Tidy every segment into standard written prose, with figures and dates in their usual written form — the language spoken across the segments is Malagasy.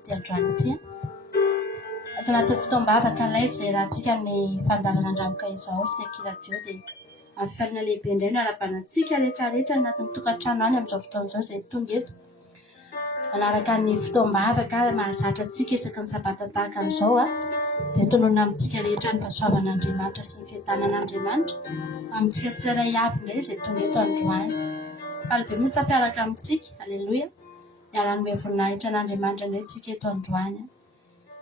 amin'ity androany ity. Ato anaty fotoam-bavaka live izay rahantsika amin'ny fandalana andramoka izao sy ny radio dia amin'ny fiainana lehibe indray no arabanantsika rehetrarehetra anatin'ny tokantrano any amin'izao fotoana izao izay tonga eto. Manaraka ny fotoam-bavaka mahazatra antsika isaky ny sabata tahaka an'izao dia tonona amintsika rehetra ny pasoavan'Andriamanitra sy ny fiadanan'Andriamanitra amintsika tsirairay avy indray izay tonga eto androany. Alibe misy tafiaraka amintsika, aleloia. Miara-nome voninahitra an'Andriamanitra indray tsika eto androany.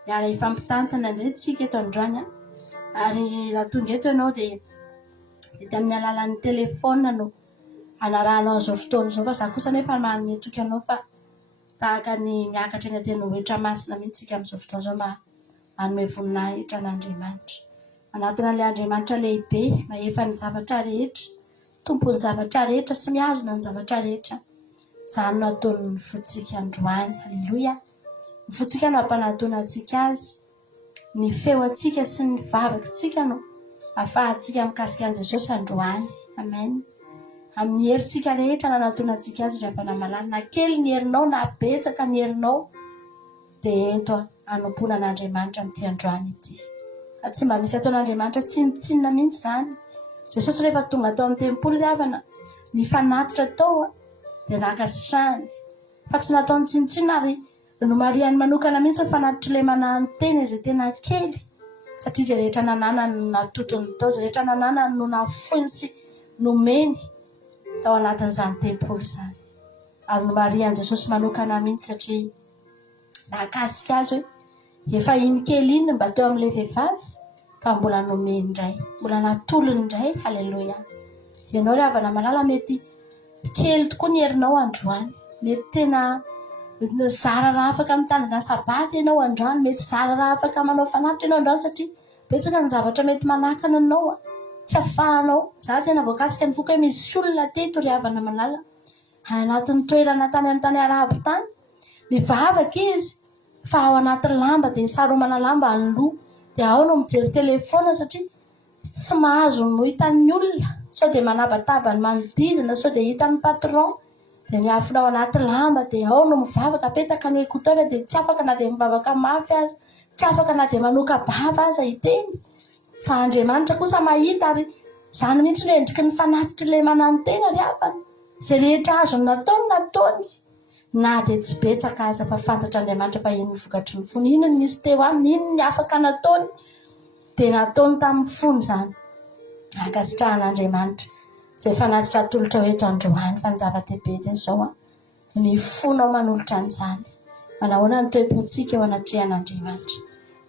Miara ifampitantana indray tsika eto androany. Ary raha tonga eto ianao dia mety amin'ny alalan'ny telefona no anarahanao an'izao fotoana izao fa za kosa nefa manome toky anao fa tahaka ny miakatra eny an-tendrombohitra masina mihitsy tsika amin'izao fotoana izao mba hanome voninahitra an'Andriamanitra. Manatona ilay Andriamanitra lehibe mahefa ny zavatra rehetra, tompon'ny zavatra rehetra sy mihazona ny zavatra rehetra. Izany no ataon'ny fontsika androany. Aleloia. Ny fontsika no ampanatona antsika azy. Ny feo antsika sy ny vavakantsika no ahafahantsika mikasika an'i Jesosy androany. Amen. Amin'ny herintsika rehetra nanatona antsika azy raha fanamalana. Na kely ny herinao na betsaka ny herinao dia ento hanompoana an'Andriamanitra amin'ity androany ity. Tsy mba misy ataon'Andriamanitra tsinotsinona mihitsy izany. Jesosy rehefa tonga tao amin'ny tempolo ry havana ny fanatitra tao dia nakasitrahany. Fa tsy nataony tsinotsinona ary no Mariany manokana mihitsy ny fanatitra ilay manahany tena izay tena kely. Satria izay rehetra nanana no natotony tao, izay rehetra nanana no nafony sy nomeny tao anatin'izany tempolo izany. Ary no Mariany Jesosy manokana mihitsy satria nakasika azy hoe efa iny kely iny mba teo amin'ilay vehivavy fa mbola nomeny indray, mbola natolony indray. Haleloia. Ianao ry havana malala mety kely tokoa ny herinao androany. Mety tena zara raha afaka mitandrina sabata ianao androany, mety zara raha afaka manao fanatitra ianao androany satria betsaka ny zavatra mety manakana anao, tsy afahanao. Za tena voakasika ny foka hoe misy olona teto ry havana malala any anatin'ny toerana tany amin'ny tany arabo tany, mivavaka izy fa ao anaty lamba dia saromana lamba ny loha dia ao no mijery telefona satria tsy mahazo mohita ny olona, sao dia manabataba ny manodidina, sao dia hitan'ny patron dia miafina ao anaty lamba dia ao no mivavaka apetaka ny écouteur dia tsy afaka na dia mivavaka mafy azy, tsy afaka na dia manoka bava aza hiteny. Fa Andriamanitra kosa mahita ary izany mihitsy no endriky ny fanatitra ilay manano tena ry havana. Izay rehetra azo nataony na dia tsy betsaka aza fa fantatra Andriamanitra fa iny ny vokatry ny fony. Iny ny nisy teo aminy, iny ny afaka nataony dia nataony tamin'ny fony izany. Ankasitrahan'Andriamanitra izay fanatitra atolotra eto androany fa ny zava-dehibe dia izao ny fonao manolotra an'izany. Manahoana ny toe-pontsika eo anatrehan'Andriamanitra,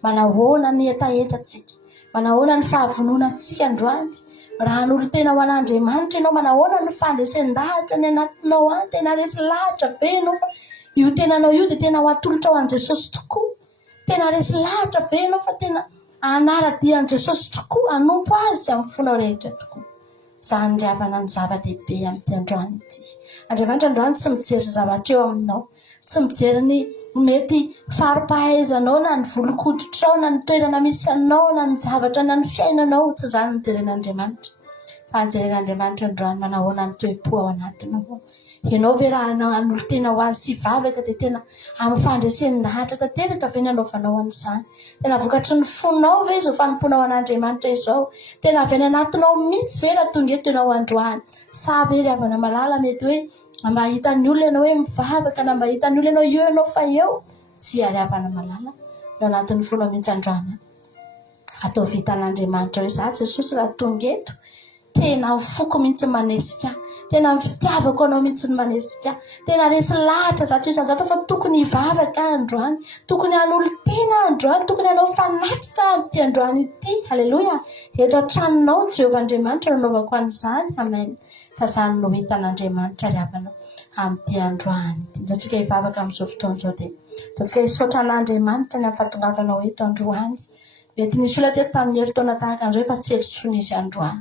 manahoana ny etaetantsika, manahoana ny fahavononantsika androany. Raha n'olo tena ho an'Andriamanitra ianao, manahoana ny fandresen-dahatra ny anatinao any, tena resy lahatra ve ianao fa io tenanao io dia tena ho atolotra ho an'i Jesosy tokoa. Tena resy lahatra ve ianao fa tena hanaradian'i Jesosy tokoa, hanompo azy amin'ny fonao rehetra tokoa. Izany ry havana ny zava-dehibe amin'ity androany ity. Andriamanitra androany tsy mijery zavatra eo aminao, tsy mijery ny mety fari-pahaizanao na ny volon-koditrao na ny toerana misy anao na ny zavatra na ny fiainanao, tsy izany mijeren'Andriamanitra. Fa mijeren'Andriamanitra androany manahoana ny toe-po ao anatinao. Ianao ve raha nanolo tena ho azy sy vavaka dia tena amin'ny fandresen-dahatra tanteraka ve nanaovanao an'izany? Tena vokatry ny fonao ve izao fanomponao an'Andriamanitra izao? Tena avy any anatinao mihitsy ve raha tonga eto ianao androany? Sa ve ry havana malala mety hoe mba hitan'ny olona ianao hoe mivavaka na mba hitan'ny olona ianao eo ianao fa eo? Tsy ry havana malala. Eo anatin'ny fonao mihitsy androany. Atao vitan'Andriamanitra hoe za Jesosy raha tonga eto tena mifoko mihitsy manesika, tena fitiavako anao mihitsy ny manesika, tena resy lahatra zato isan'ny zato fa tokony hivavaka androany, tokony hanolo tena androany, tokony hanao fanatitra amin'ity androany ity. Haleloia. Eto an-tranonao Jehovah Andriamanitra nanaovako an'izany. Amen. Fa izany no hitan'Andriamanitra ry havana amin'ity androany ity. Ndaontsika hivavaka amin'izao fotoana izao dia ndaontsika hisaotra an'Andriamanitra ny amin'ny fahatongavanao eto androany. Mety nisy olona teto tamin'ny herintaona tahaka an'izao efa tsy eritsoina izy androany.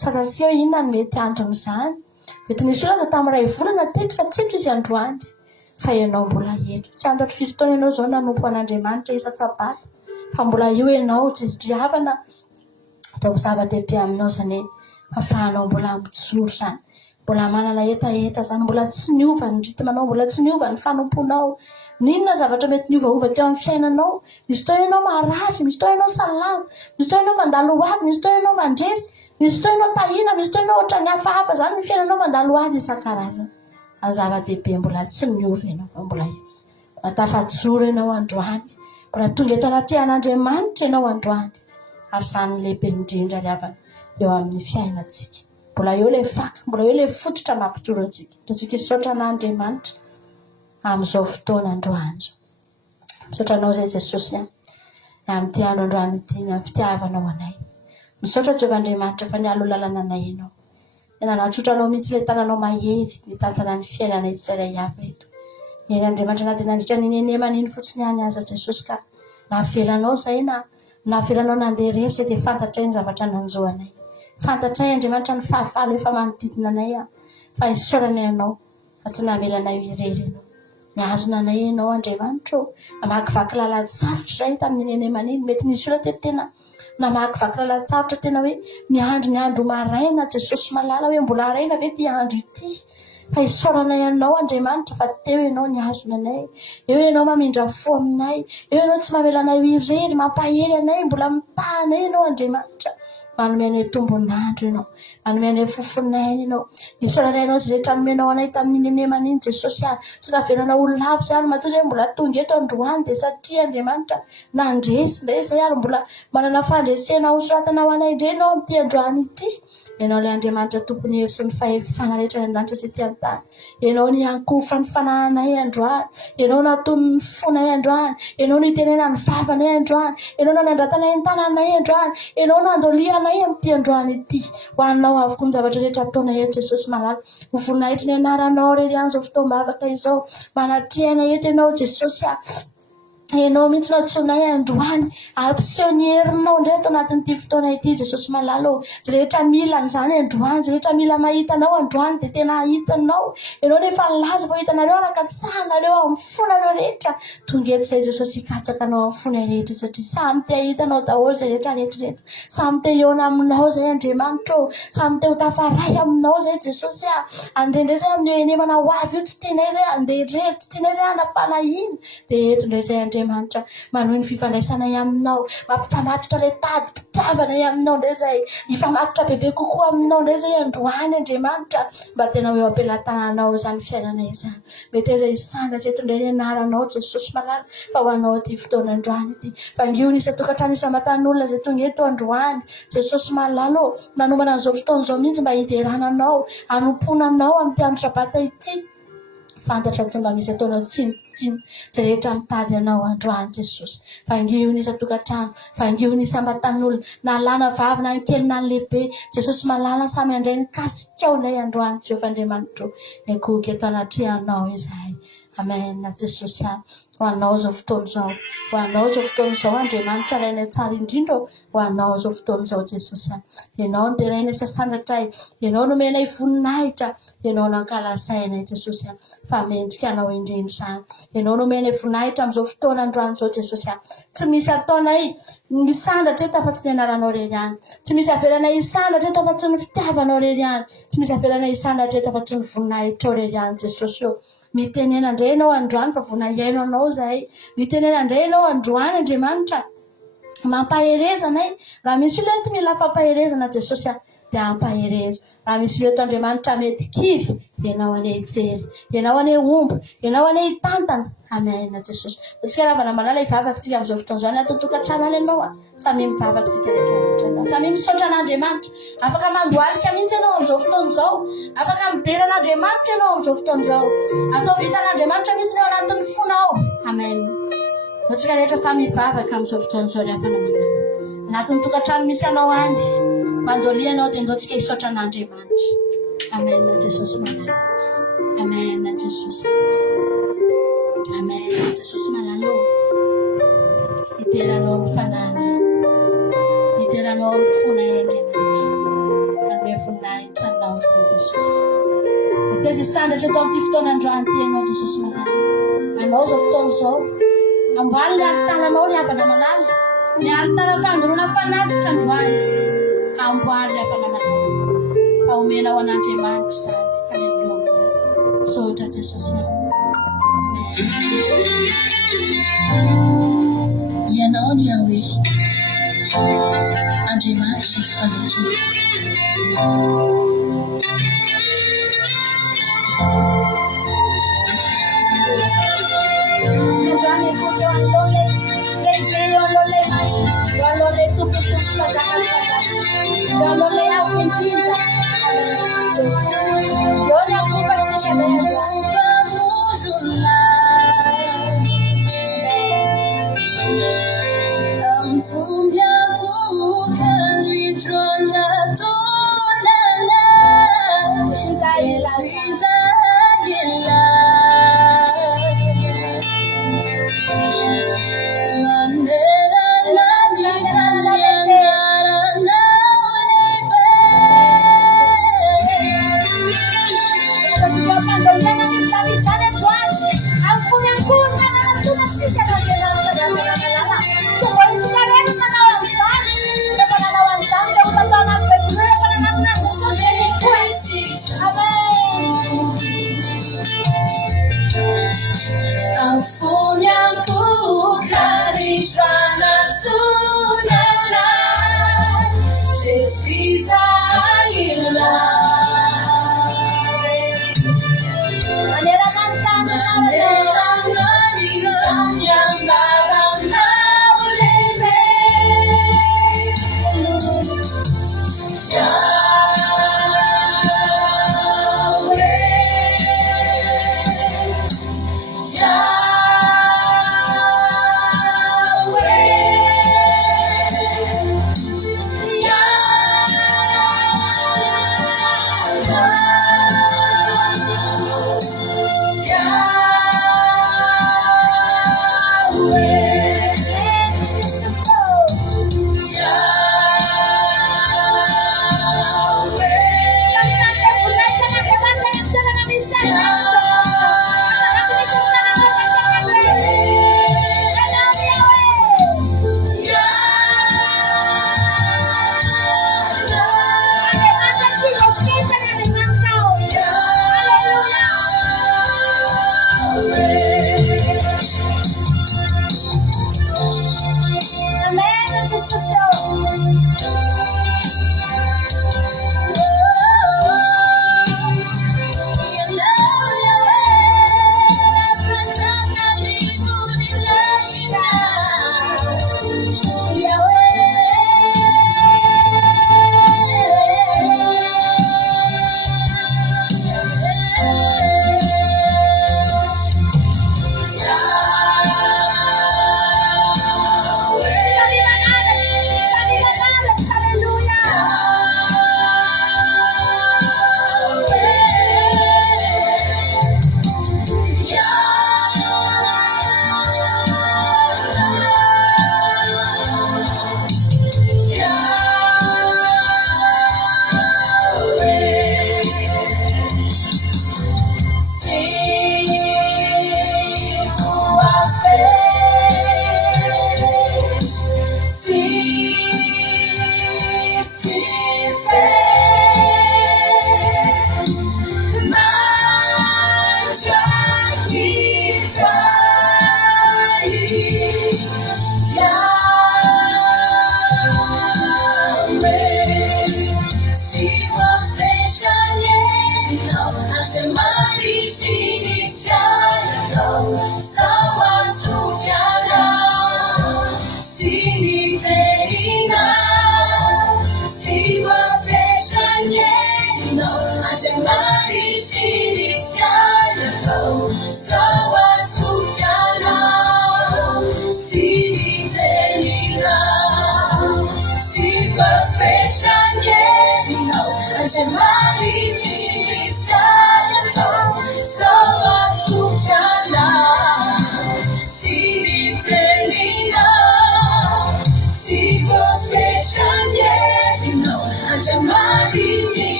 Tsy fantatsika hoe inona no mety antony izany. Mety nisy olona tamin'ny iray volana teto fa tsy eto izy androany. Fa ianao mbola eto. Tsy fantatro firy taona ianao izao nanompo an'Andriamanitra isa-tsabata. Fa mbola io ianao ry havana atao zava-dehibe aminao izany hoe ahafahanao mbola mijoro izany. Mbola manana etaeta izany, mbola tsy niova ny ritmanao, mbola tsy niova ny fanomponao, Ninona zavatra mety niovaova teo amin'ny fiainanao? Misy fotoana ianao marary, misy fotoana ianao salama, misy fotoana ianao mandalo ady, misy fotoana ianao mandresy, misy fotoana ianao tahina, misy fotoana ianao ohatran'ny hafahafa zany ny fiainanao mandalo ady isan-karazany. Any zava-dehibe mbola tsy niova ianao fa mbola tafajoro ianao androany. Mbola tonga eto anaty an'Andriamanitra ianao androany. Ary izany lehibe indrindra ny havana eo amin'ny fiainantsika. Mbola eo ilay faka, mbola eo ilay fototra mampitoro antsika. Totsika hisaotra an'Andriamanitra amin'izao fotoana androany izao. Misaotra anao izay Jesosy amin'ity andro androany ity ny ampitiavanao anay. Misaotra Jehovandriamanitra fa nialo lalana anay ianao. Nanatsotra anao mihitsy ilay tananao mahery mitantana ny fiainanay tsirairay avy eto. Ny Andriamanitra na dia nandritra ny nenemaniny fotsiny ihany aza Jesosy ka navelanao izay na navelanao nandeha rery izay dia fantatray ny zavatra nanjoanay. Fantatray Andriamanitra ny fahavalo efa manodidina anay fa isaorana ianao fa tsy namelanay irery ianao. Niazona anay ianao Andriamanitra namakivaky lalan-tsarotra izay tamin'ny nenemaniny mety nisy olona tena namakivaky lalan-tsarotra tena hoe ny andro maraina Jesosy malala hoe mbola araina ve ty andro ity. Fa isaorana ianao Andriamanitra fa teo ianao niazona anay. Eo ianao mamindra fo aminay. Eo ianao tsy mamelanay irery mampahery anay mbola mitahanay ianao Andriamanitra. Manome anay tombonandro ianao. Manome anay fofonaina ianao. Isaorana ianao izay rehetra nomenao anay tamin'ny nenemaniny Jesosy tsy navelanao olona hafa izay ary matoa izay mbola tonga eto androany dia satria Andriamanitra nandresy indray izay ary mbola manana fandresena ho soratanao anay indray ianao amin'ity androany ity. Ianao ilay Andriamanitra tompony hery sy ny fahefana rehetra ny an-danitra sy ety an-tany. Ianao ny ankofa ny fanahinay androany. Ianao natony ny fonay androany. Ianao ny tenena ny vavanay androany. Ianao nandratanay ny tananay androany. Ianao nandolianay amin'ity androany ity. Ho anao avokoa ny zavatra rehetra ataonay eto Jesosy malala. Ho voninahitry ny anaranao rery ihany izao fotoam-bavaka izao. Manatrehana eto ianao Jesosy ianao mihitsy natsonay androany ampiseho ny herinao indray ato anatin'ity fotoana ity Jesosy malala. Izay rehetra mila an'izany androany, izay rehetra mila mahitanao androany dia tena hitanao. Ianao nefa nilaza vao hitanareo anakatsahanareo amin'ny fonareo rehetra. Tonga eto izay Jesosy hikatsaka anao amin'ny fonay rehetra satria samy te hitanao daholo izay rehetra rehetra. Samy te hiona aminao izay Andriamanitra. Samy te ho tafaray aminao izay Jesosy andeha indray izay amin'ny enemana ho avy io tsy tianay izay andeha rery, tsy tianay izay anapalahiny. Dia eto indray izay Andriamanitra manohy ny fifandraisanay aminao, mampifamatotra ilay tady mpitiavanay aminao indray izay hifamatotra bebe kokoa aminao indray izay androany Andriamanitra mba tena ho eo am-pelatananao izany fiainanay izany. Mety izay sandatra eto indray ny anaranao Jesosy malala fa ho anao ity fotoana androany ity. Vangiony isa-tokantrano isa-matan'olona izay tonga eto androany Jesosy malala nanomana an'izao fotoana izao mihitsy mba hiderananao, hanomponanao amin'ity andro sabata ity. Fantatra tsy mba misy ataonao tsinotsino izay rehetra mitady anao androany Jesosy. Vangiony isa-tokantrano, vangiony isa-matan'olona, na lana vavy na ny kely na ny lehibe Jesosy malala samy andray ny kasikaonay androany Jehovandriamanitra. Egoky eto anatrehanao izahay. Amen Jesosy. Ho anao izao fotoana izao, ho anao izao fotoana izao Andriamanitra rainay tsara indrindra. Ho anao izao fotoana izao Jesosy. Ianao no terainay sasandratray, ianao no menay voninahitra, ianao no ankalazainay Jesosy fa mendrika anao indrindra izany. Ianao no menay voninahitra amin'izao fotoana androany izao Jesosy. Tsy misy ataonay misandatra eto afa-tsy ny anaranao rery ihany. Tsy misy avelanay hisandatra eto afa-tsy ny fitiavanao rery ihany. Tsy misy avelanay hisandatra eto afa-tsy ny voninahitra rery ihany Jesosy. Mitenena indray ianao androany fa vonahiaino anao izahay. Mitenena indray ianao androany Andriamanitra mampaherezanay. Raha misy olona eto mila fampaherezana Jesosy dia ampaherezo. Raha misy olona eto Andriamanitra mety kivy, ianao ane hijery, ianao ane omby, ianao ane hitantana. Amen Jesosy. Tsika ravana malala hivavakantsika amin'izao fotoana izany ato an-tokantrano any ianao samy mivavakantsika rehetra samy misaotra an'Andriamanitra. Afaka mandohalika mihitsy ianao amin'izao fotoana izao. Afaka midera an'Andriamanitra ianao amin'izao fotoana izao. Atao vitan'Andriamanitra mihitsy ny ao anatin'ny fonao. Amen. Tsika rehetra samy mivavaka amin'izao fotoana izao ny afana malala. Anatin'ny tokantrano misy anao any, mandolia ianao dia andaontsika hisaotra an'Andriamanitra. Amen Jesosy malala. Amen Jesosy. Amen Jesosy malala. Hideranao ny fananay, hideranao ny fonay Andriamanitra. Manome voninahitra anao izay Jesosy. Mety izay sandatra tao amin'ity fotoana androany ity ianao Jesosy malala. Anao izao fotoana izao amboary ny aritananao ny havana malala, ny aritana fandoroana fanatitra androany. Amboary ny havana malala fa omenao an'Andriamanitra izany. Halleluja. Sotra Jesosy. Ianao ny hoe Andriamanitra fanekena. Androany ekoka eo anoloana lehibe eo anoloan'ilay maso, eo anoloan'ilay tompony sy mpanjaka eo anoloan'ilay avo indrindra. Eo ny amofantsika ilay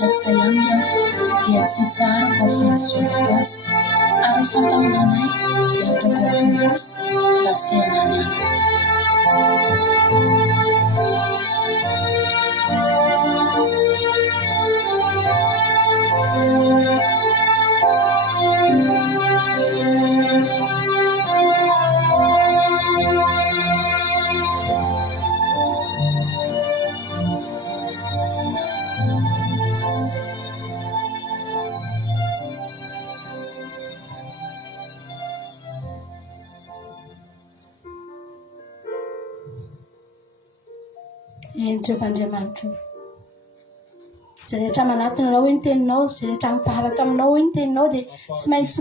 mandrakizay aminy dia tsy tsara ko finisovako azy ary fantaminanay dia ataoko akokosa mba tsy hanany aminy. Jehovandriamanitra izay rehetra manatona anao iny teninao, izay rehetra mifahavaka aminao iny teninao dia tsy maintsy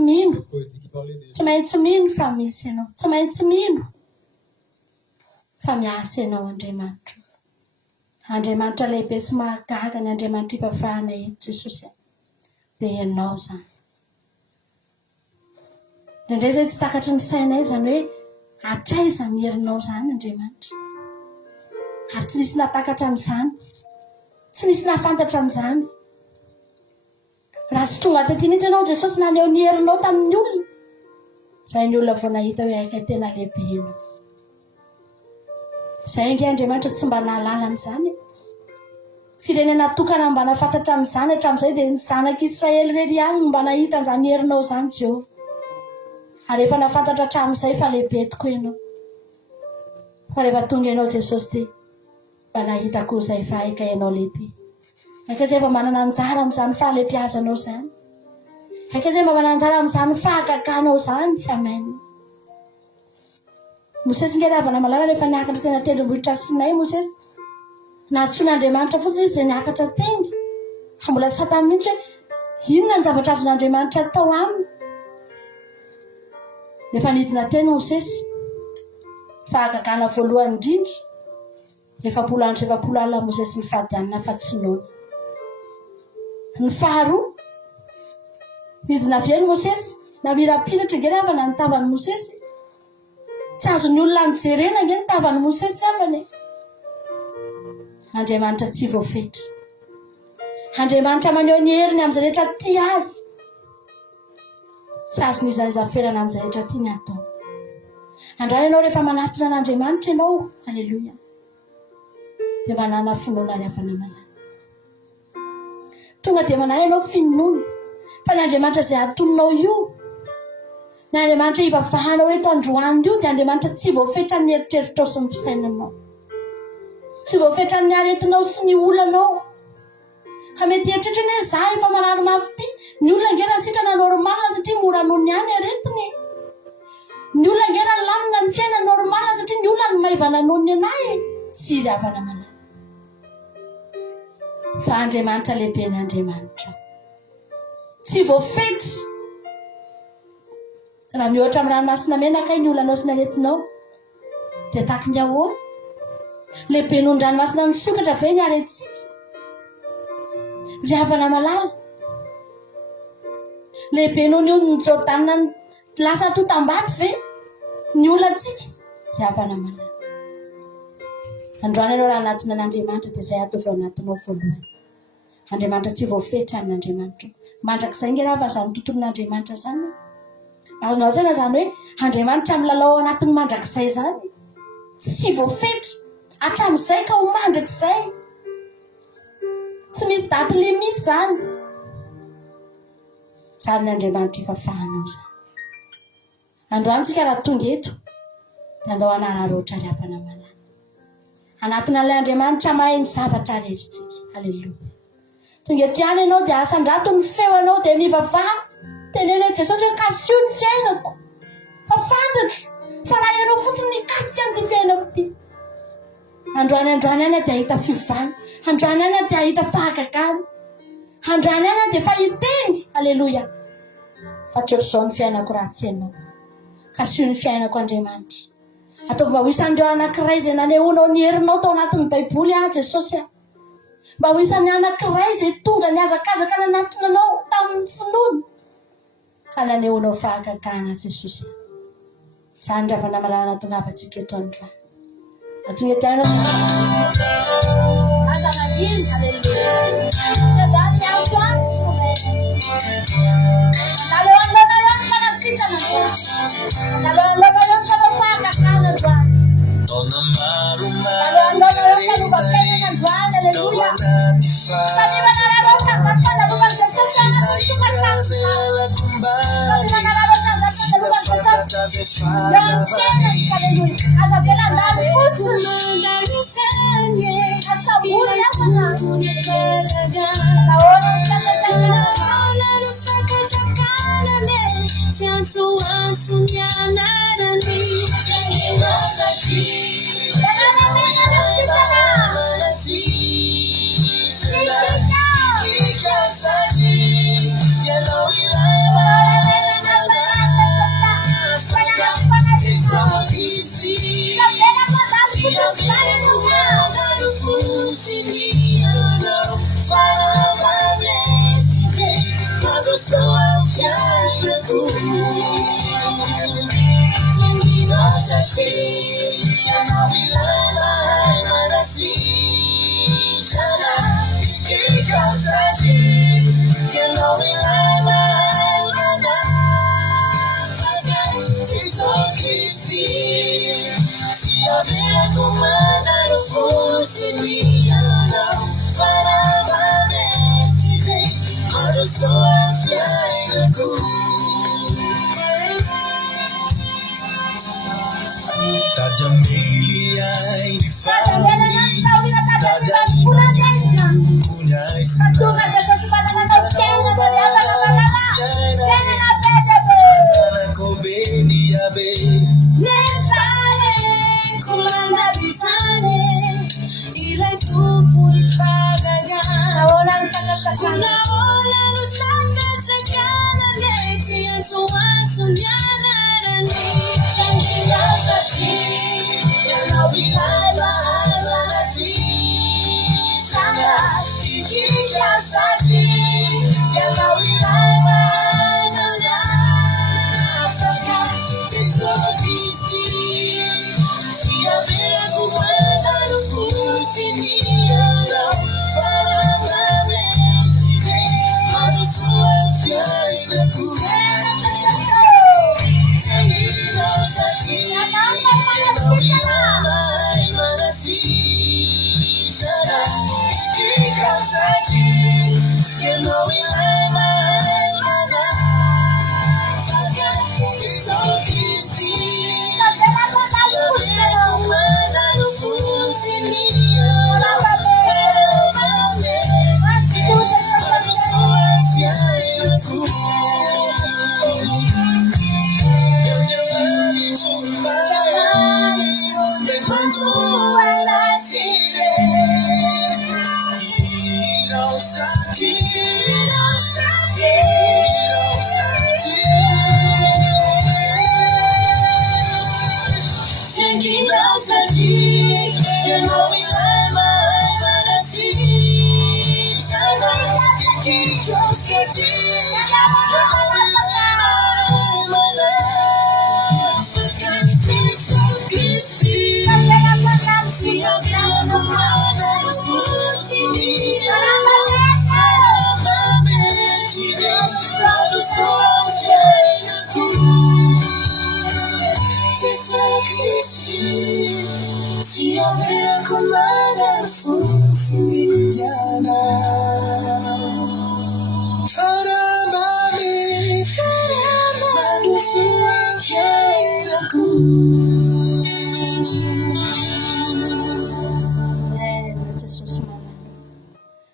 mino fa misy ianao, tsy maintsy mino fa miasa ianao. Andriamanitra lehibe sy mahagaga, ny Andriamanitra ivavahana eto Jesosy dia ianao zany. Indraindray izay tsy takatry ny sainay zany hoe hatraiza ny herinao zany Andriamanitra, ary tsy nisy natakatra an'izany, tsy nisy nahafantatra an'izany. Raha tsy tonga taty mihitsy ianao Jesosy naneho ny herinao tamin'ny olona, izay ny olona vao nahita hoe aika tena lehibe ianao. Izay ingy Andriamanitra tsy mba nahalala an'izany. Firenena tokana mba nahafantatra an'izany hatramin'izay dia ny zanak'Israely irery ihany no mba nahita an'izany herinao zany Jehova. Ary efa nahafantatra hatramin'izay fa lehibe tokoa ianao. Fa rehefa tonga ianao Jesosy dia mba nahita koa izay fa aika ianao lehibe. Aika izay mba manana anjara amin'izany fahalehibiazanao zany. Aika izay mba manana anjara amin'izany fahagaganao zany. Amen. Mosesy nge ravana malala rehefa niakatra tena tendrombohitra Sinay Mosesy, natsoin'Andriamanitra fotsiny izy dia niakatra tengy. Mbola tsy fantany mihitsy hoe inona ny zavatra azon'Andriamanitra atao aminy. Rehefa nidina teny Mosesy, fahagagana voalohany indrindra, 700 alina Mosesy nifadianina fa tsy noana. Ny faharoa, nidina avy Mosesy, namirapiratra nge ravana ny tavany Mosesy. Tsy azony olona nijerena nge ny tavany Mosesy ravany. Andriamanitra tsy voafetra. Andriamanitra maneho ny heriny amin'izay rehetra tia azy. Tsy azony izaferana amin'izay rehetra tiany atao. Andray ianao rehefa manatona an'Andriamanitra ianao, aleluia, dia manana finoana ny avana malala. Tonga dia manahy ianao finoana fa ny Andriamanitra izay atononao io, ny Andriamanitra ivavahanao eto androany io, dia Andriamanitra tsy voafetra ny eritreritrinao sy ny fisainanao, tsy voafetra ny aretinao sy ny olanao. Ka mety eritreritra hoe za efa marary mafy ty, ny olona nge raha sitrana normalina satria mora noho ny any aretiny. Ny olona nge raha lamina ny fiaina normalina satria ny olona ny maivana noho ny anay. Tsy ravana malala. Fa Andriamanitra lehibe ny Andriamanitra tsy voafetra. Raha mihoatra amin'ny ranomasina menaka ny olanao sy ny aretinao dia tahaka ny ahoana? Lehibe noho ny ranomasina nisokatra ve ny aretintsika? Ravana malala. Lehibe noho ny Jordana lasa totam-bato ve ny olantsika? Ravana malala. Androany ianao raha anatona an'Andriamanitra dia izay ataovy ao anatinao voalohany. Andriamanitra tsy voafetra amin'Andriamanitra. Mandrakizay nge raha fa izany tontolon'Andriamanitra zany. Azonao tsaina zany hoe Andriamanitra milalao ao anatin'ny mandrakizay zany. Tsy voafetra. Hatramin'izay ka ho mandrakizay. Tsy misy daty limity zany. Zany ny Andriamanitra ifafahanao zany. Androany tsika raha tonga eto dia andao anararoatra ravana malala. Anatin'ilay Andriamanitra mahay ny zavatra rehetritsika. Aleluia. Tonga eto ihany ianao dia asan-drato ny feonao dia nivavaha. Tenen'ny Jesosy hoe kasio ny fiainako. Fa fantatro fa raha ianao fotsiny nikasika ny fiainako ty. Androany any dia hita fivana. Androany any dia hita fahagagana. Androany any dia fa hitendy. Aleluia. Fa tsy ohatr'izao ny fiainako raha tsy ianao. Kasio ny fiainako Andriamanitra. Ataovy mba ho isan'ireo anankiray izay nanehoanao ny herinao tao anatin'ny Baiboly Jesosy. Mba ho isan'ny anankiray izay tonga niazakazaka nanatonanao tamin'ny finoana ka nanehoanao fahagagana Jesosy. Izany ravana malala nahatongavantsika eto androany. Atonga eto ihany azanaginy. Aleluia.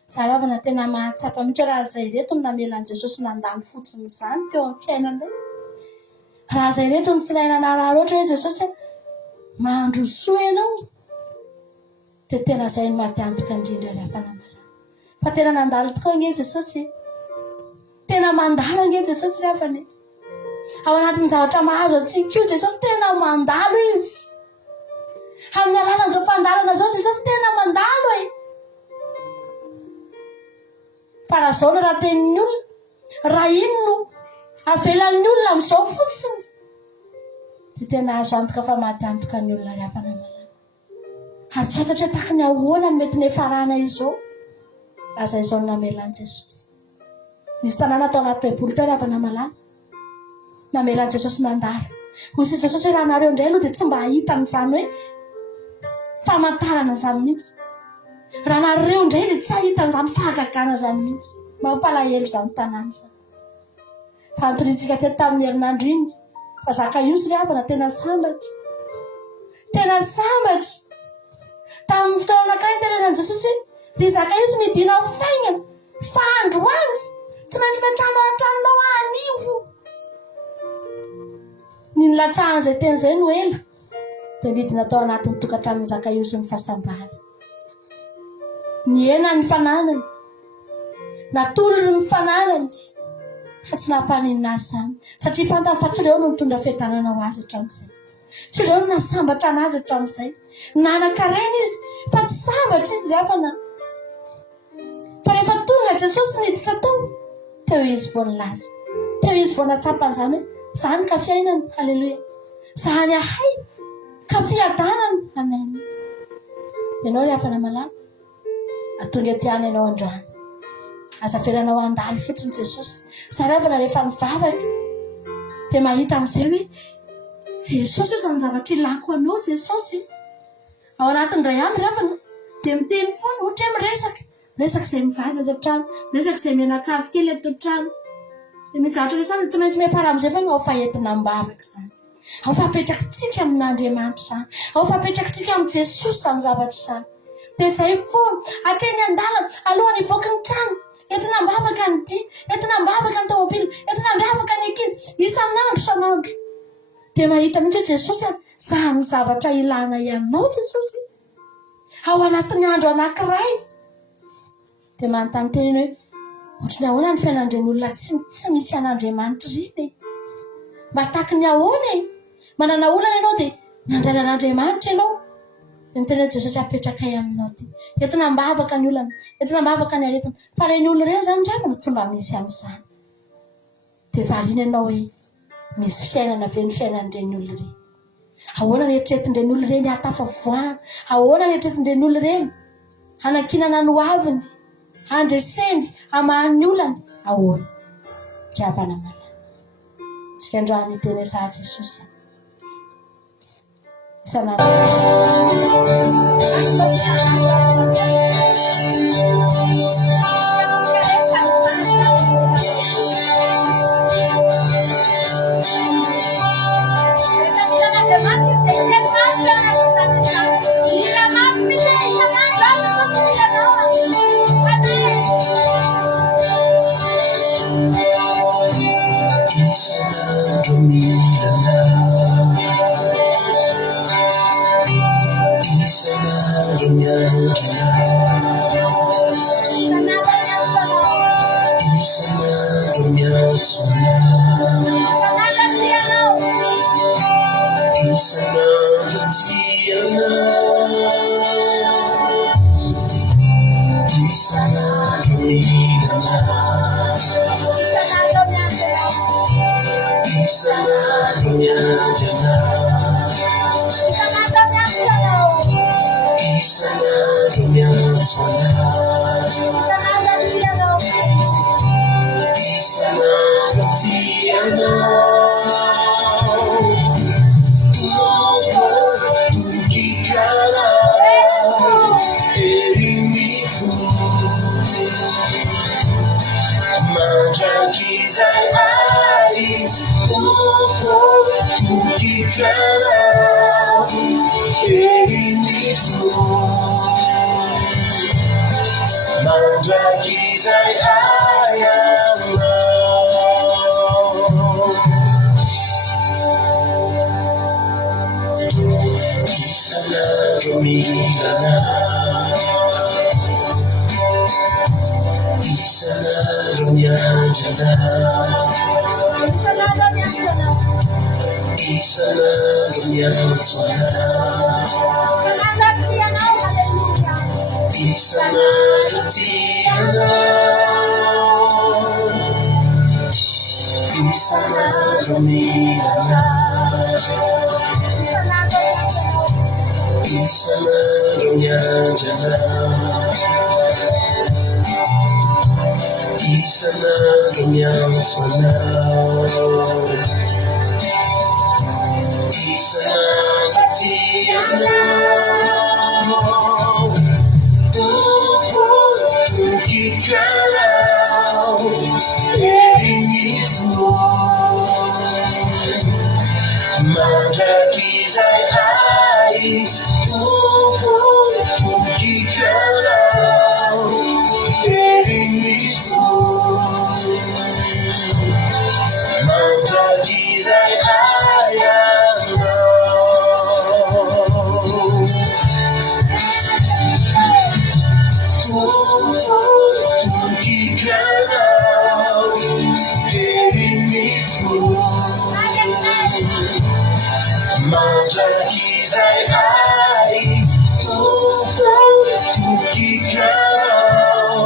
Saravana tena mahatsapa mihitsy raha izay reto no namelan'i Jesosy nandalo fotsiny izany teo amin'ny fiainana. Raha izay reto ny tsirainana raha loatra hoe Jesosy mahandro soa ianao dia tena izay no mahatiantoka indrindra ry afanamala. Fa tena nandalo tokoa ange Jesosy, tena mandalo ange Jesosy ry afany. Ao anatin'ny zavatra mahazo antsika io Jesosy tena mandalo izy. Amin'ny alalan'izao fandarana izao Jesosy tena mandalo e. Fa raha izao no raha tenin'ny olona, raha ino no avelan'ny olona amin'izao fotsiny dia tena azo antoka fa mahatiantoka ny olona ry afanamala. Ary tsy fantatra tahaka ny ahoana ny mety nefarana izao raha izay izao no namelan'i Jesosy. Nisy tanàna tao anaty baiboly tao ry afanamala, namela Jesosy nandalo hozy Jesosy raha nareo indray aloha dia tsy mba hitan'izany hoe famantarana izany mihitsy raha nareo indray dia tsy hahitan'izany fahagagana izany mihitsy mampalahelo izany tanàna fa fantorintsika teto tamin'ny herinandro iny fa Zakaiosy ry havana tena sambatra tamin'ny fotoana anankiray tenenan Jesosy ry Zakaiosy midina faingana fa androany tsy maintsy metrano antranonao anio ny latsahan' izay teny izay no ela dia nidina tao anatin'ny tokantranon'ny Zakaiosy ny fahasambary niena ny fananany natolony ny fananany fa tsy nampaninina azy izany satria fantany fa tsy ireo no nitondra fiadanana ho azy hatramin'izay tsy ireo no nasambatra anazy hatramin'izay nanakaraina izy fa tsy sambatra izy ry havana fa rehefa tonga Jesosy niditra tao teo izy vao nilaza teo izy vao natsapan'izany hoe izany ka fiainana halleloia izany ahay ka fiadanana amen ianao ry havana malama atonga etiana ianao androany aza velanao andalo fotsiny Jesosy izany havana rehefa nivavaka dia mahita amin'izay hoe Jesosy io izany zavatra ilako anao Jesosy ao anatin'ny ray aminy ry havana dia miteny foana ohatra hoe miresaka izay mivady ato an-trano miresaka izay mianakavy kely ato an-trano dia misy zavatra resany tsy maintsy miafara amin'izay fa ao fahentina mibavaka izany ao fapetrakintsika amin'Andriamanitra izany ao fapetrakintsika amin'ny Jesosy izany zavatra izany dia izay foana hatreny an-dalana alohan'ny hivoaka ny trano entina mibavaka ny dia entina mibavaka ny tomobily entina mibavaka ny ankizy isan'andro dia mahita mihitsy hoe Jesosy izany zavatra ilana ianao Jesosy ao anatin'ny andro anankiray dia manontany teny hoe ohatrany ahoana ny fiainan'ireny tsy misy an'Andriamanitra ireny mba tahaka ny ahoana manana olana ianao dia nandrana an'Andriamanitra ianao dia miteny hoe Jesosy apetraka aminao ty entina mibavaka ny olana entina mibavaka ny aretina fa ireny olona ireny izany ndraiky no tsy mba misy amin'izany dia variana ianao hoe misy fiainana ve ny fiainan'ireny olona ireny ahoana ny eritreretin'ireny olona ireny hatafavoahana ahoana ny eritreretin'ireny olona ireny hanakinana ny hoaviny handreseny hamahany olany ahoana ry havana malama tsika androany teny saha Jesosy mandrakizay ay tokotokikanao erinifo mandrakizay ay mandrakizay ay tokotokikanao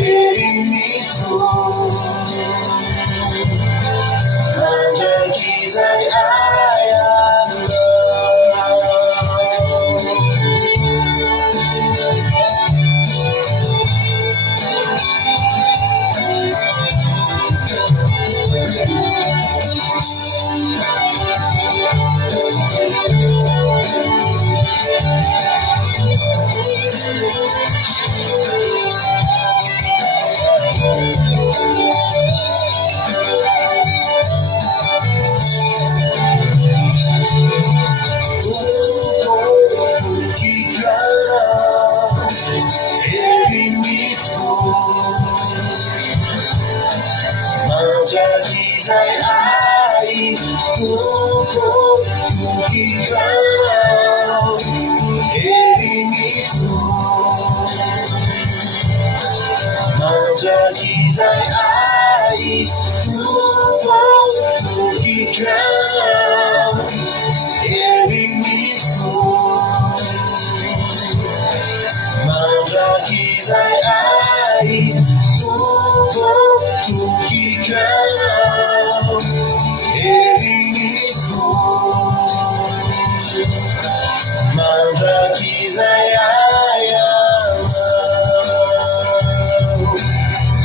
erinifo mandrakizay ay mandrakizay ay tokotokikanao erinifo mandrakizay ay tokotokikanao erinifo mandrakizay ay tokotokikanao erinifo mandrakizay ay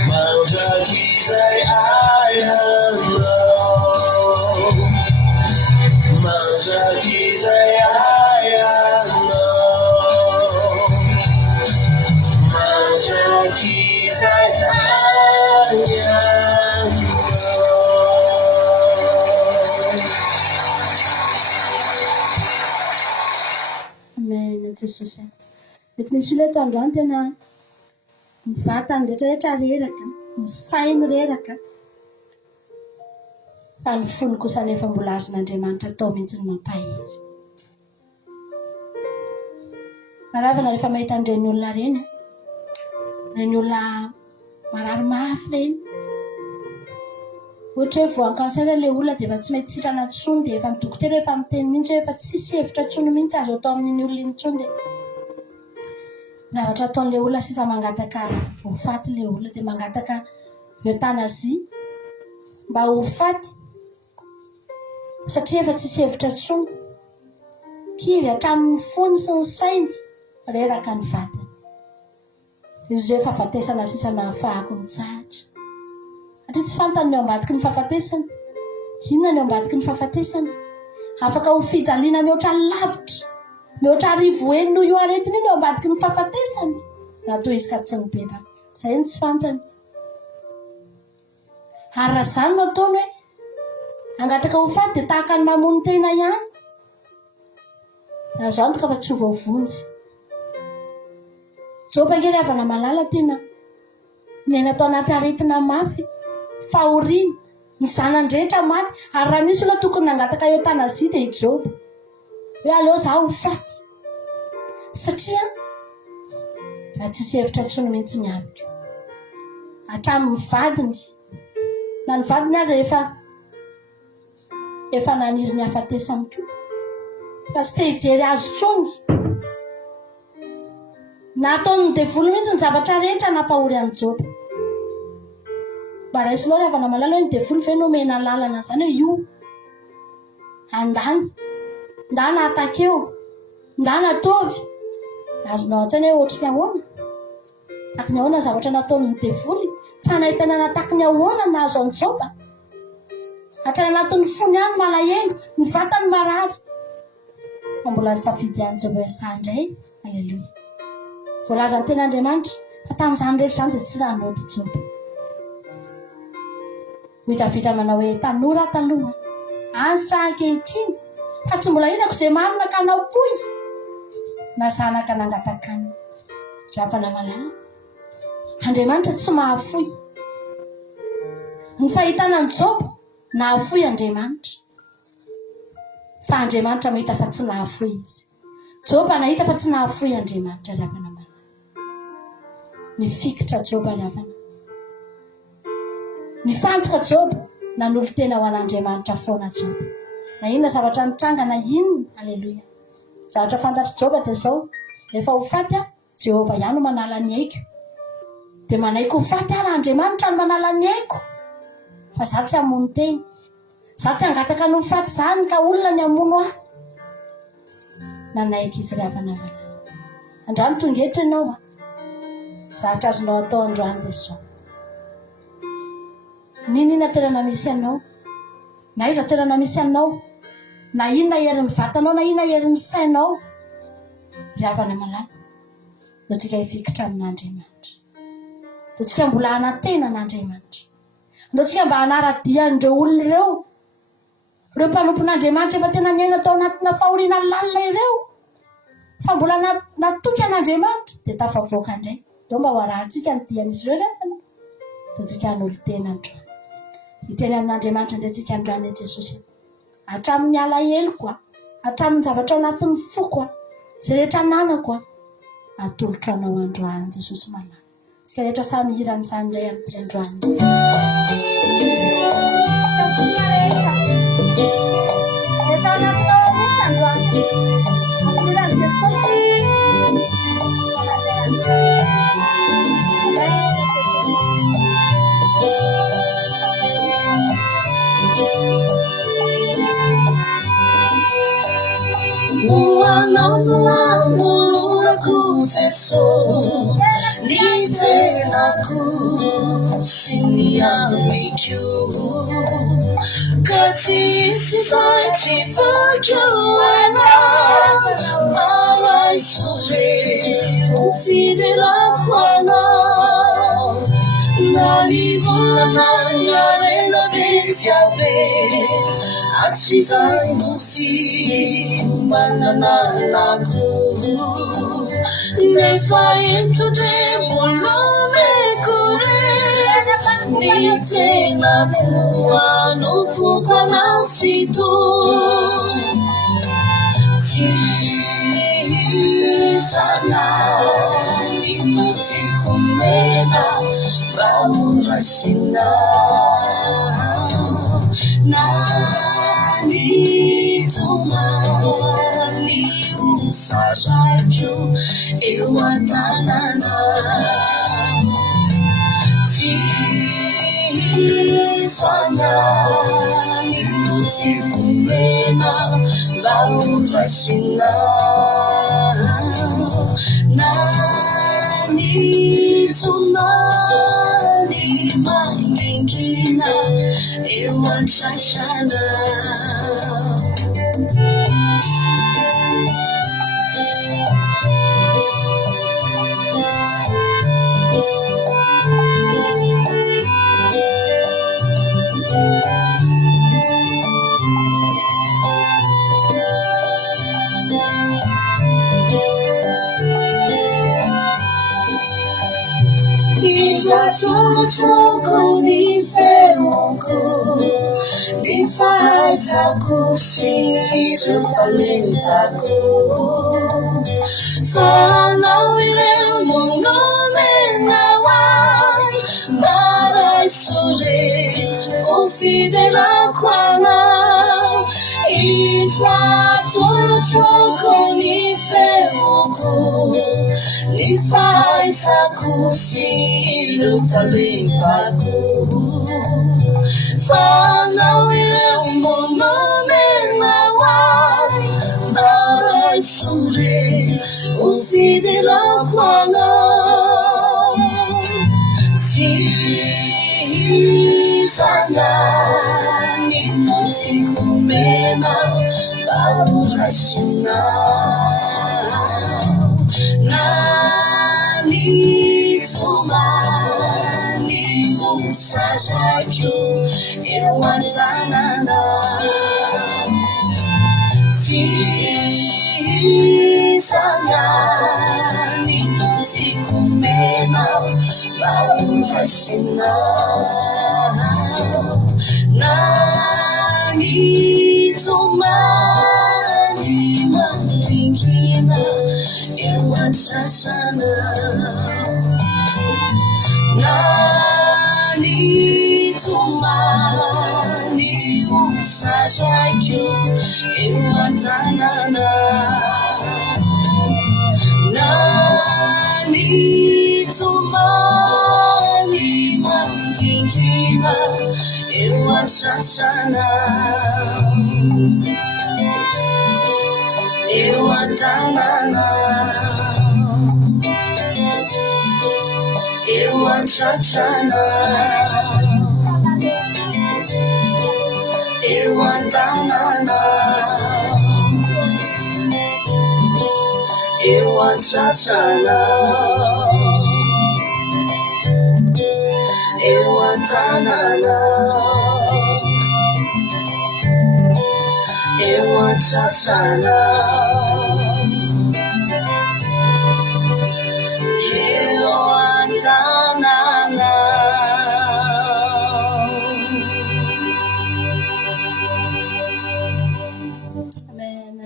mandrakizay ay mandrakizay ay mandrakizay amen jesosy mety misy olo eto androany tena mivatany rehetrarehetra reraka ny sainy reraka fa ny fony kosa nefa mbola azon'Andriamanitra atao mihitsy ny mampahery maravana rehefa mahita an'ireny olona reny reny olona marary mafy reny ohatra hoe voan-kansera ilay olona dia efa tsy mety sitrana ntsony dia efa ny dokotera efa miteny mihitsy hoe efa tsisy hevitra ntsony mihitsy azo atao amin'iny olona iny ntsony dia zavatra ataon'ilay olona sisa mangataka ho faty ilay olona dia mangataka eutanazia mba ho faty satria efa tsisy hevitra ntsony kivy hatramin'ny fony sy ny sainy reraka ny vatany izy hoe fahafatesana sisa nahafahako mitsahatra satria tsy fantany ny ao ambadiky ny fahafatesana inona ny ao ambadiky ny fahafatesana afaka ho fijaliana mihoatra lavitra mihoatra arivo eny noho io aretiny iny ao ambadiky ny fahafatesany raha toa izy ka tsy ny beba izay ny tsy fantany ary raha zany no ataony hoe angataka ho faty dia tahaka ny mamono tena ihany azo antoka fa tsy ho vaovonjy jopangely avana malala tena miaina atao anaty aretina mafy fahoriana ny zanandrehetra maty ary raha nisy olona tokony nangataka eutanazia dia ijobo hoe aleo zaho ho faty satria raha tsisy hevitra ntsony mihitsy ny amiko hatramin'ny vadiny na ny vadiny aza efa naniry ny hafatesany koa fa tsy te hijery azo tsony na ataony devolo mihitsy ny zavatra rehetra nampahory any jobo mba raisy loha avana malala hoe ny devolo ve no mena lalana zany hoe io ndana atakeo ndana atovy azonao an-tsaina hoe ohatry ny ahoana taky ny ahoana zavatra nataony ny devoly fa nahitana nataky ny ahoana na azo an-joba hatrany anatin'ny fony any malahelo ny vatany marary fa mbola nisafidy any jobo esandray aleloia voalaza ny ten'Andriamanitra fa tamin'izany rehetra izany dia tsy nanody jobo ho Davida manao hoe tanora taloha ansa ankehitriny fa tsy mbola hitako izay marina ka nafoy na zanaka nangatakany ravana malala. Andriamanitra tsy mahafoy. Ny fahitana ny Joba nahafoy Andriamanitra, fa Andriamanitra mahita fa tsy nahafoy izy. Joba nahita fa tsy nahafoy Andriamanitra ravana malala. Nifikitra Joba ravana, nifantoka Joba nanolo tena ho an'Andriamanitra foana Joba. Na inona zavatra nitranga na inona, aleloia. Zavatra fantatry Joba dia zao, rehefa ho faty Jehovah ihany no manala ny aiko, dia manaiko ho faty raha Andriamanitra no manala ny aiko, fa za tsy hamono teny, za tsy hangataka no faty zany ka olona ny hamono ahy. Nanaiky izy ravana malala. Androany tonga eto ianao zavatra azonao atao androany dia zao. Ninona toerana misy anao, na iza toerana misy anao, na inona herin'ny vatanao, na inona herin'ny sainao, ravana malala, no tsika hifikitra amin'Andriamanitra. No tsika mbola hanantena an'Andriamanitra. No tsika mba hanaradian'ireo olona ireo, ireo mpanompon'Andriamanitra efa tena niaina tao anatina fahoriana lalina ireo, fa mbola natoky an'Andriamanitra dia tafavoaka indray. Dao mba ho arahantsika ny dian'izy ireo rehefa dia tsika hanolo tena androany. Hiteny amin'Andriamanitra indray tsika androany Jesosy. Hatramin'ny alaheloko, hatramin'ny zavatra ao anatin'ny foko, izay rehetra nanako, atolotra anao androany Jesosy malala. Tsika rehetra samy hirany izany indray amin'ny androany. Rehetra anatinao mihitsy androany, atoloran'i Jesosy. Muanamulurako Jesús, ni tenaku siniamiku, kasih saya tiada marai sore, ufidel akuana, nalivulana nyarena betiabe. Atsizay muti manananaku nefa eto de mulume kure ni tenaku anupuko nansitu tisana imuti kumena baurasina Nani tumani usaraju ewatanana Tisana nimuti kumena laurasina Nani tumani mangingina Ewan chachana Ijatulo choko ni fewoko Ni faizaku siri talentaku Fanawile mungume nawan Marai sore ufidela kwana Ijatulo choko ni fewoko Ni faizaku siri talentaku Fanawile mungume nawan Marai sore ufidela kwana Tisana nimuti kumena baburashina Nani tumani usajaju ewantanana masina nanitomani mandingina ewatsasana nanitomani usajakyo ewatanana nanitomani mandingina ewatsasana ewatanana ewatsasana ewatanana ewatsasana ewatanana ewatsasana ewatanana. Amen.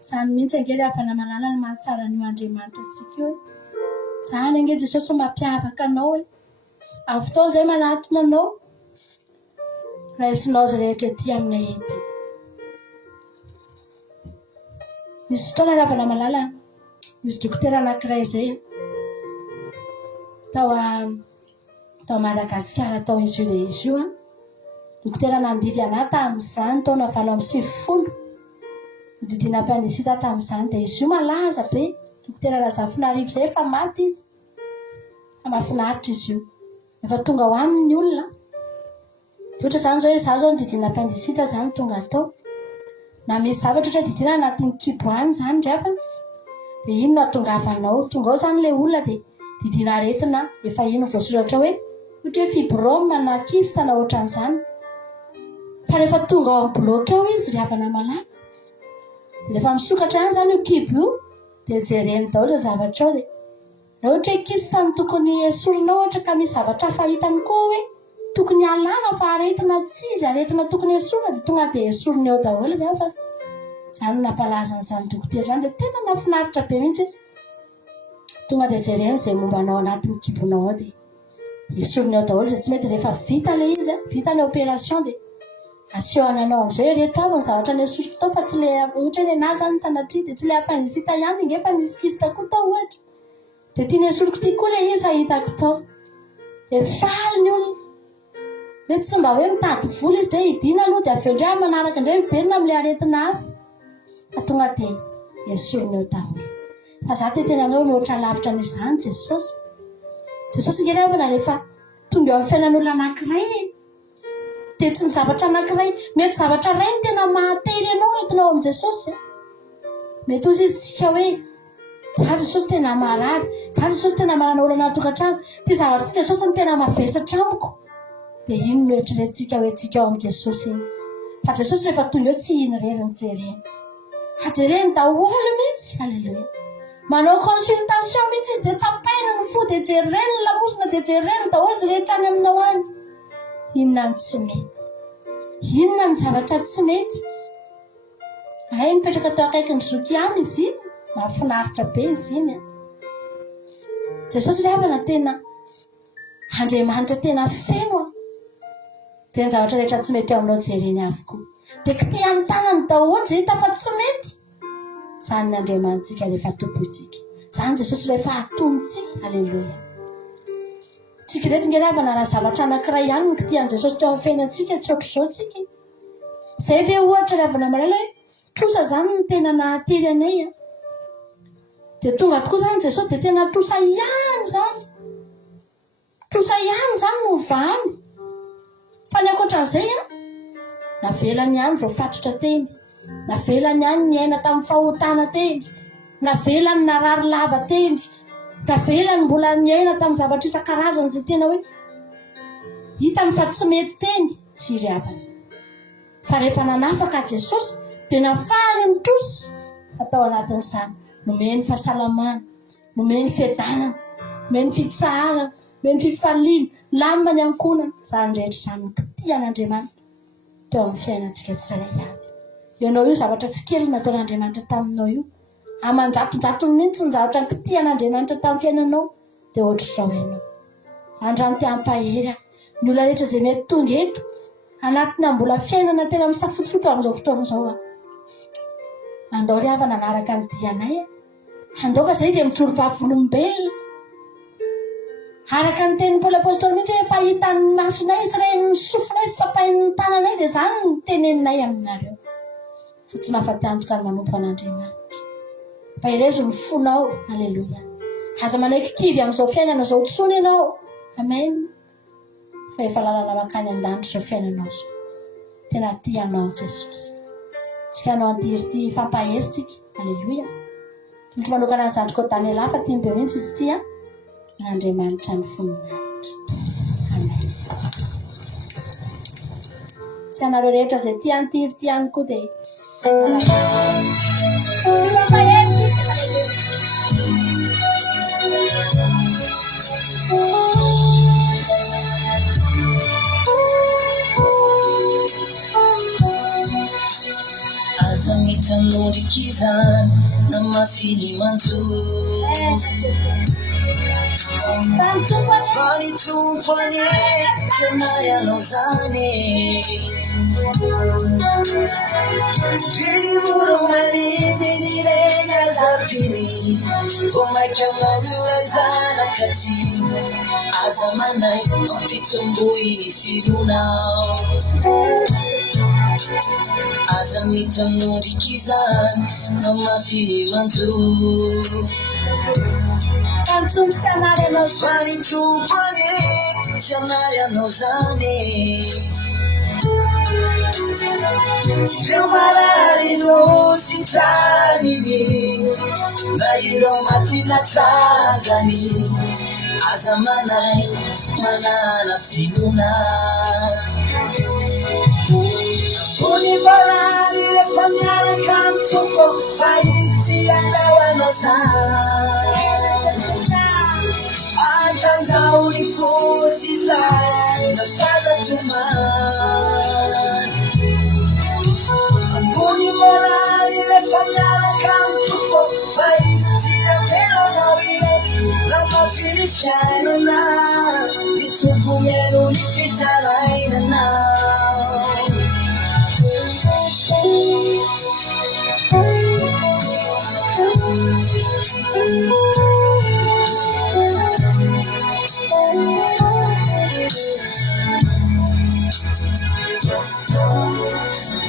Izany mihitsy angely afana malala ny mahatsara ny Andriamanitra antsika io. Izany ange Jesosy mampiavaka anao hoe amin'ny fotoana izay manatona anao raisinao azy rehetra ety aminay ety. Misy fotoana ravana malala misy dokotera anankiray izay tao Madagasikara tao izy io dia izy io dokotera nandidy anahy tamin'izany taona 2020 didina appendicite tamin'izany dia izy io malaza be dokotera Razafinarivo izay efa maty izy fa mahafinaritra izy io efa tonga ho aminy olona ohatra izany zao hoe izaho zao nididina appendicite izany tonga atao na misy zavatra ohatra didina anatin'ny kibo any izany ndrefa dia ino no hahatongavanao tonga ao izany ilay olona dia didina aretina efa ino voasoratra hoe ohatra hoe fibrome na kyste na ohatran'izany fa rehefa tonga ao bloqué ao izy ry havana malala rehefa misokatra ihany izany io kibo io dia jereny daholo zavatra ao dia raha ohatra hoe kyste ny tokony esorinao ohatra ka misy zavatra fahitany koa hoe tokony alana fa aretina tsy izy aretina tokony esorina dia tonga dia esoriny ao daholo rehefa izany nampalaza an'izany dokotera izany dia tena mahafinaritra be mihitsy tonga dia jereny izay mombanao anatin'ny kibonao ao dia esoriny ao daholo izay tsy mety rehefa vita ilay izy vita ny opération dia asehoana anao amin'izay hoe reto avy ny zavatra nesoriko tao fa tsy le ohatra hoe na zany sanatria dia tsy le appendicite ihany ngefa nisy kyste koa tao ohatra dia tia nesoriko tia koa le izy ahitako tao dia faly ny olona hoe tsy mba hoe mitady vola izy dia hidina aloha dia avy eo indray manaraka indray miverina amin'ilay aretina avy fa tonga dia esoriny eo daholo fa za dia tena hoe mihoatra lavitra noho izany Jesosy nge rehefa rehefa tonga eo amin'ny fiainan'olona anankiray dia tsy ny zavatra anankiray mety zavatra ray ny tena mahatery ianao entinao amin'i Jesosy mety ozy izy tsika hoe za Jesosy tena marary za Jesosy tena manana olana tokantrano ty zavatra tsy Jesosy ny tena mavesatra amiko dia ino no eritreretintsika hoe tsika ao amin'i Jesosy iny fa Jesosy rehefa tonga eo tsy iny reriny jereny hajereny daholo mihitsy halleloia manao consultation mihitsy izy dia tsapaina ny fo dia jereny ny lamosina dia jereny daholo izy rehetra any aminao any inona ny tsy mety inona ny zavatra tsy mety ay nipetraka tao akaiky ny zoky aminy izy iny mahafinaritra be izy iny Jesosy rehefa na tena Andriamanitra tena feno dia ny zavatra rehetra tsy mety eo aminao jereny avokoa dia kity anontana ny daholo zay hita fa tsy mety izany ny Andriamanitsika rehefa tompontsika izany Jesosy rehefa atontsika halleloia tsika reto nge rehefa na raha zavatra anankiray ihany ny kitian'i Jesosy teo amin'ny fiainantsika tsy ohatr'izao tsika izay ve ohatra rehavana malala hoe trosa izany ny tena nahatery anay dia tonga tokoa izany Jesosy dia tena trosa ihany izany no vany fa ny ankoatran'izay navelany ihany voafatotra teny navelany ihany ny aina tamin'ny fahotana teny navelany narary lava teny navelany mbola ny aina tamin'ny zavatra isan-karazany izay tena hoe hitany fa tsy mety teny tsy ry havana fa rehefa nanafaka Jesosy dia nafahany mitrosa atao anatin'izany nomeny fahasalamana nomeny fiadanana meny fitsara meny fifalimy lamany ankonana zany rehetra zany kitian'Andriamanitra teo amin'ny fiainantsika tsirairay avy ianao io zavatra tsy kely nataon'Andriamanitra taminao io amanjatonjatony mihitsy ny zavatra kitian'Andriamanitra tamin'ny fiainanao dia ohatr'izao ianao androany ty ampahery ny olona rehetra izay mety tonga eto anatina mbola fiainana tena misafotofoto amin'izao fotoan'izao andao ry havana nanaraka ny dianay andao fa zay dia mijoro vavolombelona araka ny tenin'ny Paoly apôstôly mihitsy hoe fahitan'ny masonay sy ren'ny sofinay sy sapain'ny tananay dia zany ny teneninay aminareo fa tsy nahafaty antoka ny manompo an'Andriamanitra mpahirezo ny fonao aleloia aza manaiky kivy amin'izao fiainana izao tsony ianao amen fa efa lalana makany an-danitra izao fiainanao zao tena tianao Jesosy tsika anao antiry fampaheritsika aleloia tondro manokana ny zandriko tany ala fa tiany be mihitsy izy tia n'Andriamanitra ny voninahitra amen tsy anareo rehetra izay tia antiry tiany koa dia aza mitanondrikizany na mafily manjoy fany tompony tenary anao zany reny voromaniny azapiny vo maika mavilay zanakaty aza manay ampitomboiny filonao aza mitanondrikizany na mafily manjoy fany tompony tianary anao zany ireo marary no sitraniny na ireo matinatrangany aza manay manana filona ony marary rehefa miaraka amin'ny tompo fa izy andao anao zany atanjao ny fosizany na fazatomany ambony morary rehefa miaraka amin'ny tompo fa izy tsy amelanao ireny na mafily fiainana ny tompo meno ny fitarainanao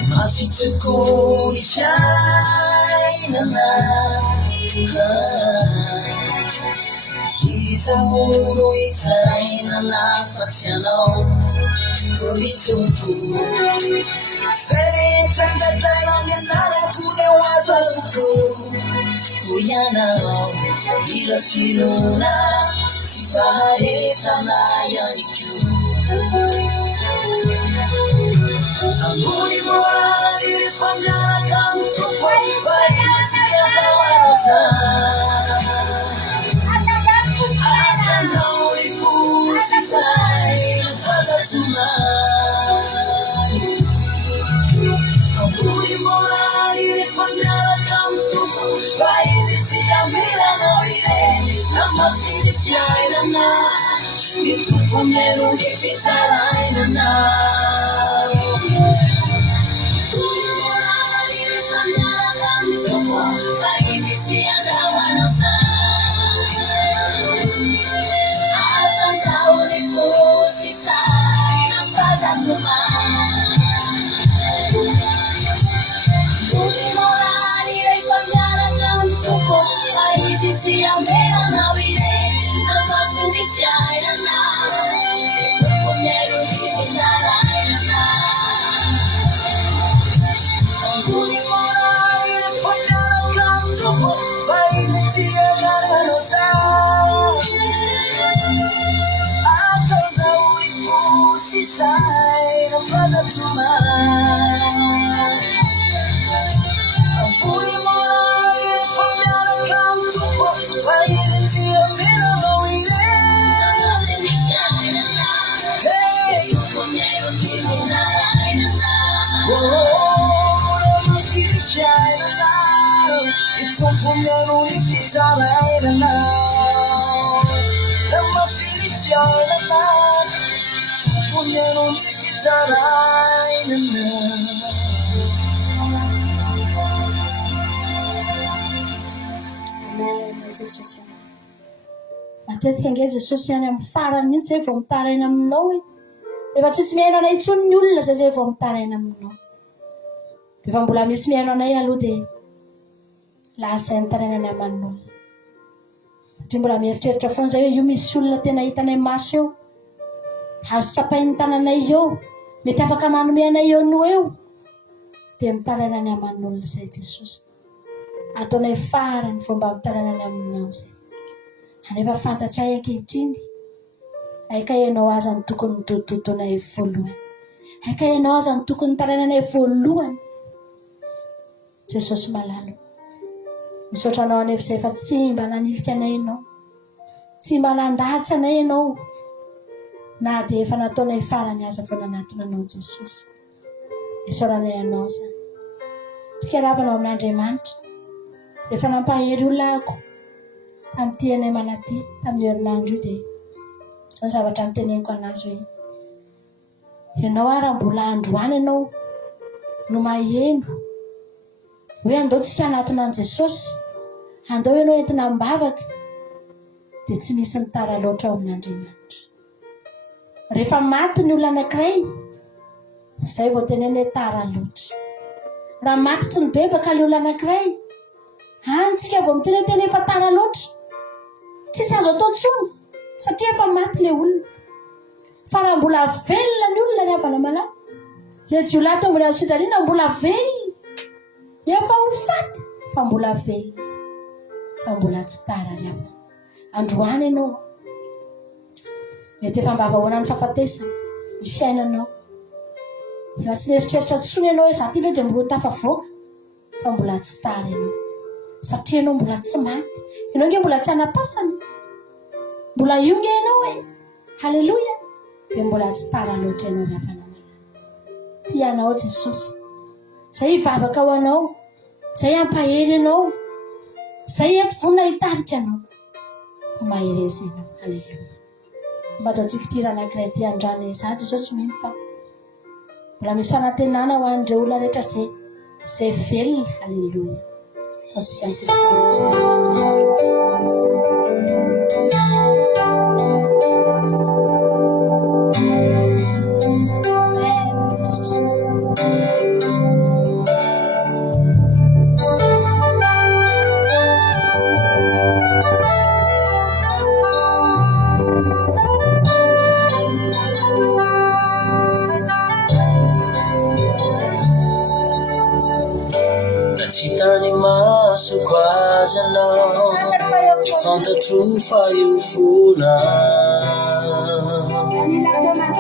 mafitoko ny fiainana iza mono itarainana fa tsy anao ny tompo zay rehetra ndratainao ny anarako dia ho azo avoko ho ianao mila filona sy faharetana ihany ko ambony morary rehefa miaraka amin'ny tompo fa izy andao anao zany atanjao ny fosizay na fazatomany ambony morary rehefa miaraka amin'ny tompo fa izy tsy amelanao ireny na mafily fiainana ny tompo meno ny fitarainana See, I'm better now, we I'm not in the sky, and now I'm never leaving that. tutumiano ni fitarainana nama filifianana tutumiano ni fitarainana. Amen. Jesosy matetika ange Jesosy any amin'ny farany mihitsy zay vao mitaraina aminao hoe rehefa tsisy mihaino anay intsony ny olona zay vao mitaraina aminao. Rehefa mbola misy mihaino anay aloha dia lasa izay mitaraina any aman'olona satria mbola mieritreritra foana zay hoe io misy olona tena hitanay maso eo azo tsapain'ny tananay eo mety afaka manome anay eo no eo dia mitaraina any aman'olona zay Jesosy ataonay farany fomba mitaraina any aminao zay. Anefa fantatray ankehitriny aika ianao aza ny tokony totonay voalohany, aika ianao aza ny tokony tarainanay voalohany Jesosy malalo. Misaotra anao anefa izay fa tsy mba nanilika anay ianao, tsy mba nandatsy anay ianao na dia efa nataonay farany aza vao nanatonanao Jesosy. Isaoranay anao zany tikaravanao amin'Andriamanitra efa nampahery olona ako amin'ny tianay manaty tamin'ny herinandro io dia zao zavatra niteneniko anazy hoe ianao raha mbola androany ianao no maheno hoe andao tsika anatona an Jesosy, andao ianao entina mbavaka dia tsy misy nitara loatra ao amin'Andriamanitra. Rehefa maty ny olona anankiray izay vao tenena tara loatra. Raha maty tsy nibebaka ny olona anankiray antsika vao mitenetena efa tara loatra tsisy azo atao tsony satria efa maty le olona. Fa raha mbola velona ny olona ny avana malala le jiolahy tao mbola azo fijaliana mbola velona efa ho faty fa mbola velona fa mbola tsy tara ry avana. Androany ianao mety efa mba avahoana ny fahafatesana ny fiainanao efa tsy neritreritra tsony ianao hoe za ty ve dia mbola tafavoaka fa mbola tsy tara ianao satria ianao mbola tsy maty. Ianao nge mbola tsy anapasana, mbola io nge ianao hoe halleloja dia mbola tsy tara loatra ianao ry avana malala. Tianao Jesosy zay hivavaka ao anao, zay hampahery ianao, zay eto vonina hitarika anao ho maherezy ianao. Halleloja. Mba tsika tira anankiray ty andrano za Jesosy mino fa mbola misy fanantenana ho an'ireo olona rehetra zay velona. Halleloja. Tany masoko azy anao dia fantatro fa eo fona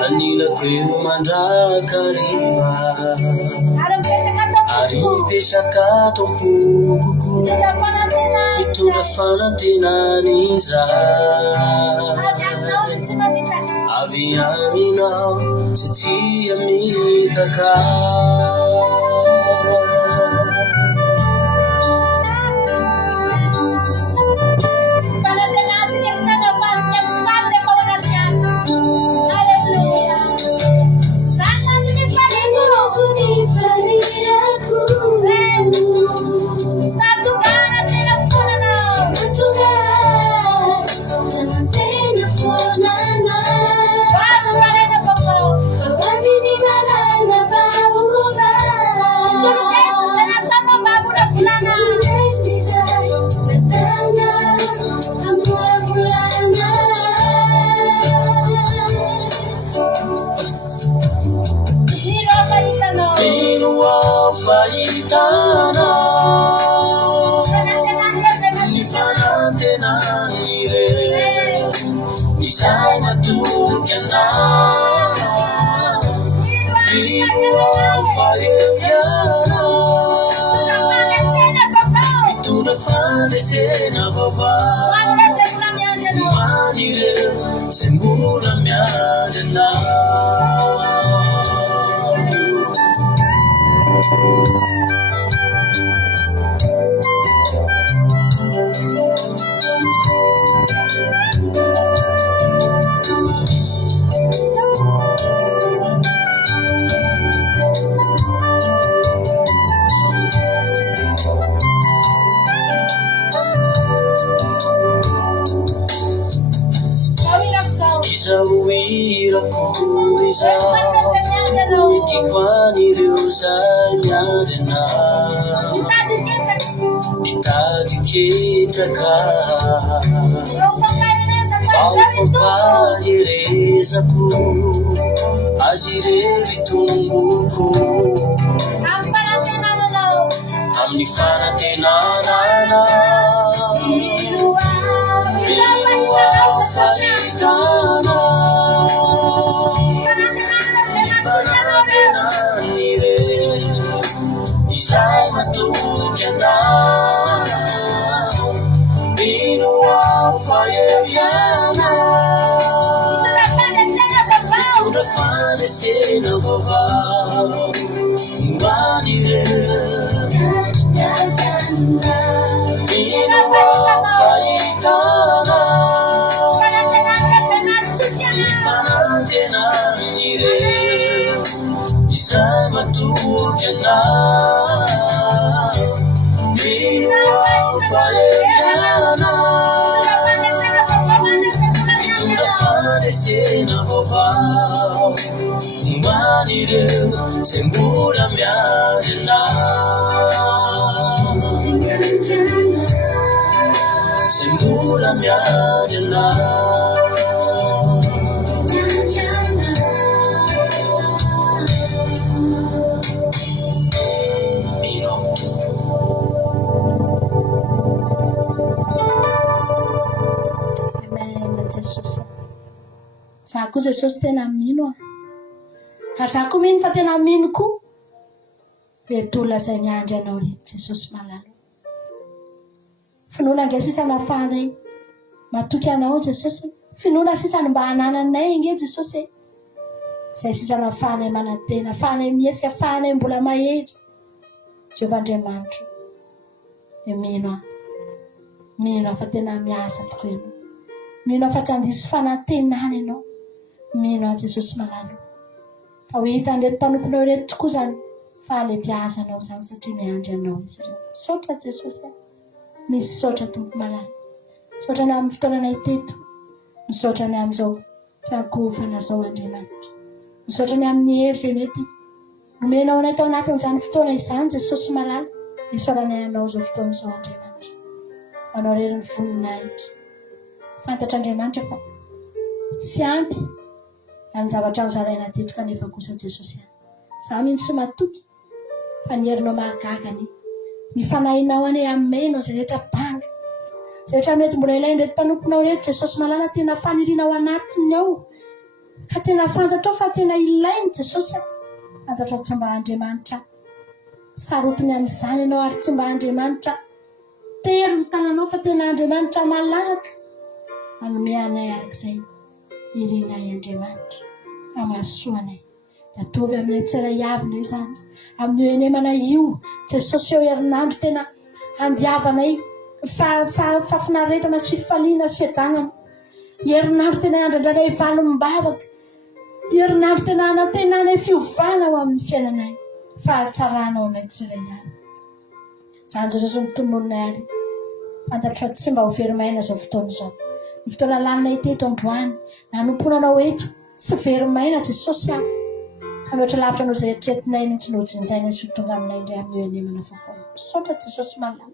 anilako eo mandraka riva ary mipetraka tompokoko mitondra fanantenany izahay avy aminao tsy tia mitaka. Isay matukana Iwa fayana Ituna fane sena vava Manire semula miadena Ikikwani riuzanyarena Itadikitaka Alfapajirezaku Azireri tungguku Amni fana tenanana Iluwa faitana Fana tenanire Isai matukena Iluwa faitana Ituna fana sena vavao Ngadire Iluwa faitana Ifana tenanire Isai matukena Iluwa faitana Ituna fana sena vavao Ngadire Sembura miadena Sembura miadena Amen, Jesus. Zaho koa Jesosy tena mino ary zaho koa mino fa tena mino koa reto olona izay miandry anao reto Jesosy malalo finoana nge sisany afahanay matoky anao Jesosy finoana sisany mba hanananay nge Jesosy izay sisany afahanay manantena afahanay mihetsika afahanay mbola mahery Jehovah-Andriamanitra mino fa tena miasa tokoa ianao mino fa tsy handisy fanantenana ianao mino Jesosy malalo fa ho hitan'ireto mpanomponao reto tokoa zany fa alebiazanao zany satria miandry anao izy ireo misaotra Jesosy misaotra tompo malalo misaotra ny amin'ny fotoananay teto misaotra ny amin'izao fiankovana zao Andriamanitra misaotra ny amin'ny hery izay mety nomenao anay tao anatin'izany fotoana izany Jesosy malalo isaoranay anao zao fotoana izao Andriamanitra anao rery ny voninahitra fantatra Andriamanitra fa tsy ampy na ny zavatra nozaraina teto kanefa kosa Jesosy za mino sy matoky fa ny herinao mahagagany ny fanahinao ane amenao izay rehetra banga izay rehetra mety mbola ilainy reto mpanomponao reto Jesosy malala tena fanirianao anatiny ao ka tena fantatrao fa tena ilainy Jesosy fantatrao tsy mba Andriamanitra sarotiny amin'izany ianao ary tsy mba Andriamanitra tery ny tananao fa tena Andriamanitra malalaka anome anay arak'izay irinay Andriamanitra amasoanay datovy amin'ny tsiray avina izany amin'ny enemana io Jesosy eo herinandro tena handiavanay fafinaretana sy fifaliana sy fiadanana herinandro tena handradranay valim-bavaka herinandro tena hanantenanay fiovana ao amin'ny fiainanay fahatsaranao anay tsiray avy zany Jesosy mitonononay ary fantatra tsy mba ho verimaina zao fotoana izao ny fotoana laninay teto androany nanomponanao eto tsy verimaina Jesosy Ameotra lavitra no zay tretinay mihitsy no jinjaina sy tonga aminay indray amin'ny enemana fofoana misaotra Jesosy malala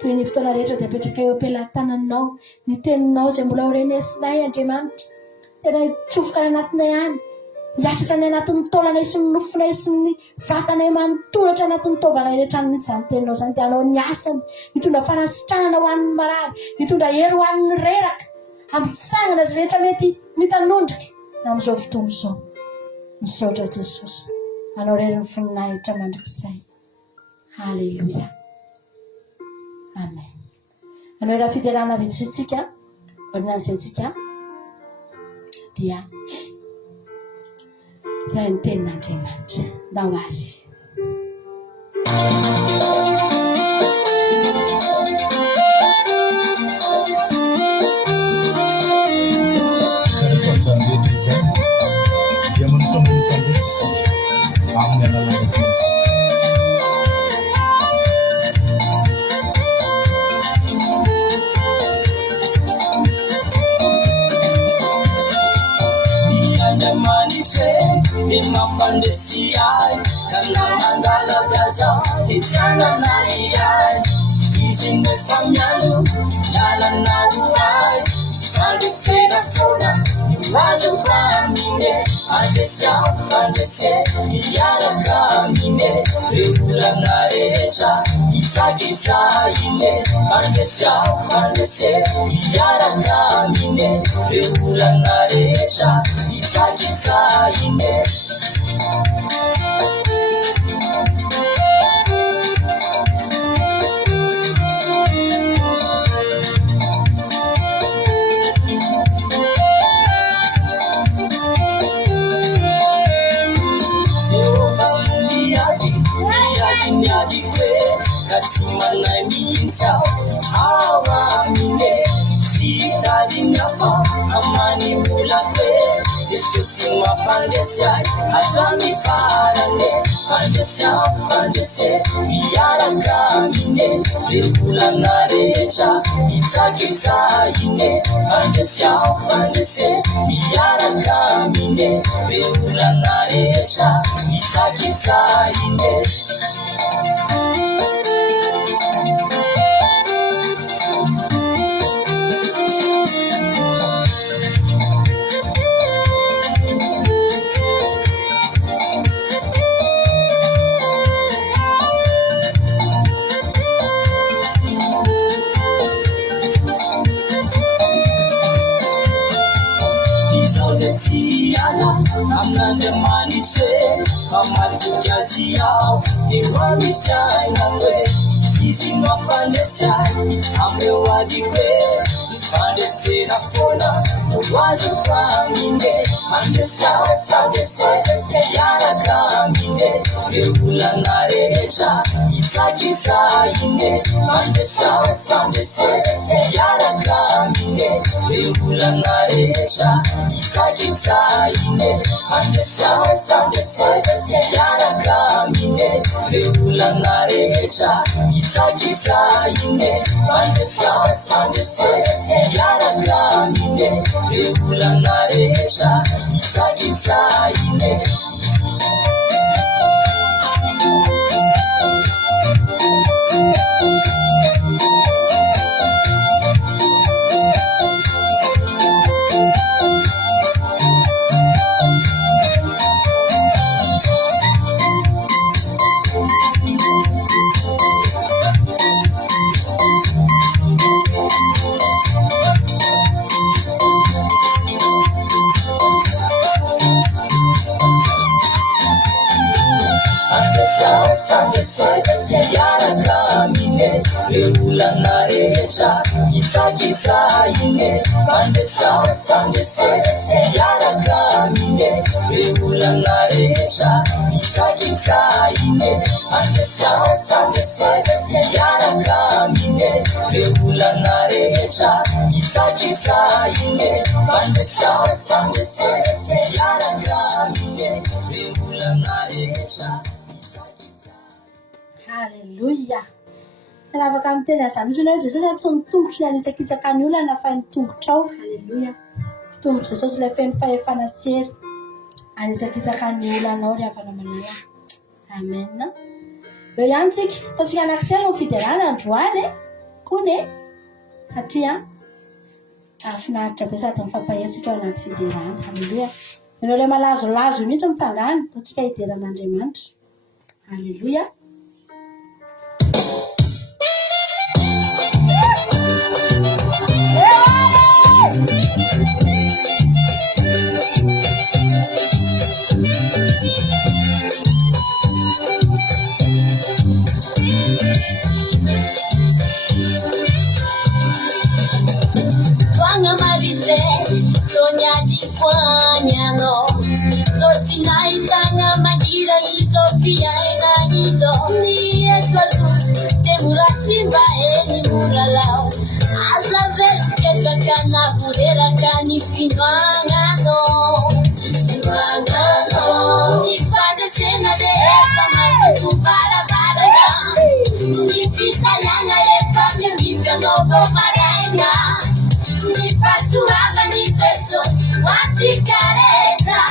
toy ny fotoana rehetra dia apetraka eo am-pelantananao ny teninao izay mbola horenesinay Andriamanitra tena hitsofoka ny anatinay any hiatratra ny anatin'ny taolanay sy ny nofonay sy ny vatanay manotoratra anatin'ny taovanay rehetra mihitsy izany teninao izany dia anao ny asany hitondra fanasitranana ho an'ny marary hitondra hery ho an'ny reraka hampitsangana izay rehetra mety mitanondrika amin'izao fotoana izao misaotra Jesosy anao rery ny voninahitra mandrakizay haleluia amen anao raha fidelana vitsitsika orinan'izay dia ny tenin'Andriamanitra ndao azy dia menemukan sisi kami adalah definisi dia manis Laza, Itana Naya, Easy my family, Yana Nawai, Sunday Seda Fona, Razu Kamine, and the say, Yara Kamine, Rula Nareja, Itakita Ine, and the say, Yara Kamine, Rula Nareja, Itakita Ine. Katimana minta awamine sitadinafa amani mulakwe sesusima pandesai atami farane pandese yarakamine lekula nareja itakita ine pandese yarakamine lekula nareja itakita ine. I'm the money train, I'm at the Gazio, the one is shining away. Easy up on the side, I'm the one you quit. On the scene of Fona, who was a coming day. On the south, the side, Yara coming day. The Hula Nareja, it's like it's in it. On the south, the side, Yara coming day. The Hula Nareja, it's like it's in it. On the south, the side, Yara coming day. The Hula Nareja, it's like it's in it. On the south, the side, Yara kamine, Hula Nareja, Sakita ine. Yara kamine, Hula Nareja, Itakita ine. On the south, on the side, Yara kamine, Hula Nareja, Itakita ine. On the south, on the side, Yara kamine, Hula Nareja, Itakita ine. On the south, on the side, Yara kamine, Hula Nareja. Haleluya. Lavaka amin'ny teny azany hoe Jesosy tsy nitombotra ny anitsakitsaka ny olona fa nitombotra ao. Haleluya. Tombotra Jesosy ilay feno fahefana sery anitsakitsaka ny olana ao ry havana manana. Amen. Eo ihany tsika, ataontsika anankitelo ny fiderana androany kone satria finaritra be sady mifampahery-tsika ao anaty fiderana. Haleluya. Ianao ilay malazolazo mihitsy mitsangana, ataontsika hideran'Andriamanitra. Haleluya. Careta,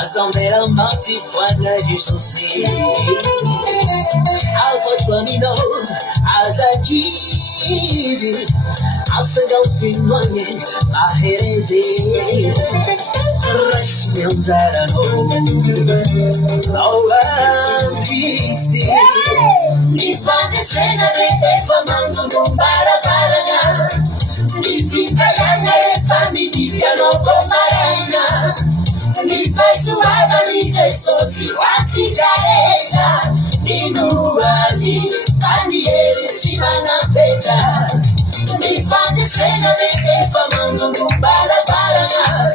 Azambera mati fwana jisosi Alfatwanino Azakiri Alsaga ufimanye Ahereze Rasmi Anzarano Laura Christi Nifane sena rete famando Numbara barana Nifita yanga e familia no comarana Mi fasuada mi tesosi wati gareja Ninuwazi kandiere chimana peja Mi fane sena vete famando numbara barana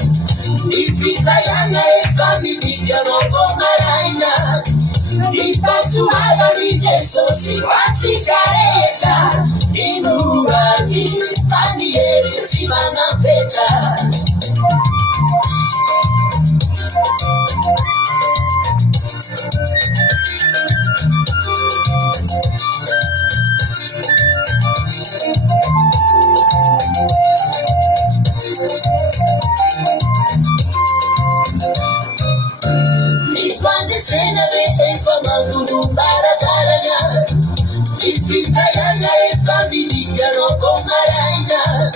Mi fita yanga e familia no pomaraina Mi fasuada mi tesosi wati gareja Ninuwazi kandiere chimana peja Sena vete famando numbara darana Ifita yanga e familia no comaraina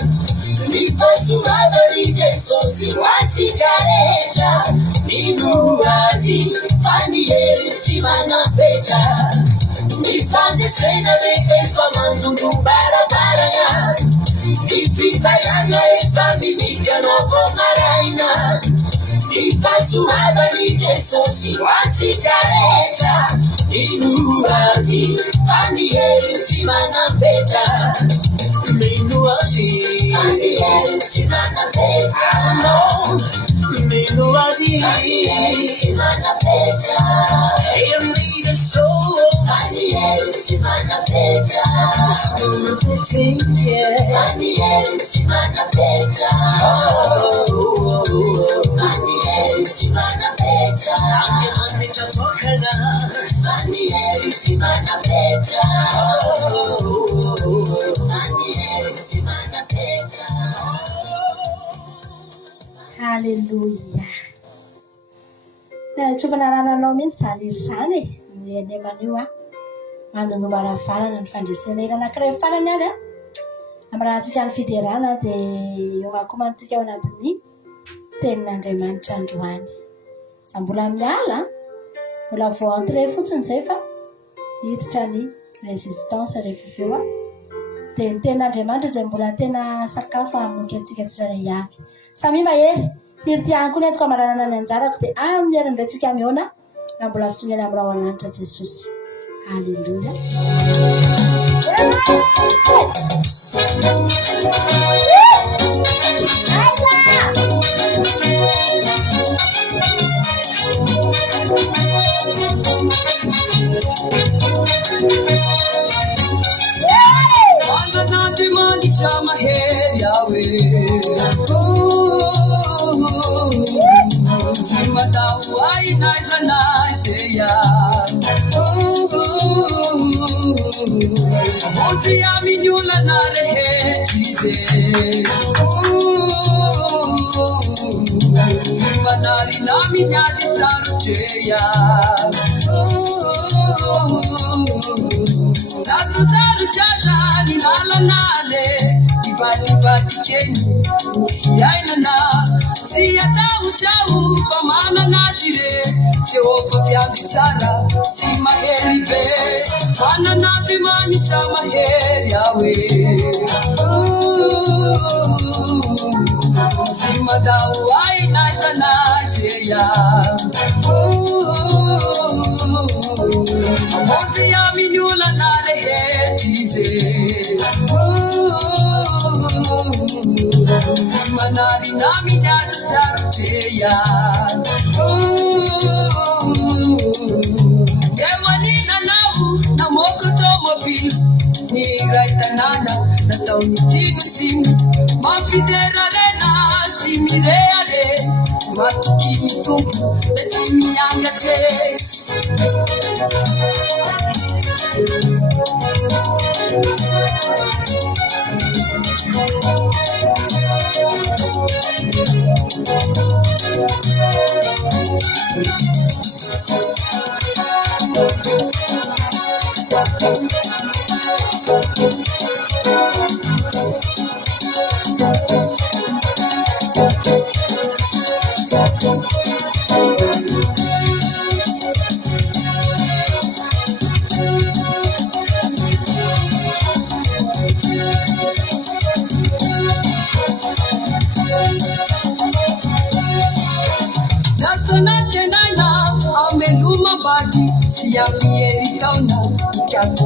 Mi fasuada di tesosi wati gareja Ninuwazi fandiere chimana peja Mi fande sena vete famando numbara darana Ifita yanga e familia no comaraina Ifasuada ni tesosi wati gareja Inuwazi fandiere chimana peja Minuwazi fandiere chimana peja Minuwazi fandiere chimana peja Every the soul fandiere chimana peja Fandiere chimana peja Fandiere chimana peja Anche tocana Fandiere chimana peja Fandiere chimana peja Hallelujah. Tsovanarana mihitsy zany izany ny aneman'io mandono maravarana ny fandresena ira anankiray farany any amin'ny raha antsika ny fiderana dia eo ankomantsika ao anatin'ny tenin'Andriamanitra androany. Za mbola miala mbola vao entré fotsiny izay fa hiditra ny résistance rehefa eo dia ny tenin'Andriamanitra izay mbola tena sakafo hamoky antsika tsirairay avy. Samy mahery firy ty any koa ny entiko amaranana ny anjarako dia amin'ny heriny rentsika mihoana raha mbola sonena amin'ny raha ananitra Jesosy. Halleluja.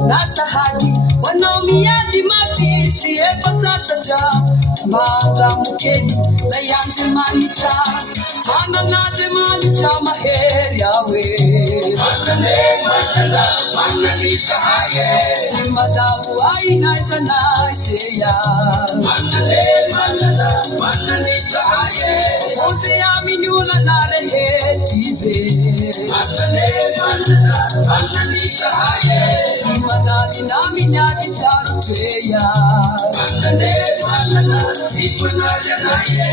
Nasahadi wanaomiaji maki siyepa sasa ja maza mukeni na yante manita mananate manita maheri yawe manani sahaye simadabu aina sana seya manani sahaye oze ya minyula na rehetize manani sahaye Manali nami nyati saruteya Manana sipu na janaye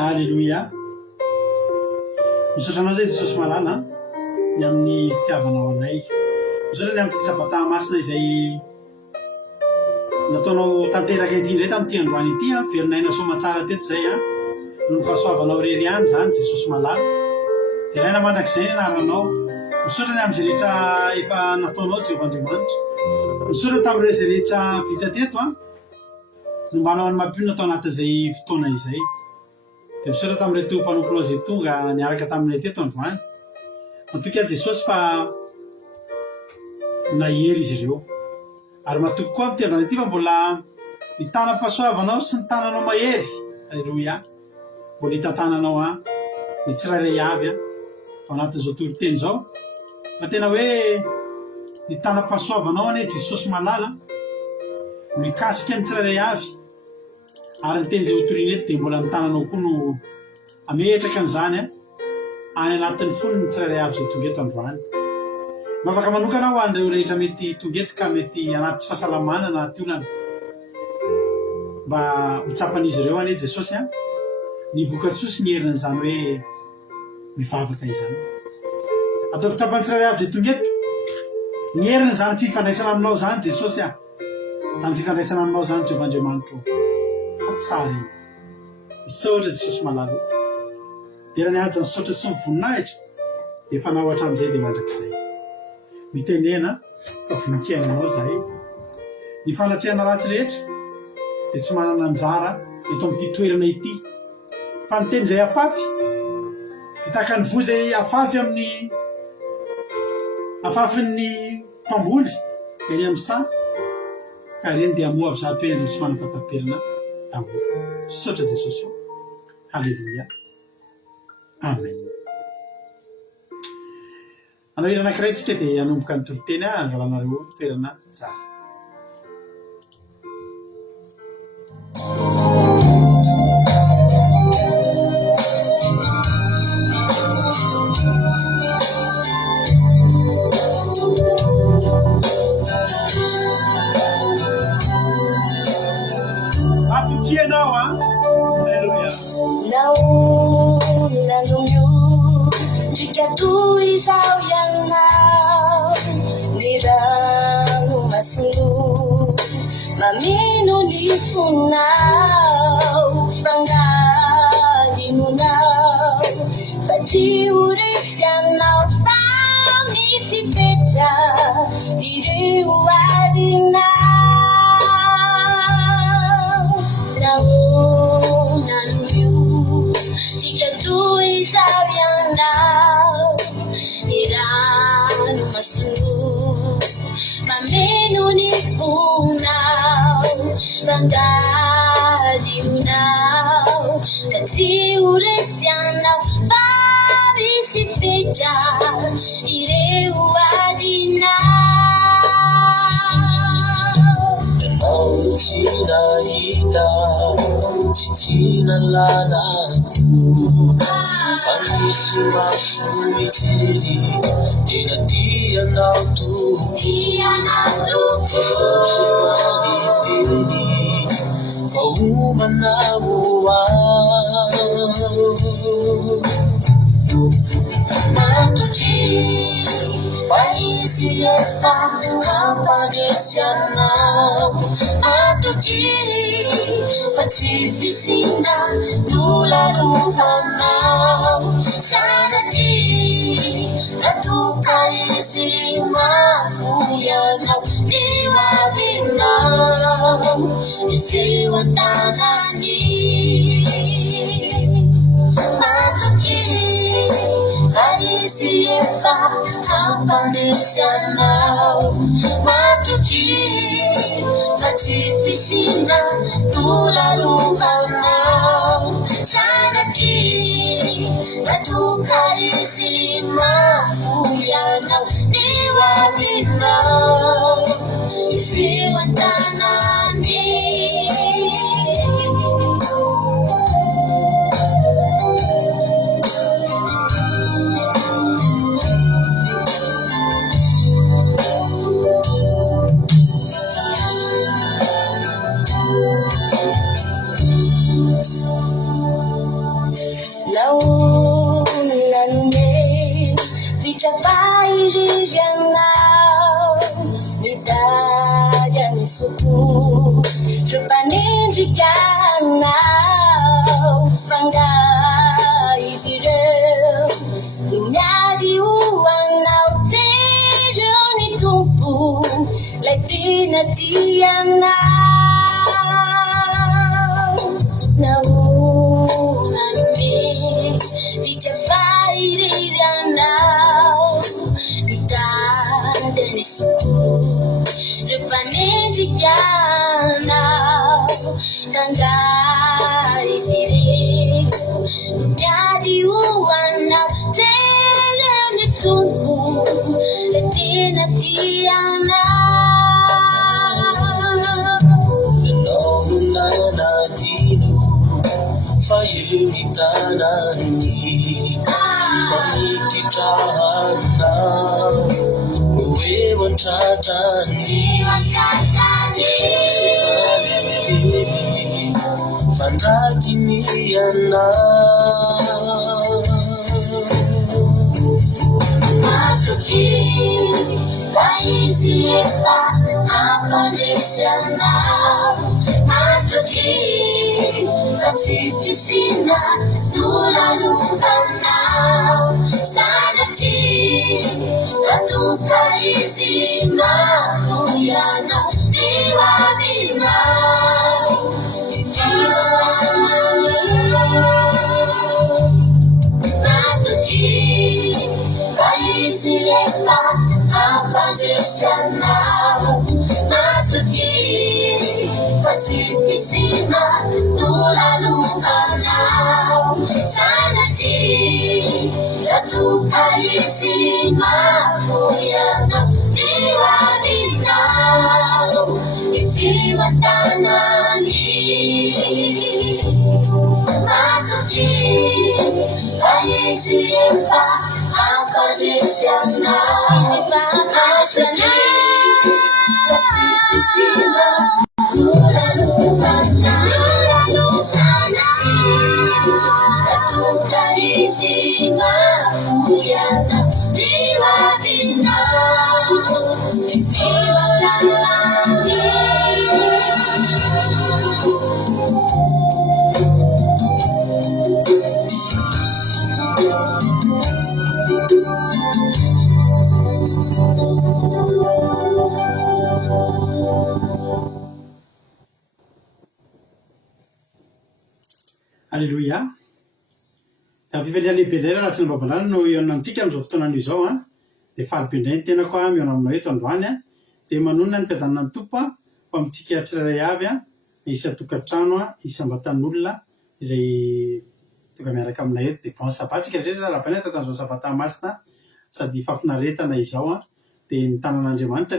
Alléluia. Misaotra anao zay Jesosy malala ny amin'ny fitiavanao anay. Misaotra ny amin'ny sabata masina izay nataonao tanteraka ity indray tamin'ity androany ity velonay soma tsara teto zay no ny fahasoavanao reriany zany Jesosy malala. Dia ilaina mandrakizay ny anaranao. Misaotra ny amin'izay rehetra efa nataonao Jehovah-Andriamanitra. Misaotra tamin'ireo izay rehetra vita teto no mba hanao ny mampino atao anatin'izay fotoana izay. Dia misaotra tamin'ireo mpanomponao izay tonga niaraka taminay teto androany. Matoky ahy Jesosy fa nahery izy ireo. Ary matoky koa amin'ny tevana ity fa mbola ny tanam-pahasoavanao sy ny tananao mahery. Alleluia. Mbola hita tananao ny tsirairay avy ao anatin'izao toriteny izao. Fa tena hoe ny tanam-pahasoavanao anie Jesosy malala mikasika ny tsirairay avy. Ary ny teny izay ho toriana eto dia mbola ny tananao koa no ametraka an'izany any anatin'ny fonony ny tsirairay avy izay tonga eto androany. Mafaka manokana ho an'ireo rehetra mety tonga eto ka mety anaty tsy fahasalamana na anaty olana. Mba hotsapan'izy ireo anie Jesosy ny voka-tsoa ny herin'izany hoe mivavaka izany. Atao fitsapan'ny tsirairay avy izay tonga eto. Ny herin'izany fifandraisana aminao zany Jesosy zany fifandraisana aminao zany Jehovah-Andriamanitra. Tsara misaotra Jesosy malala. Dia raha nihaja nisaotra sy nivoninahitra dia efa nao hatramin'izay dia mandrakizay. Mitenena fa voninkainanao zahay. Ny fanatrehana ratsy rehetra dia tsy manana anjara eto amin'ity toerana ity. Fa ny teny izay afafy dia tahaka ny voa izay afafy amin'ny afafin'ny mpamboly eny amin'ny saha. Ka ireny dia hamoha avy zato hoe tsy manam-pataperana. Misaotra Jesosy. Halleluja. Amen. Anao hira anankiray tsika dia hanomboka ny toriteny angalanareo toerana tsara. Isao yang nao nirang masulu mamino ni funao frangadi nunao pati urisyan nao pami si pecha diriwadi nao nao nanuyu jika tu isao yang nao Iran masulu mamenu ni funau bangadi unau kati ulesianau fari si fecha ire uadina Tina lalako Fanisi maso mijery Tena tianao tompo Jesosy faniteny Fa omanao Matoky fa izy efa hampandresy anao Matoky fa tsy fisina nolalovanao Sanatry natoka izy mafoy anao Io avinao izeo an-tanany Matoky fa izy efa hampandresy anao Matoky fa tsy fisina nolalovanao Sanatry natoka izy mafoy anao Io avinao izeo an-tanany Naunanme Vichapairi Yanao Nidaya Nisuku Jupanindi Yanao Franga Izire Nyadi Uwanao Tejo Nitumpu Latina Tiyanao Naunanme Vichapairi Yanao Nidaya Nisuku Jupanindi Yanao Franga Izire Nyadi Uwanao Tejo Nitumpu Latina Tiyanao Fayuritanani Mamikitahana Uwe wanchatani Jisifani Fandakiniana Matoki Faizi efa Hampandresy anao Matoki Katifisina nolalovanao Sanatry natoka izy mafoy anao Io avinao Matoky fa izy efa hampandresy anao Matoky fa tsy fisina nolalovanao Sanatry natoka izy mafoy anao Io avinao izeo an-tanany Matoky fa izy efa hampandresy anao Matoky fa tsy fisina nolalovanao Sanatry natoka izy mafoy anao Io avinao izeo an-tanany Alléluia. Avivany lehibe indray raha tsy nambabalana no iona amintsika amin'izao fotoana izao dia falibe indray ny tenako miona aminao eto androany dia manonona ny fiadanana ny tompo fa amintsika tsirairay avy isa-tokantrano isam-batan'olona izay tonga miaraka aminay eto dia bon sabatsika rehetra raha baina toka an'izao sabata masina sady fafinaretana izao dia ny tanan'Andriamanitra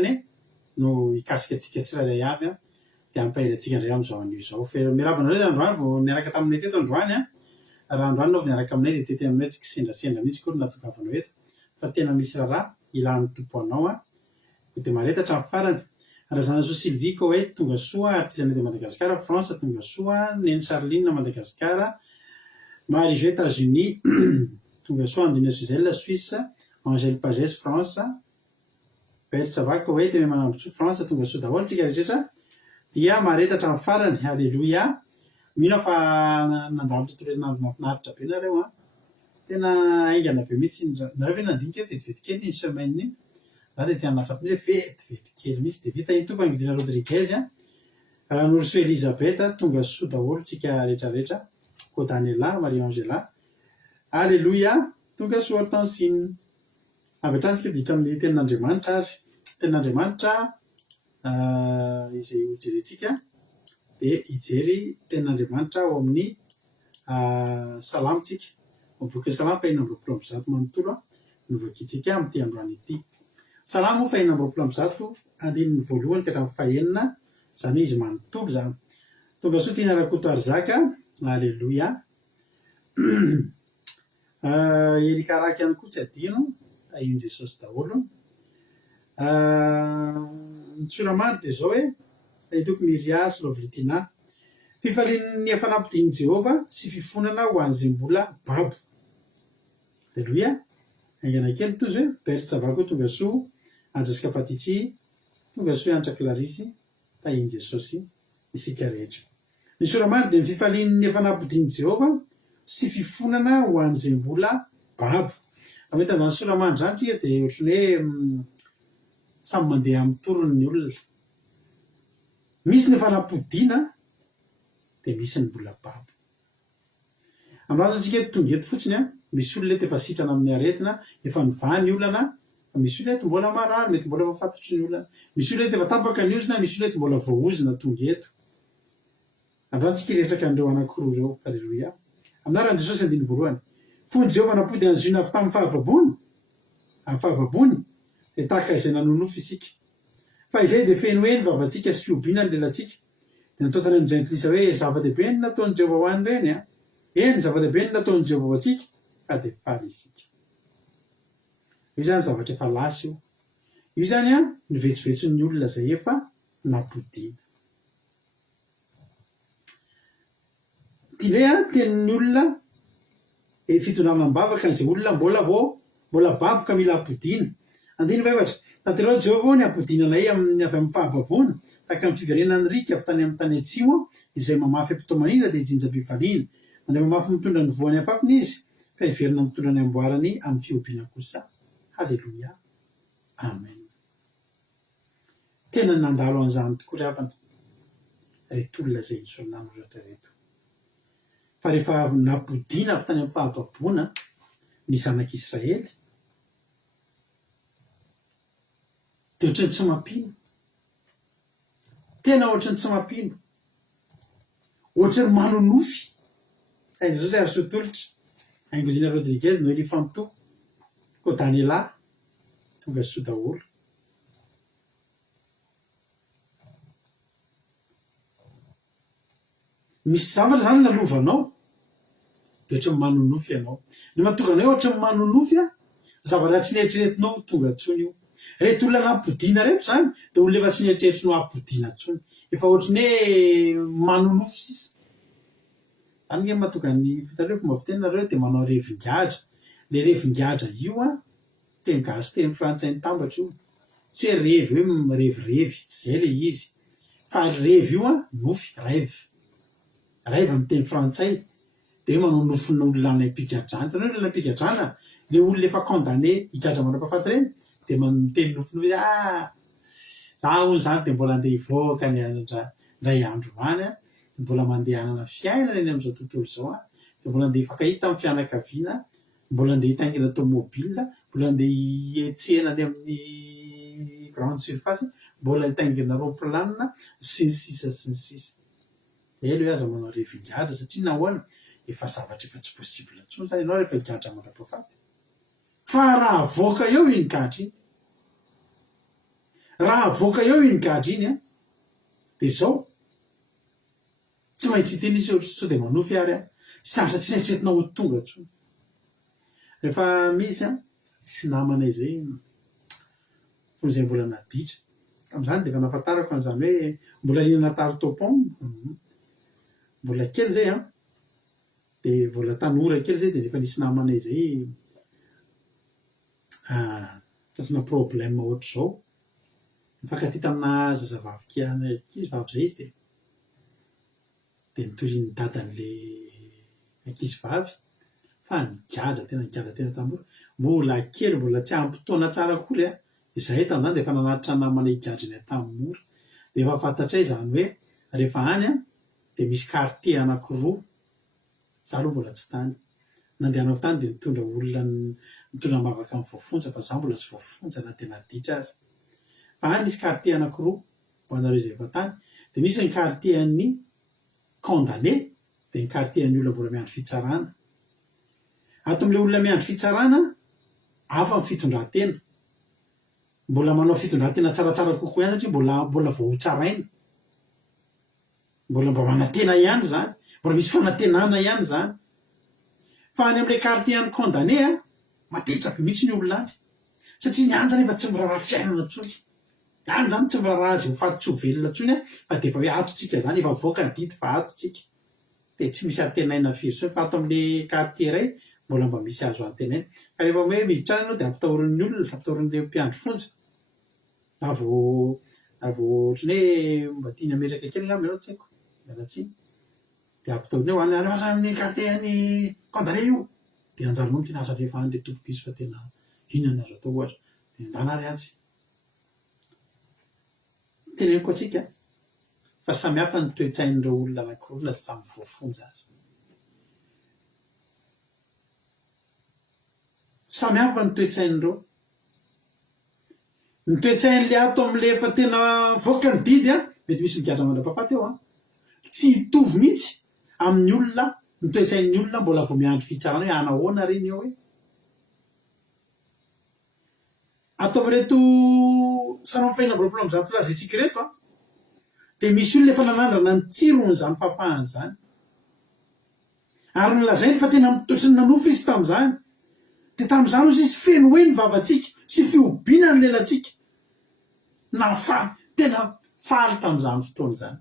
no ikasika antsika tsirairay avy dia ampahirantsika indray amin'izao anio izao miarabana reo androany vao niaraka taminay teto androany a raha androany nao niaraka aminay dia tety aminay tsika sendrasendra mihitsy koa natokavana eto fa tena misy raha ilan'ny tompo anao a dia maretatra amin'ny farany raha zana so Sylvie Coët tonga soa artisanat de Madagascar France tonga soa Neny Charline Madagascar Marie-Jo États-Unis tonga soa Andina Suzelle Suisse Angèle Pagès France Bertsa va Coët me manambotsoa France tonga soa daholo tsika rehetra dia maretatra amin'ny farany alleluia mino fa nandalo tontolo nafinaritra be nareo a tena aingana be mihitsy nareo ve nandinika vetivety kely ny semaine iny za dia tiana latsapo hoe vetivety kely mihitsy dia vita iny tompo Angelina Rodriguez a raha Norso Elisabeth tonga soa daholo tsika rehetrarehetra Kodaniela Marie Angela alleluia tonga soa Hortensine avy hatrany tsika ditra amin'ny tenin'Andriamanitra ary tenin'Andriamanitra izay hojerentsika dia hijery tenin'Andriamanitra ao amin'ny salamtsika boky salamo fahina amby roapolo amby zato manontolo no vakitsika amin'ity androany ity salamo fahina amby roapolo amby zato andininy voalohany ka hatramin'ny fahenina zany hoe izy manontolo zany tonga soa tiana Rakoto Arzaka alleluia Erikaraky ihany koa tsy adino ahiny Jesosy daholo ny soramandry dia zao hoe ahitoko Mirias Lovlitina fifalian'ny fanampidian'i Jehova sy fifonana ho an'izay mbola babo alleluia aingana kely toy hoe Bertsa Zavako tonga soa Anjasika Patichi tonga soa Antra Clarisy tahiny Jesosy isika rehetra ny soramandry dia fifalian'ny fanampidian'i Jehova sy fifonana ho an'izay mbola babo mety azany soramandry zany tsika dia ohatrany hoe samy mandeha amin'ny torony ny olona misy ny fanam-podiana dia misy ny mbola babo amin'azy antsika tonga eto fotsiny a misy olona eto efa sitrana amin'ny aretina efa nivany olana misy olona eto mbola marary mety mbola efa fantatry ny olana misy olona eto efa tapaka ny ozina misy olona eto mbola voaozina tonga eto androantsika resaka andreo anankiroa reo alleluia aminarany Jesosy andiny voalohany fony Jehova napody any Ziona avy tamin'ny fahababony amin'ny fahababony dia tahaka izay nanonofo isika fa izay dia feno hoe ny vavantsika sy obiana ny lelantsika dia nataotany amin'izay antilisa hoe zava-dehibe ny nataon'i Jehova ho any ireny a eny zava-dehibe ny nataon'i Jehova ho antsika ka dia faly isika io zany zavatra efa lasa io zany a ny vetsovetson'ny olona zay efa napodiana tile a tenin'ny olona fitondrana-bavaka n'izay olona mbola babo ka mila apodiana andiny vevatra tanterao Jehova ny apodinanay avy amin'ny fahababona taka amin'ny fiverenan'ny rika avy tany amin'ny tany atsimo izay mamafy ampitomanina dia jinjam-pifaliana mandeha mamafy mitondra ny voany afafiny izy fa hiverina mitondra ny amboarany amin'ny fiobiana kosa halleluia amen tena nandalo an'izany tokoa ry havana reto olona zay nisolonano rehetra reto fa rehefa napodiana avy tany amin'ny fahababona ny zanak'Israely dia ohatrany tsy mampino tena ohatrany tsy mampino ohatrany manonofy Jesosy ary sotolotra Angelina Rodriguez Noélie Fanto Kodaniela tonga soa daholo misy zavatra zany nalovanao dia ohatrany manonofy ianao ny mahatonga anao ohatrany manonofy a zavatra tsy nieritreretinao tonga ntsony io reto olona nampodiana reto zany dia olona efa tsy nieritreretrinao apodiana ntsony efa ohatrany hoe manonofy sisa zany nge mahatonga ny fitareo fomba fitenareo dia manao revingadra le revingadra io a teny gasy teny frantsay ny tambatra io tsy hoe revy hoe revirevy tsy zay le izy fa revy io a nofy rêve amin'ny teny frantsay dia manao nofin'olona any ampigadrana tanao olona ampigadrana le olona efa condamné higadra manam-pahafaty reny dia miteny nofiny hoe za hono zany dia mbola andeha hivoaka ny ndray andro any a mbola mandeha hanana fiainana eny amin'izao tontolo izao a dia mbola andeha hifankahita amin'ny fianakaviana mbola andeha hitaingina automobile mbola andeha hietsena any amin'ny grande surface mbola hitaingina roplanina sy ny sisa sy ny sisa elo aza manao revingadra satria nahoana efa zavatra efa tsy possible ntsony zany ianao rehefa higadra manam-pahafaty fa raha avoaka eo iny gadra iny raha avoaka eo iny gadra iny a dia zao tsy maintsy teny izy ohatry tsy de manofy ary saratra tsy naitretinao ho tonga tsony rehefa misy sy namanay zay fon'izay mbola naditra am'izany de efa nafantarako an'izany hoe mbola liana tary topon mbola kely zay de mbola tanora kely zay de rehefa nisy namanay zay tatrina problème ohatr' zao mifankaty tamina zazavavy ankizy vavy zay izy de nitoriny dadan'le ankizy vavy fa nigadra tena tamora mbola kely mbola tsy ampitoana tsara akory izay tam'izany de efa nanatitra namanay higadra iny tamora de efa fantatray zany hoe rehefa any de misy quartier anankiroa za aloha mbola tsy tany nandehanako tany de nitondra olona mitondra mavaka amin'ny voafonja fa za mbola tsy voafonja na de naditra azy fa any misy quartier anankiroa ho anareo zay efa tany de misy ny quartier an'ny condamné de ny quartier an'ny olona mbola miandry fitsarana ato am'le olona miandry fitsarana hafa ny fitondran-tena mbola manao fitondran-tena tsaratsara kokoa ihany satria mbola vao hotsaraina mbola mba manantena ihany zany mbola misy fanantenana ihany zany fa any am'le quartier an'ny condamné matetsaka mihitsy ny olona any satria ny any zany efa tsy miraharaha fiainana tsony any zany tsy miraharaha azy ho fatotsy ho velona tsony fa de efa hoe atotsika zany efa voaka dity fa atotsika de tsy misy antenaina firy tsony fa ato am'le quartier ray mbola mba misy azo antenaina fa rehefa hoe miditra anao de ampitahorin'ny olona ampitahorin'le mpiandry fonja raha vao ohatrany hoe mba tiany ametraka kely ngamba ianao tsy haiko mialatsiny de ampitahorinao any amin'ny quartier any condamné io de anjaranao tena aza rehefa any le tompoko izy fa tena inona azo atao ohatra de andana ary azy teneniko atsika fa samihafa ny toe-tsain'ireo olona anankiroa na tsy samy voafonja azy samihafa ny toe-tsain'ireo ny toe-tsain'le ato am'le efa tena voaka ny didy mety misy migadra mandra-pahafaty eo tsy hitovy mihitsy amin'ny olona ny toe-tsain'ny olona mbola vao miandry fitsarana hoe anahoana reny eo hoe ato am'reto sanao faina voapola am'izany tolaza itsika reto de misy olona efa nanandrana ny tsiron'izany fafahany zany ary nolazainy fa tena mitotry ny nanofy izy tam'izany de tam'izany ozy izy feno hoe ny vavatsika sy fiobina ny lelantsika na tena faly tam'izany fotoana zany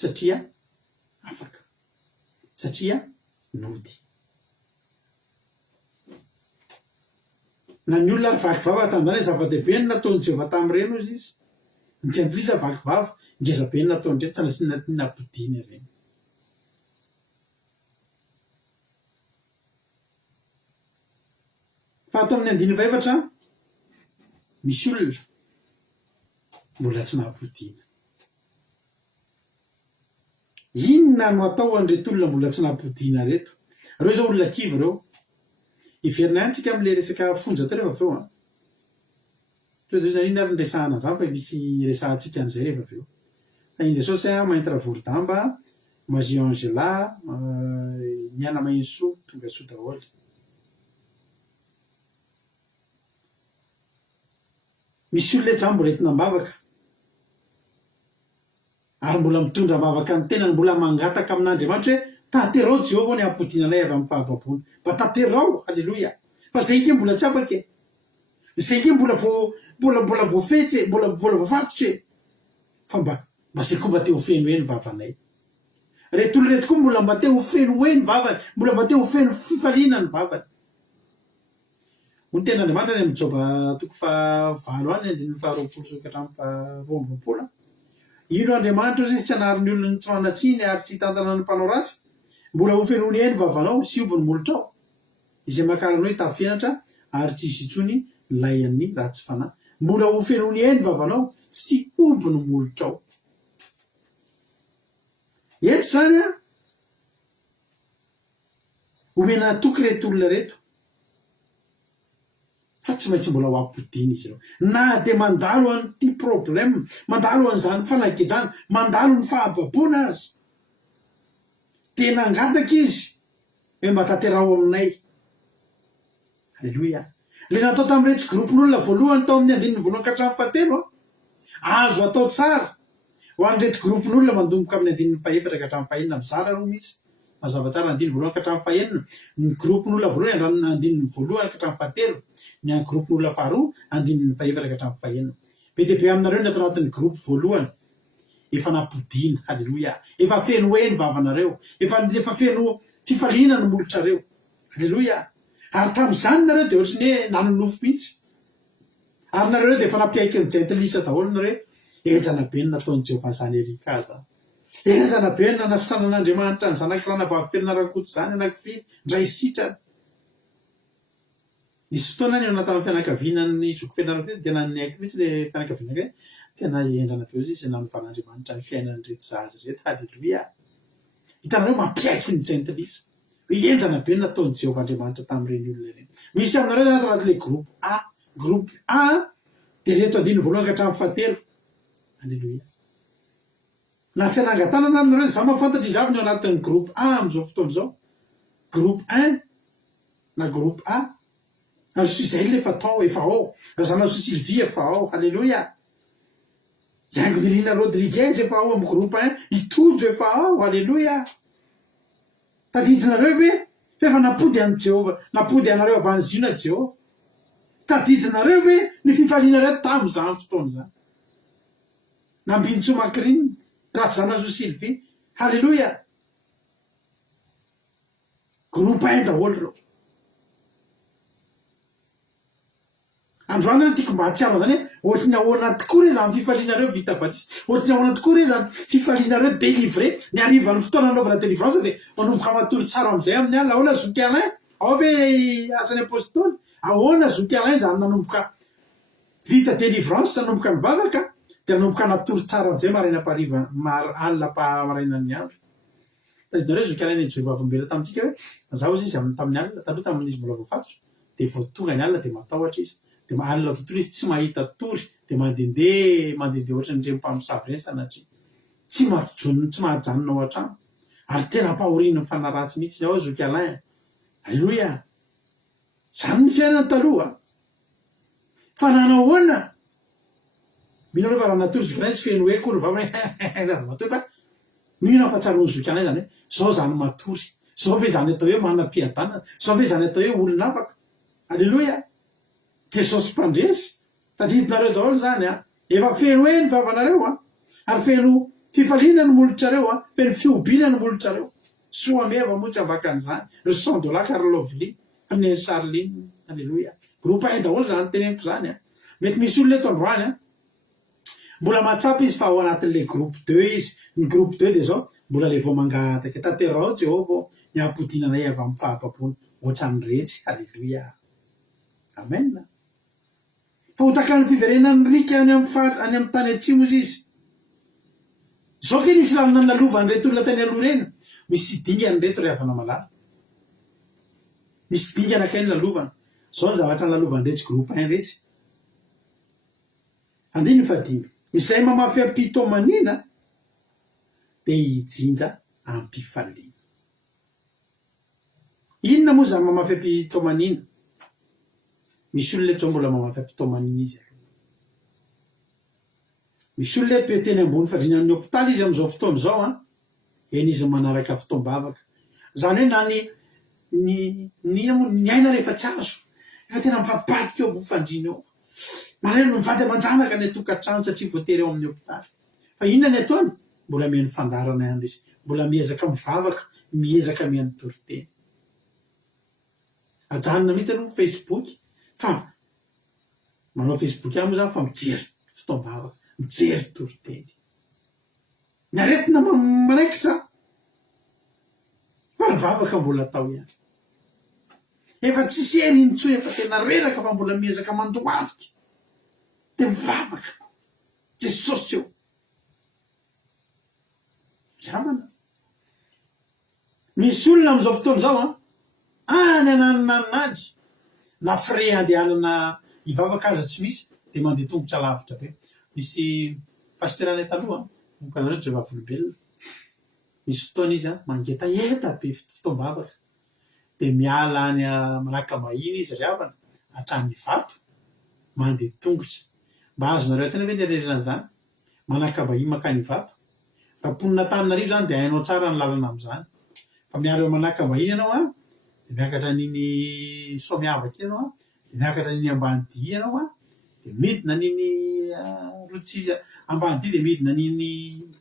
satria afaka satria nody na ny olona ary vaky vava tam'izany hoe zava-dehibe ny nataony Jehova tam'ireny ozy izy ny tsy andrisa vaky vava ngezabe ny nataony reny tsy napodiny reny fa ato amin'ny andiny faefatra misy olona mbola tsy napodina inona no atao an'reto olona mbola tsy napodina reto reo zao olona kivy reo iverina ihany tsika am'le resaka fonja tao rehefa aveo toezaina ary nyresahana zany fa misy resahantsika an'izay rehefa aveo fa iny jesosy mainty ravorodamba Magie Angela miana mainso tonga soa daholo misy olona eto zany mbola entina mbavaka ary mbola mitondra mbavaka ny tenany mbola mangataka amin'Andriamanitra hoe tanterao Jehova ny ampodinanay avy amin'ny fahababoana mba tanterao halleloia fa zay ke mbola tsy afaka zay ke mbola voafetra mbola voafatotra fa mba zay koa mba te ho feno hoe ny vavanay reto olo reto koa mbola mba te ho feno hoe ny vavany mbola mba te ho feno fifaliana ny vavany ho ny ten'Andriamanitra ny amin'ny Joba toko fahavalo any andininy faharoapolo sy hatramin'ny faharoa amby roapolo ino Andriamanitra ozy izy tsy hanary ny olona tsy manatsiny ary tsy hitantana ny mpanao ratsy mbola ho fenony ny vavanao sy ombony molotrao izay makaranao hitafianatra ary tsy hisy intsony layan'ny ratsy fanahy mbola ho fenony ny vavanao sy ombony molotrao eto zany omena toky reto olona reto fa tsy maintsy mbola ho ampodiny izy reo na de mandalo an'ity problème mandalo an'izany fanakejana mandalo ny fahababoana azy tena angataka izy hoe mba tanterao aminay halleloia le natao tamin'iretsy groupen'olona voalohany tao amin'ny andininy voalohany ka hatramin'ny fahatelo azo atao tsara ho an'reto gropin'olona mandomboka amin'ny andininy faefatra ka hatramin'ny fahenina mizara roa mihitsy mazava tsara andiny voalohany ka hatramin'ny fahenina ny gropin'olona voalohany andininy voalohany ka hatramin'ny fahatelo ny any gropin'olona faharoa andininy faefatra ka hatramin'ny fahenina be dia be aminareo ny ato anatin'ny gropy voalohany efa napodiana halleloia efa feno hoe ny vavanareo efa feno fifaliana ny molotrareo halleloia ary tamin'izany nareo dia ohatrany hoe nanonofo mihitsy ary nareo dia efa nampiaiky ny jentilisa daholo nareo enjana be ny nataon'i Jehovah zany erika enjana be ny nanasana an'Andriamanitra ny zanak'irana bavifelina rakoto zany anankifiry ndray sitrana nisy fotoana ny eo anatin'ny fianakavianany zokofelinarako tena naiky mihitsy le fianakavianako hoe tena enjana be izy nanovan'Andriamanitra ny fiainany reto zazy reto halleloia hitanareo mampiaiky ny jentilisa hoe enjana be ny nataon'i Jehovah Andriamanitra tamin'ireny olona ireny misy aminareo zany anaty groupe A dia reto andiny voalohany ka hatramin'ny fahatelo halleloia na tsy anangatanana nareo za mahafantatra izy avy ny ao anatin'ny groupe A amin'izao fotoana izao groupe 1 na groupe A ary Suzelle efa tao efa ao razana Sylvie efa ao halleloia Yangonirina Rodriguez efa ao amin'ny groupe 1 Itojo efa ao halleloia tadidinareo ve efa napody an'i Jehovah napody anareo avy any zina Jehovah tadidinareo ve ny fifalianareo tamin'izany fotoana zany nambinitso makriny raha zana zo Sylvie halleloia groupe 1 daholo reo androany tiako mba hatsiaro zany hoe ohatrany ahoana tokoa re zany fifalianareo vita batisa ohatrany ahoana tokoa re zany fifalianareo délivre ny arivan'ny fotoana anaovana délivrance dia manomboka matory tsara amin'izay amin'ny alina ahoana zoky alain ao ve asany apôstôly ahoana zoky alain zany nanomboka vita délivrance nanomboka mivavaka dia nanomboka natory tsara amin'izay maraina pariva alina marainan'ny andro tadinareo zoky alain ny Jehovah avombela tamintsika hoe zaho izy tamin'ny alina taloha tamin'izy mbola voafatotra dia voatonga ny alina dia matahotra izy dia alina tontolo izy tsy mahita tory dia mandehandeha ohatran'ny rem-mpamosavy ireny sanatria tsy mahajanona ao an-trano ary tena mpahoriana ny fanaratsy mihitsy ao zoky alain halleloia zany ny fiainana taloha fa nanahoana minareo fa raha natory zoky alain tsy feno hoe kory vava matory fa mino fa tsaroany zoky alain zany hoe zao zany matory zao ve zany atao hoe manam-piadanana zao ve zany atao hoe olona afaka halleloia Jesosy mpandresy tadidinareo daholo zany efa feno hoe ny vavanareo ary feno fifaliana ny molotrareo feno fiobiana ny molotrareo soameva moa tsy avaka an'izany leçon de la Carlovely amin'ny Charline halleloia groupe 1 daholo zany teneniko zany mety misy olona eto androany mbola mahatsapa izy fa ao anatin'le groupe 2 izy ny groupe 2 dia zao mbola le vao mangataka tanterao Jehovah vao niampodinanay avy amin'ny fahampapony ohatran'ny retsy halleloia amen fa hotakany fiverenany rika any amin'ny tany atsimo izy zao ke nisy lalina ny lalovany reto olona tany aloha reny misy dingany reto rehefa namalala misy dingana kay ny lalovany zao ny zavatra ny lalovany retsy groupe 1 retsy andiny ny fadimy izay mamafy ampitomaniana dia hijinja ampifaliana inona moa zany mamafy ampitomaniana misy olona eto mbola mamafy ampitomaniana izy misy olona eto teny ambony fadrinan'ny hôpitaly izy amin'izao fotoana izao eny izy manaraka fotoam-bavaka zany hoe na ny aina rehefa tsy azo efa tena mivadibatika eo mofandrina eo mareno mivady aman-janaka ny atokantrano satria voatery eo amin'ny hôpitaly fa inona ny ataony mbola mihaino fandarana andro izy mbola miezaka mivavaka miezaka mihaino toriteny ajanona mihitsy aloha Facebook fa manao Facebook any moa zany fa mijery fotoam-bavaka mijery toriteny ny aretina manaikitra fa mivavaka mbola atao ihany efa tsy sery intsony efa tena reraka fa mbola miezaka mandohalika dia mivavaka Jesosy eo miavana misy olona amin'izao fotoana izao any ananonanonady na frais andehanana hivavaka aza tsy misy dia mandeha tongotra lavitra be misy pasteranay taloha mokanareo Jehovah volobelona misy fotoana izy mangeta eta be fotoam-bavaka dia miala any Manaka Mahina izy riavana hatrany vato mandeha tongotra mba azonareo tena hoe ny rerenan'izany manakavahiny makany vato raha ponina tanynarivo zany de hainao tsara ny lalana am'izany fa miaro eo manakavahiny ianao a de miakatra niny somiavaka ianao a de miakatra niny ambany di ianao a de midina niny rotsy ambany di de midina niny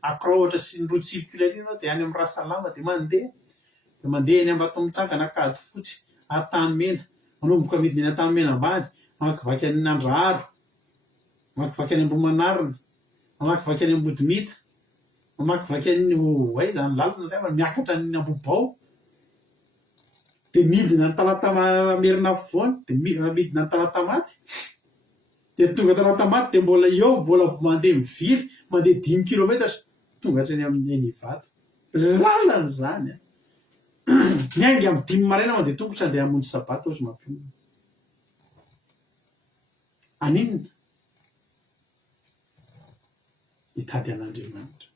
acrohatra sy ny route circulaire ianao de any amy rahasalama de mandeha eny ambato mitsangana akady fotsy ary tany mena manomboka midina eny tany mena ambany mamakivaky any Andraharo mamakivaky any Ambohimanarina mamakivaky any Ambodimita mamakivaky any ay zany lalana ray miakatra ny Ambobao de midina ny Talata Merina Afovoany de midina ny Talata Maty de tonga Talata Maty de mbola mandeha mivily mandeha 5 kilomètre tonga hatrany amin'ny Ivato lalana zany a miainga amy 5 maraina mandeha tongotra andeha hamonjy sabato ozy mampionona aninona hitady an'Andriamanitra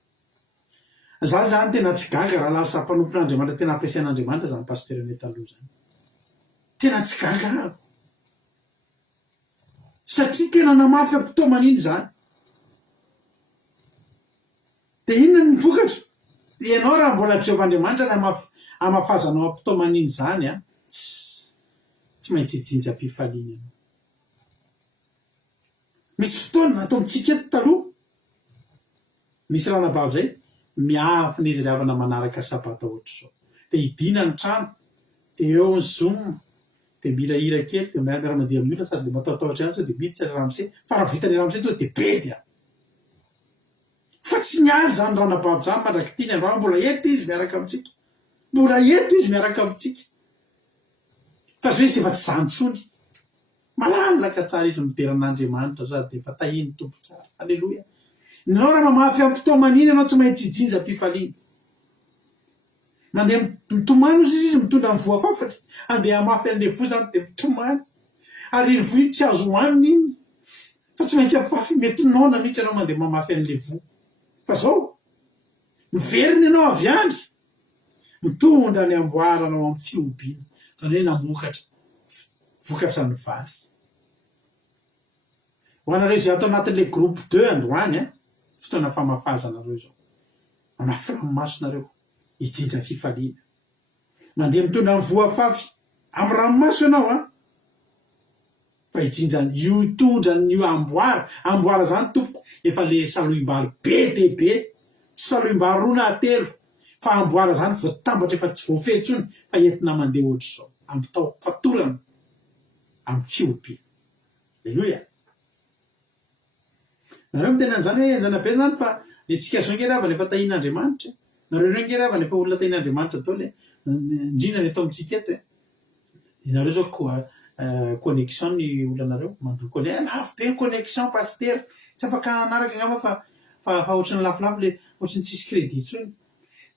za zany tena tsy gaga raha lasa mpanompon'Andriamanitra tena ampiasain'Andriamanitra zany pasterane taloha zany tena tsy gaga satria tena namafy ampitomaniny zany de inona ny vokatra ianao raha mbola Jehovahandriamanitra na amafazanao ampitomaniny zany a tsy maintsy jinja-pifaliana ianao misy fotoana natao mitsika eto taloha misy ranabavy zay miafina izy ravana manaraka sabata ohatr' zao de idina ny trano de eo ny zoom de mihirahira kely de miara mandeha amin'ny olona sady de matahotahotra ihany sao de miditra ny ramose fa raha vitany ramose to de bedy a fa tsy niary zany ranabavy zany mandraky tiany androany mbola eto izy miaraka amitsika fa zo izy efa tsy zanontsony malalaka tsara izy mideran'Andriamanitra sady de efa tahiny tompo tsara alleloia nanao raha mamafy ampitomaniny anao tsy maintsy jinja-pifaliana mandeha mitomany ozy izy mitondra ny voa fafatry andeha hamafy an'le vo zany de mitomany ary iny vo iny tsy azo hoaniny iny fa tsy maintsy afafy mety nona mihitsy anao mandeha mamafy an'le vo fa zao miveriny ianao avy andry mitondra ny amboaranao amin'ny fiobiana zany hoe namokatra vokatra ny vary ho anareo zay atao anatin'le groupe 2 androany a fotoana famafazanareo zao manafy ranomasonareo ijinja fifaliana mandeha mitondra ny voa fafy amy ranomaso ianao a fa ijinja io tondra ny amboara zany tompo efa le saloim-bary be de be tsy saloim-bary roa na telo fa amboara zany voatambatra efa tsy voafetsony fa entina mandeha ohatr' zao amy tao fatorana amy fiobia alleloia nareo mitena zany hoe enjana be zany fa netsika zao nge rava lefa tahin'Andriamanitra nareo reo nge rava lefa olona tahin'Andriamanitra dao le indrindra ny atao amitsika eto nareo zao connexion ny olanareo mandoko le lafo be connexion paster tsy afaka anaraka angamba fa ohatrany lafolafo le ohatrany tsisy crédit tsony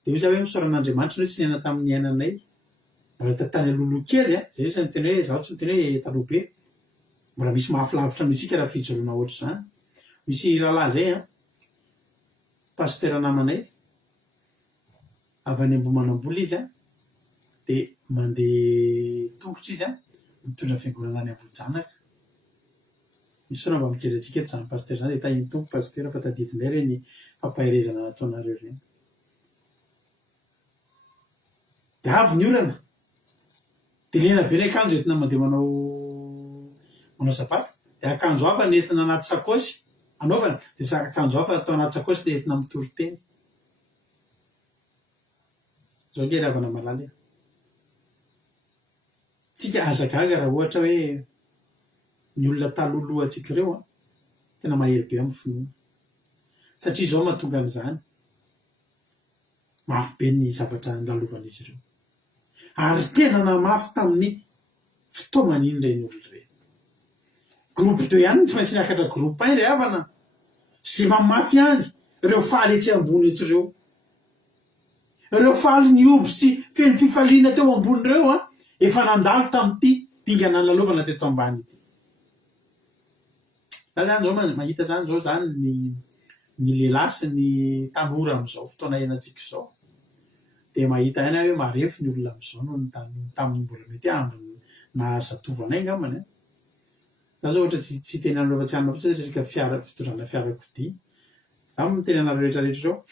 de hoe za hoe misoran'Andriamanitra no hoe tsy niaina tamin'ny ainanay nareo tatany alolo kely a zay oe miteny hoe zaho tsy miteny hoe taloha be mbola misy mahafilavitra amitsika raha fijorona ohatr' zany misy rahalahy zay a pastera namanay avy any Ambohimanamboly izy a de mandeha tongotra izy a mitondra fiangonana any Ambohijanaka misy fotoana mba mijery antsika eto zany pastera zany de tahiny tompo pastera fa tadidinay reny fampahirezana nataonareo reny de avy ny orana de lena be ny akanjo entina mandeha manao sapato de akanjo hafa nentina anaty sakosy anaovana de akanjo hafa atao anaty sakosy le entina mitory-teny zao nge ravana malala tsika azagaga raha ohatra hoe ny olona taloloha atsika reo a tena mahery be amy finoana satria zao mahatonga an'izany mafy be ny zavatra ndalovana izy ireo ary tena namafy tamin'ny fitomaniny reny olo reny groupe 2 ihany tsy maintsy niakatra groupe 1 ry havana zay mamafy any reo faly etsy ambony etsy reo faly ny oby sy feny fifaliana teo ambony reo a efa nandalo tam'ty dingana nalovana teto ambany ity za zany zao mahita zany zao zany ny lehilahy sy ny tanora am'izao fotoana iainantsika zao de mahita any hoe marefy ny olona am'izao no tamin'ny mbola mety andro na zatovanay angambany za zao ohatra tsy teny an'reo fa tsy anona fotsiny resaka fitondrana fiarakodia za miteny anareo rehetrarehetra reo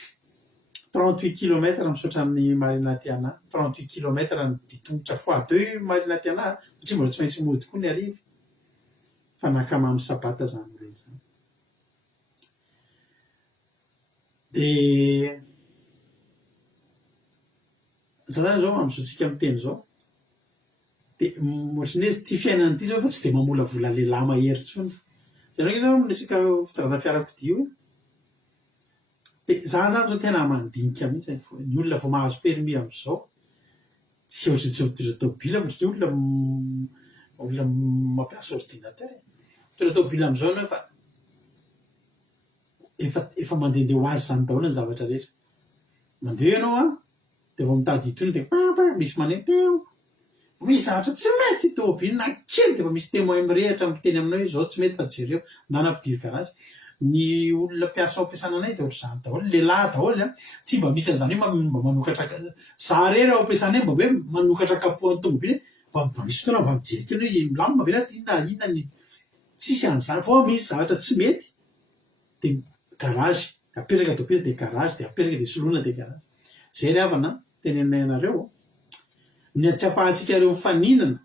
38 kilometre misaotra amin'ny Marina Tiana 38 kilometre ny ditongotra fois 2 Marina Tiana satria mbola tsy maintsy mody koa ny ariva fa nakamamy sabata zany reny zany de za zany zao am'izao tsika miteny zao de ohatrany hoe ty fiainana ty zao fa tsy de mamolavola lehilahy mahery tsony zareo zao resaka fitarana fiarakodia io de za zany zao tena mandinika mihitsy ny olona vao mahazo permis am'izao tsy ohatry tôbila fa ny olona mampiasa ordinateur tôbila am'izao no efa mandehandeha ho azy zany daholo ny zavatra rehetra mandeha ianao a de vao mitady itony de misy maneno teo misy zavatra tsy mety tôbila na kely de fa misy témoin mirehatra miteny aminao izao tsy mety fa jereo na nampidiry karazy ny olona ampiasana anay de ohatry zany daholo lehilahy daholo a tsy mba misy an'izany hoe mba manokatra za rery ao ampiasanay mba hoe manokatra kapohan'ny tômôbily mba misy fotoana mba mijery kely hoe milamina be naty inona ny tsisy an'izany fô misy zavatra tsy mety de garage apetraka tôbila de garage de apetraka de soloina de garage zay ry havana tenenay anareo ny atsapahantsika reo mifaninana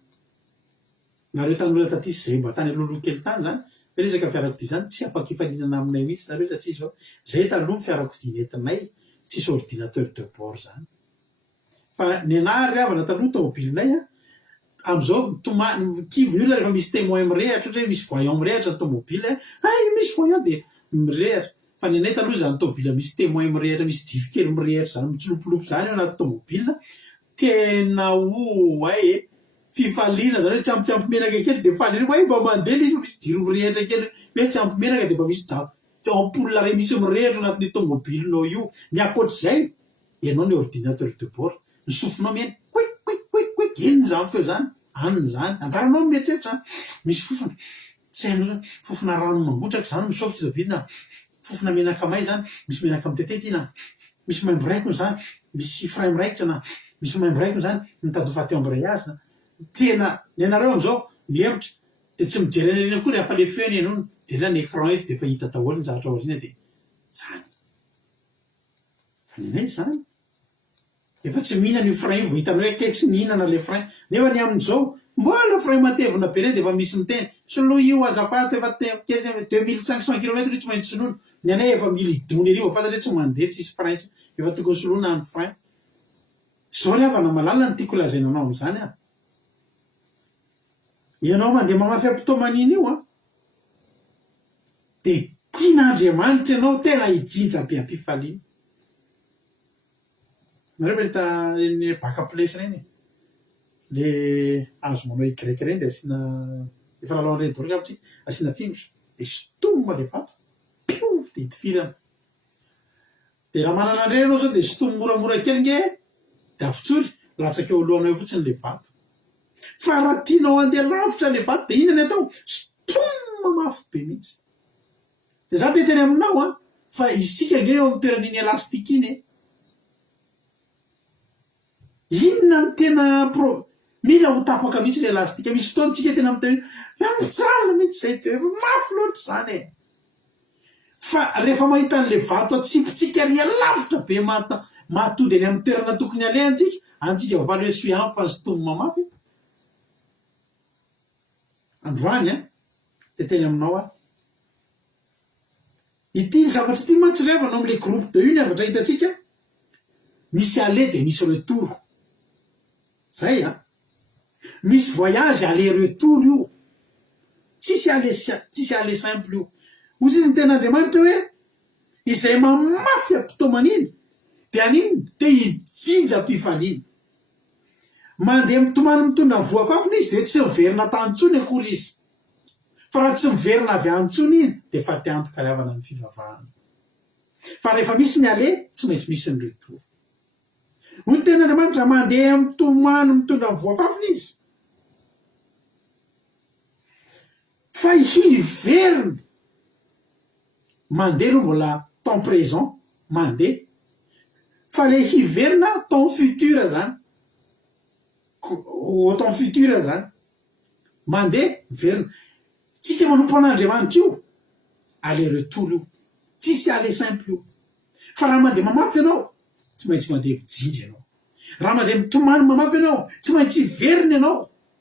nareo tanora taty zay mba tany alohaloha kely tany zany resaka fiarakodia zany tsy afaka ifaninana aminay mihitsy nareo satria zao zay taloha ny fiarakodia nentinay tsisy ordinateur de bord zany fa ny anahy ry havana taloha tômobilinay a am'izao kivony olona rehefa misy témoin mirehatra ohatra hoe misy voyant mirehatra ny tômôbily misy voyant de mirehatra fa ny anay taloha zany tômôbila misy témoin mirehatra misy jifo kely mirehatra zany mitsolopolopo zany eo anaty tômôbila tena fifaliana zany hoe tsy ampy menaka kely de falina hoe mba mandeha izy misy jiro mirehatra kely hoe tsy ampy menaka de mba misy ampoule re misy mirehatra anatin'ny tômôbilinao io ny akoatr'izay ianao ny ordinateur de bord ny sofinao mena quick inony zany feo zany aniny zany anjaranao mieritreritra misy fofona tsy hainao fofona rano mangotraka zany misaofitra tôbily fofona menaka may zany misy menaka mitetety na misy maimboraikony zany misy frein miraikitra na misy maimboraikony zany mitady ho faty embrayage na tena ny anareo am'izao mihevitra de tsy mijery anarina koa rehefa le feony ianao jerena ny écran eto de fa hita daholo ny zavatra aoriana de zany fa ninay zany efa tsy mihinana io frein io vo hitanao hoe akaiky sy mihinana le frein nefa ny amin'izao mbola frein matevina be reny de efa misy miteny solo io azafady efa 2500 kilomètre io tsy maintsy soloina ny anay efa mily idony arivo fantatra hoe tsy mandeha tsisy frein efa tokony soloina ny frein zao ry havana malala ny tiako lazaina anao am'izany a ianao mandeha mamafy ampitomanina io de tian'Andriamanitra ianao tena hijinja be ampifaliana nareo mahita ny baka place reny le azo manao grec reny de asiana efa lalao an'ireny daholo angamba asiana fingotra de stomma le vato pio de hitifirana de raha manana an'ireny anao zao de stomy moramora kely nge de avotsory latsaka eo alohanao fotsiny le vato fa raha tianao andeha lavitra le vato de inona ny atao stoma mafy be mihitsy de za te teny aminao fa isika nge eo amin'ny toeran'iny elastika iny inona ny tena mila ho tapaka mihitsy le elastika misy fotoantsika tena miteny mitsala mihitsy zay efa mafy loatra zany fa rehefa mahita an'le vato atsipitsika ria lavitra be mahatody any amin'ny toerana tokony alehantsika antsika vavaly hoe soiampy fa ny stomy mamafy androany de teny aminao ity zavatra ty mantsy revanao am'le groupe de une avatra hitatsika misy aller de misy retour zay misy voyage aller retour io tsisy aller simple io ozy izy ny ten'Andriamanitra hoe izay mamafy ampitomaniny de aniny de hijinja ampifaliana mandeha mitomany mitondra ny voafafina izy de tsy miverina tantsony akory izy fa raha tsy miverina avy antsony iny de fa te antoka ry havana ny fivavahana fa rehefa misy ny aller tsy maintsy misy ny retour hoy ny ten'Andriamanitra mandeha mitomany mitondra ny voafafina izy fa hiverina mandeha aloha mbola temps présent mandeha fa le hiverina temps futur zany au temps futur zany mandeha miverina tsika manompo an'Andriamanitra io aller retour io tsisy ale simple io fa raha mandeha mamafy ianao tsy maintsy mandeha mijinjy ianao raha mandeha mitomany mamafy ianao tsy maintsy veriny ianao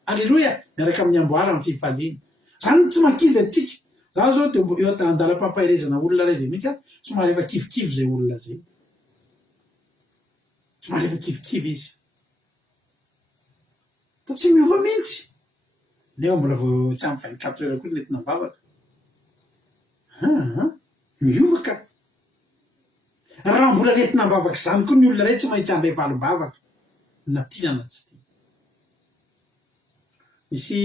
alleloia miaraka amin'ny amboara amin'ny fifaliana zany tsy mankivy atsika za zao de eo andalam-pampahirezana olona ray zay mihitsy a somary efa kivikivy zay olona zay somary efa kivikivy izy to tsy miova mihitsy nefa mbola vo tsy amy 24 heures koa nentina bavaka miova ka raha mbola nentina bavaka zany koa ny olona ray tsy maintsy andray valom-bavaka na tiana tsy tia misy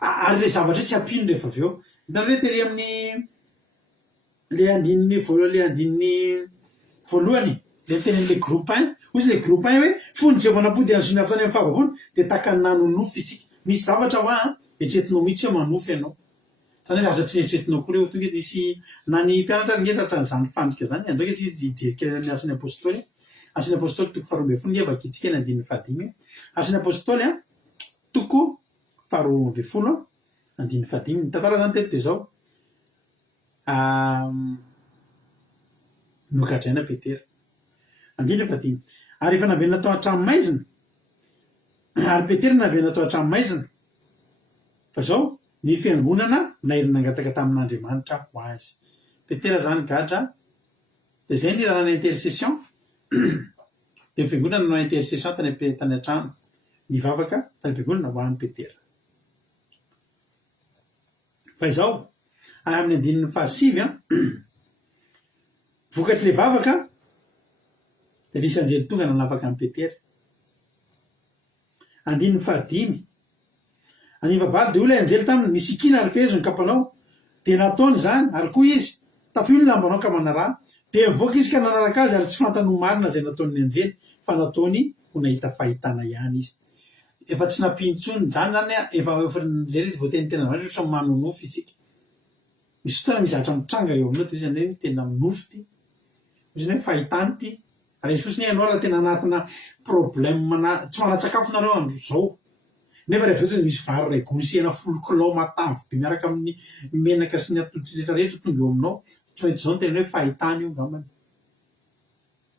ary le zavatra tsy ampino rehefa avy eo hitanao hoe tery amin'ny le andininy voalohany le tenen'le groupe 1 ozy le groupe 1 hoe fony Jehova manapody anzony avy tany amin'ny fahavavony de taka nanonofy isika misy zavatra hoa etretinao mihitsy hoe manofy ianao zany hoe zavatra tsy netretinao koa reo tonga misy na ny mpianatra ngetatra zany fandrika zany andoka tsy jery amin'ny asan'ny apôstôly toko 12 ngevaka itsika ny 15 asan'ny apôstôly toko 12 15 ny tantara zany teto de zao nogadraina Petera 15 ary efa navenina tao an-tranomaizina ary Petera navenina tao an-tranomaizina fa zao ny fiangonana nairina nangataka tamin'Andriamanitra ho azy Petera zany gadra de zay ny raha intercession de ny fiangonana nanao intercession tany an-trano nivavaka tany fiangonana ho an'ny Petera fa izao amin'ny andininy fahasivy vokatry le vavaka de nisy anjely tonga nanavaka amin'ny Petera andininy fahadimy aniny vavalo de olona anjely taminy misikina ary fehezony kapanao de nataony zany ary koa izy tafio ny lambanao ka manaraha de mivoaka izy ka nanaraka azy ary tsy fantany marina zay nataony anjely fa nataony ho nahita fahitana ihany izy efa tsy nampintsony zany efa zay voateny tena navatra sa manonofy isika misy fotoana mizatra mitranga eo aminao de izany hoe tena minofy ty izany hoe fahitany ty ary izy fosiny ianao raha tena anatina problème tsy manatsakafo nareo andro zao nefa rehefa zao de misy vary ray gonsena 10 kilao matavy be miaraka amin'ny menaka sy ny atody rehetrarehetra tonga eo aminao tsy maintsy zao ny tena hoe fahitany io ngambany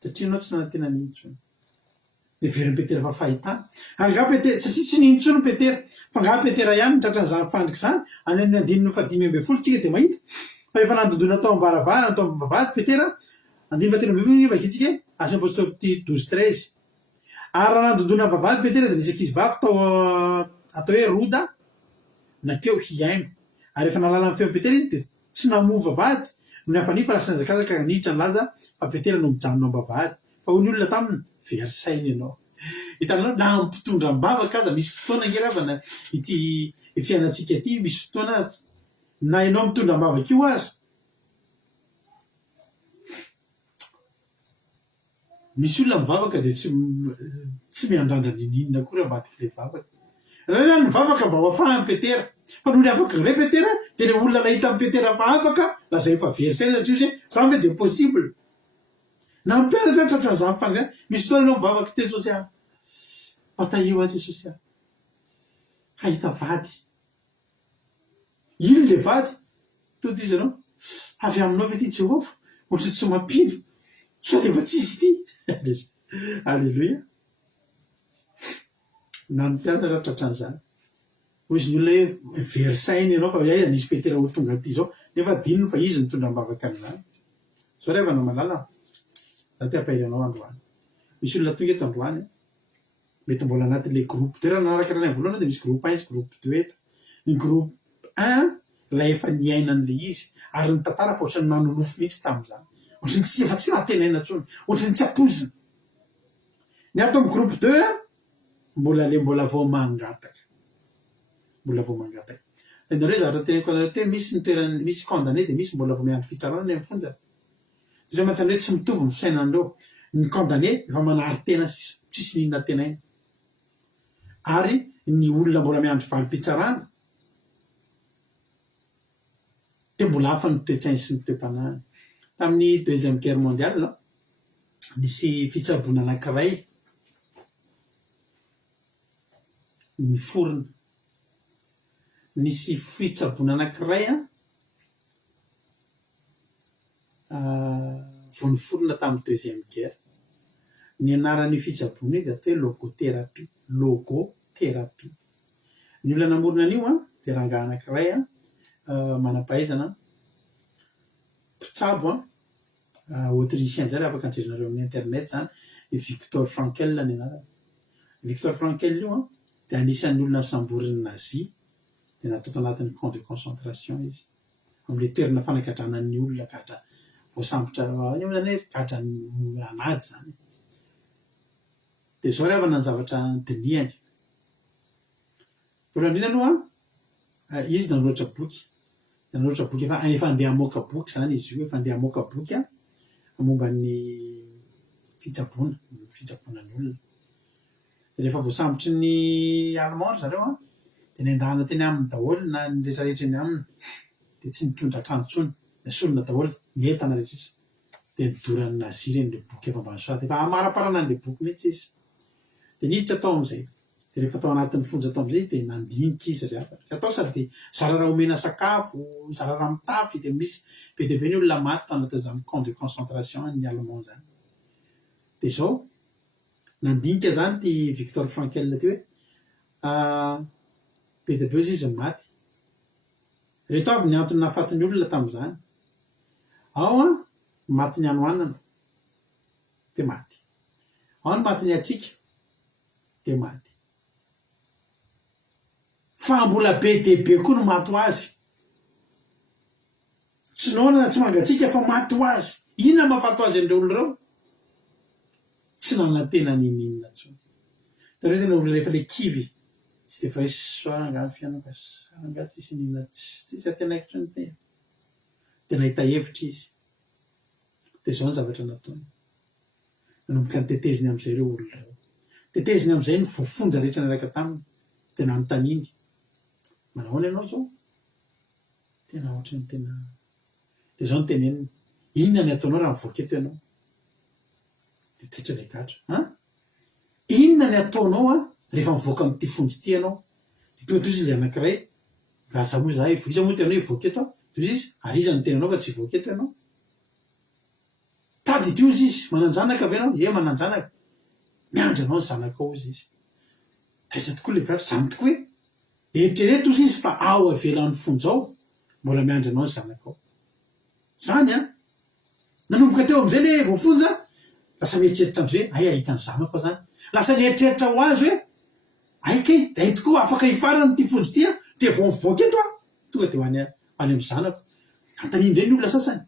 satria anao tsy nanatena nintsony de veriny Petera fa fahitany ary nga Petera satria tsy nintsony Petera fa nga Petera ihany nitratra zany fandriky zany any amin'ny andininy 15 tsika de mahita fa efa nandodona tao ambaravary tao amin'ny vavahady Petera andininy 13 efa itsika asan'ny apôstôly 12-13 ary raha nandodona vavahady Petera de nisy ankizy vavy atao hoe Roda nakeo hiaino ary efa nalala ny feo Petera izy de tsy namoa vavahady no niafanifa lasa nizakazaka niditra nylaza fa Petera no mijanona am-bavahady fa hoy ny olona taminy verisainy ianao hitanao na ampitondram-bavaka aza misy fotoana ngeravana ity fiainatsika ty misy fotoana na ianao mitondram-bavaka io aza misy olona mivavaka de tsy miandrandra nininona koa raha maty le vavaka raha zany mivavaka mba ho afahany Petera fa noho ny afaka re Petera de le olona lahita amin'ny Petera fa afaka lazay efa verisainy satria hoe zany hoe de possible na mpianatra tratra zany fany misy fotoana anao mivavaka te Jesosy mpatahio azy Jesosy hahita vady ino le vady to de izy anao avy aminao ve ty Jehova ohatry tsy mampino sao de mba tsisy ty alleloia na ny mpianatra tratran'izany hoy izy ny olona hoe verisainy ianao fa aiza nisy Petera ho tonga ty zao nefa dininy fa izy nitondram-bavaka an'izany zao reva na malala za ty ampairanao androany misy olona tonga eto androany mety mbola anatin'le groupe 2 raha nanaraka raha voalohany de misy groupe 1 izy groupe 2 eto ny groupe 1 la efa niainan'le izy ary ny tantara fa ohatrany nanonofo mihitsy tam'izany ohatrany tsy efa tsy natenaina tsony ohatrany tsy apozina ny ato amin'ny groupe 2 mbola vao mangataka tenareo zavatra tenenko te misy ny toerany misy condamné de misy mbola vao miandry fitsarana ny amin'ny fonjana zay mantsany hoe tsy mitovy ny fisainan'ireo ny condamné efa manary tena tsisy ninona tenaina ary ny olona mbola miandry valim-pitsarana de mbola hafa ny toetsainy sy ny toe-panahiny tamin'ny 2e guerre mondiale nisy fitsaboana anankiray nisy fitsabona anankiray vonoforona tamin'ny deuxième guerre. Ny anaran'ny fitsabona io dia atao hoe logothérapie. Logothérapie. Ny olona namorona an'io dia rangahy anankiray manam-pahaizana mpitsabo autrichien zay raha afaka anjerinareo amin'ny internet zany, Victor Frankel ny anarany. Victor Frankel io dia anisan'ny olona samborin'ny nazi, dia natao anatin'ny camp de concentration izy, amin'le toerana fanakatranan'ny olona kahatra voasambotra zany hoe kahatra anady zany. Dia zao rehefa nanjavatra dinihany. Voalohany indrindra aloha izy nanoratra boky. Nanoratra boky efa andeha hamoaka boky zany izy io, efa andeha hamoaka boky momba ny fitsabonan'ny olona. Dia rehefa voasambotry ny Allemand zareo dia nendahana teny aminy daholo na ny rehetrarehetra eny aminy, dia tsy nitondra akanjo intsony, solona daholo ny entana rehetrarehetra. Dia nidoran'ny nazi reny le boky efa ambany soratra, efa amaraparana an'le boky mihitsy izy. Dia niditra tao amin'izay. Dia rehefa tao anatin'ny fonja tao amin'izay dia nandinika izy rehefa. Atao sady zarara omena sakafo, zarara mitafy, dia misy be dia be ny olona maty tao anatin'izany camp de concentration ny Allemand zany. Dia zao nandinika zany ty Victor Frankel ty hoe be dia be izy maty. Reto avy ny antony nahafatin'ny olona tamin'izany. Ao maty ny anoanana dia maty. Ao ny maty ny atsika dia maty. Fa mbola be dia be koa no maty ho azy. Tsy naona tsy mangatsika fa maty ho azy. Inona mahafato azy an'ireo olona ireo? Tsy nanantena ninona intsony. Tareo tena olona rehefa le kivy, tsy dia fa hisy soaranga ny fianaka saranga tsisy ninona tsisy tena haiko intsony tena. Dia nahita hevitra izy. Dia zao ny zavatra nataony. Nanomboka niteteziny amin'izay ireo olona ireo. Teteziny amin'izay ny voafonja rehetra naraka taminy. Dia nanontaniany. Manao ianao zao? Tena ohatrany tena. Dia zao ny teneniny. Inona ny ataonao raha mivoaka eto ianao? Dia taitra ilay gadra. Inona ny ataonao rehefa mivoaka amin'ity fonjy ity ianao? Dia toa izy ilay anankiray. Gaza moa zahay, iza moa tenao hivoaka eto toy izy, ary iza ny tenanao fa tsy hivoaka eto ianao? Tady ity ozy izy, mananjanaka ve ianao? Mananjanaka. Miandranao ny zanakao izy izy. Taitra tokoa ilay gadra, zany tokoa hoe. Eritrereto izy fa ao avelan'ny fonjao, mbola miandranao ny zanakao. Zany nanomboka teo amin'izay le voafonja, lasa mieritreritra amin'izay ay ahita ny zanako zany. Lasa mieritreritra ho azy hoe aika dia tokoa afaka hifarana ty fonjy ity dia vao mivoaka eto tonga dia hoany amin'ny zanako. Antaniny indray ny olona sasany.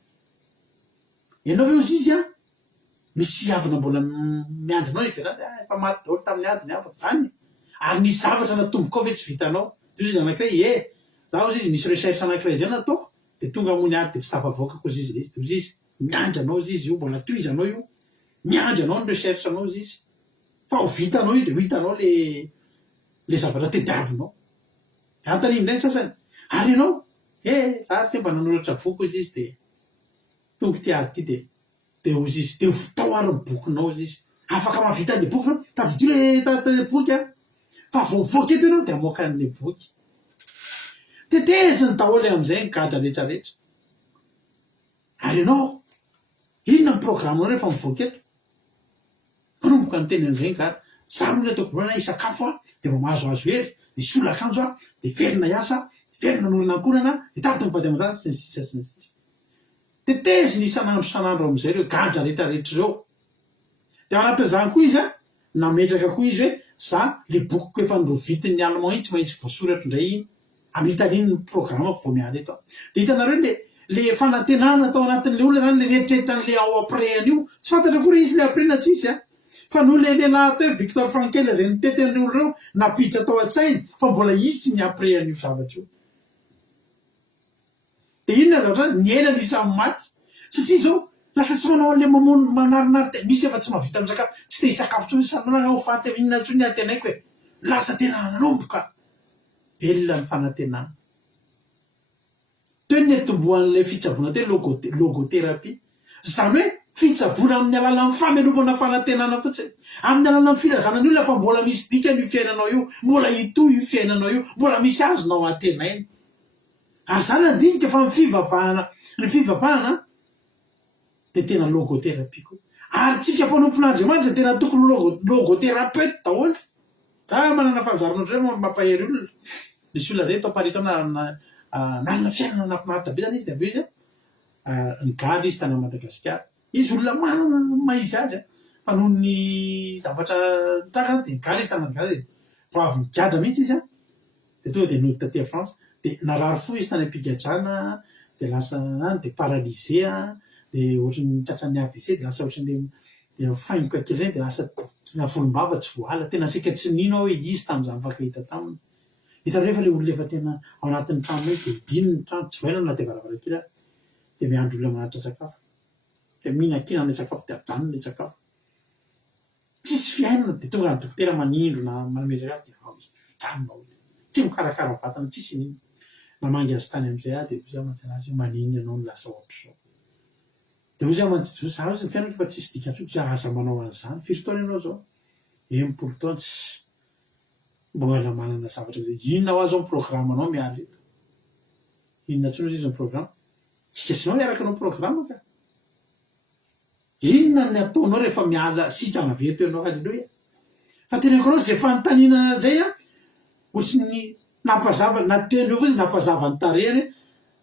Ianao ve ozy izy misy havana mbola miandranao ivelany, efa maty daholo tamin'ny adiny havako zany. Ary nisy zavatra natomboka ao ve tsy vitanao? Toy izy anankiray, zaho izy misy recherche anankiray zay natao, dia tonga mony ady dia tsy tafavoaka koa izy izy. Toy izy miandranao izy io, mbola toizanao io, miandranao ny recherche anao izy. Fa ho vitanao io dia ho hitanao le zavatra tediavinao. Dia antaniny indray ny sasany. Ary ianao, za tsy mba nanoratra boky izy dia tonga ty ady ty dia ozy izy, dia tao ary ny bokinao izy izy. Afaka mahavita an'le boky fa tadidio le boky fa vao mivoaka eto ianao dia hamoaka an'le boky. Teteziny daholo amin'izay ny gadra rehetrarehetra. Ary ianao, inona ny programanao rehefa mivoaka eto? Manomboka ny teny an'izay ny gadra. Za moa ny ataoko voalohany hisakafo dia mba mahazoazo hery, dia sola akanjo dia verina hiasa, verina norina ankonana, dia tady mivady aman-dala sy ny sisa sy ny sisa. Teteziny isan'andro amin'izay ireo gadra rehetrarehetra ireo. Dia anatin'izany koa izy nametraka koa izy hoe za le bokyko efa novitin'ny Allemand iny tsy maintsy voasoratra indray iny, amitan'iny ny programako vao miala eto. Dia hitanareo le fanantenana atao anatin'le olona zany le rehetrarehetra n'le ao après an'io, tsy fantatra koa izy le après na tsisy fa no le lehilahy atao hoe Victor Frankel izay niteten'ny olona ireo napiditra tao an-tsainy fa mbola isy ny après an'io zavatra io. Dia inona zavatra ny ela isan'ny maty, satria zao lasa tsy manao an'le mamono manarinary misy efa tsy mahavita misakafo, tsy te hisakafo tsony sanana ao faty inona tsony atenaiko hoe lasa tena nanomboka velona ny fanantenana. Teo ny tombohan'ilay fitsabona teo logothérapie, zany hoe fitsaboana amin'ny alalan'ny famelomana fanantenana fotsiny amin'ny alalan'ny filazana ny olona fa mbola misy dikany io fiainanao io mbola ito io fiainanao io mbola misy azonao antenainy ary zany andinika fa ny fivavahana de tena logotherapie koa ary tsika mpanompon'andriamanitra tena tokony logothérapeute daholo za manana fahazarana ohatray mampahery olona misy olona zay toparito nanana fiainana nafinaritra be zany izy de aveo izy ny galy izy tany Madagasikara izy olona manana maizy azy fa noho ny zavatra traka de galy izy tany Madagasikara vo avy nigadra mihitsy izy de tonga de nody taty France de narary fo izy tany ampigadrana de lasa de paralysé de ohatrany tratran'ny AVC de lasa ohatrany de faingoka kely reny de lasa navolombava tsy voala tena sika tsy nino hoe izy tam'izany afaka hita taminy hitanao rehefa le olona efa tena ao anatin'ny trano hoe de dino ny trano tsy voaina na de varavarankely de miandro olona manatra sakafo de mihinan-kina le sakafo de ajanony le sakafo tsisy fiainana de tonga ny dokotera manindro na manome sakafo de janona tsy mikarakara vatana tsisy nino namangy azy tany am'izay de za mantsana azy maniny ianao ny lasa ohatr' zao de ozy mantsy ny fiainana fa tsisy dikatsotry aza manao an'izany firy taona ianao zao enimpolo taona mbola manana zavatra zay inona ho azo amin'ny programme anao miala eto inona tsony izy ny programme tsika sinao miaraka anao programme ka inona ny ataonao rehefa miala sitrana veto ianao halleloia fa teneko anao zay fanotaninana zay ohatsy ny nampazava natelo io izy nampazava ny tarehany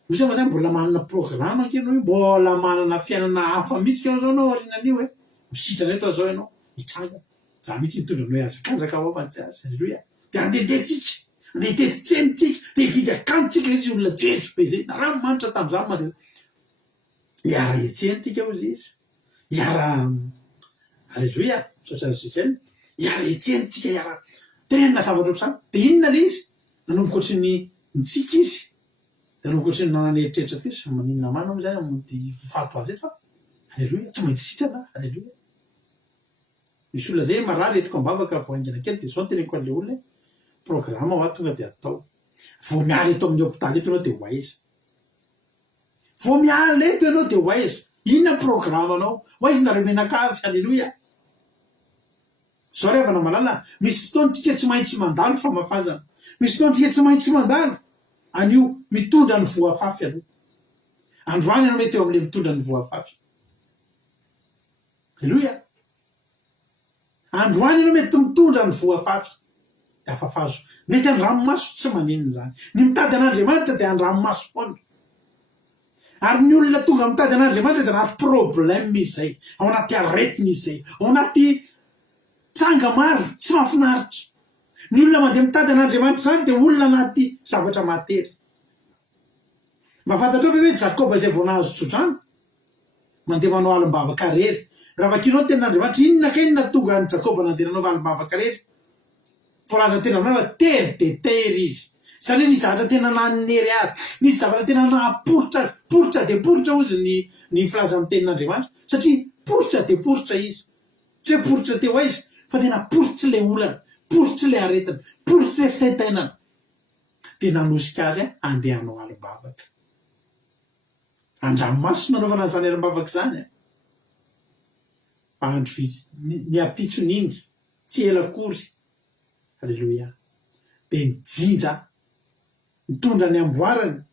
ozy mazany mbola manana programme ankenao io mbola manana fiainana hafa mihitsy ka zao anao alinan'io hoe misitrana eto azao ianao hitsanga za mihitsy mitondra anao azakazaka ao afantsy azy halleloia de andedetsika andeha tetitsenotsika de vidy akantsika izy olona jejo be zay ranomanitra tam'izany mare iara etsenitsika ozy izy iara halleloia sotra zay iara etsenitsika iara tenena zavatra ohatrany de inona le izy nanomboka ohatry ny nitsika izy de nanomboka ohatry ny nanana eritreritra fa izy maninona mana mo zany amody fato azy eto fa halleloia tsy maintsy sitrana halleloia misy olona zay marary etiko ambavaka voaingana kely de zao teneko an'le olona programme ho a tonga de atao vo miala eto amin'ny hôpitaly eto anao de hoaiza vo miala eto ianao de hoaiza inona programme anao hoaiza nareo menakavy halleloia zao revana malala misy fotoantsika tsy maintsy mandalo famafazana misy fotoantsika tsy maintsy mandalo anio mitondra ny voafafy aloha androany ianao mety eo am'le mitondra ny voafafy halleloia androany ianao mety mitondra ny voafafy de afafazo mety andramomaso tsy maninona zany ny mitady an'andriamanitra de andramomaso foana ary ny olona tonga mitady an'andriamanitra de anaty problème izy zay ao anaty aretina izy zay ao anaty tsanga maro tsy mahafinaritra ny olona mandeha mitady an'andriamanitra zany de olona anaty zavatra matery mba fantatrao ve hoe Jakoba zay vo nahazo tsodrano mandeha manao alim-bavaka rery raha vakinao ten'andriamanitra inona ka inona tonga ny Jakoba nandeha nanao alim-bavaka rery voalaza tena aminao fa tery de tery izy zany hoe nizatra tena nanery azy nisy zavatra tena nahaporitra azy poritra de poritra ozy ny filazan'ny tenin'andriamanitra satria poritra de poritra izy tsy hoe poritra teo aizy fa tena poritra le olana poritra le aretina poritra le fitaitainana de nanosika azy andeha hanao alim-bavaka andramomaso nanaovana zany alim-bavaka zany andro ny apitson'iny tsy elakory halleloia de nijinja mitondra ny amboarany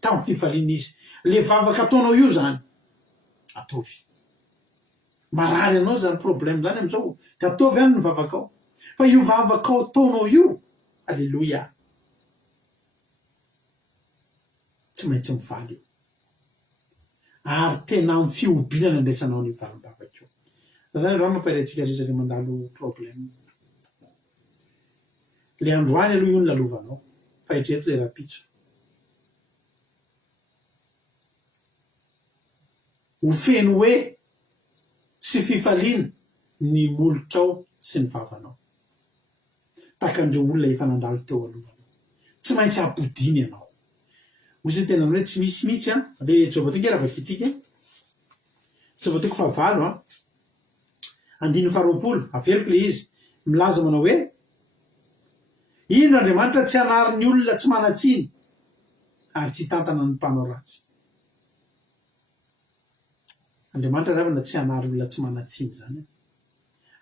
tamin'ny fifaliana izy le vavaka ataonao io zany ataovy marary anao zany problème zany am'izao de ataovy any ny vavakao fa io vavakao ataonao io halleloia tsy maintsy mivaly io ary tena amin'ny fiobinana andraisanao ny valim-bavaka io zany raha mampairantsika rehetra zay mandalo problème le androany aloha io ny lalovanao fa hitreto le rapitso ho feno hoe sy fifaliana ny molotrao sy ny vavanao takan'ireo olona efa nandalo teo alohanao tsy maintsy apodiny ianao ozy tena hoe tsy misy mihitsy le jobatoko raha vakitsika jobatoko favalo andiny faharoapolo averiko le izy milaza manao hoe ino Andriamanitra tsy hanary ny olona tsy manatsiny ary tsy tantana ny mpanao ratsy Andriamanitra ry havana tsy hanary olona tsy manatsiny zany.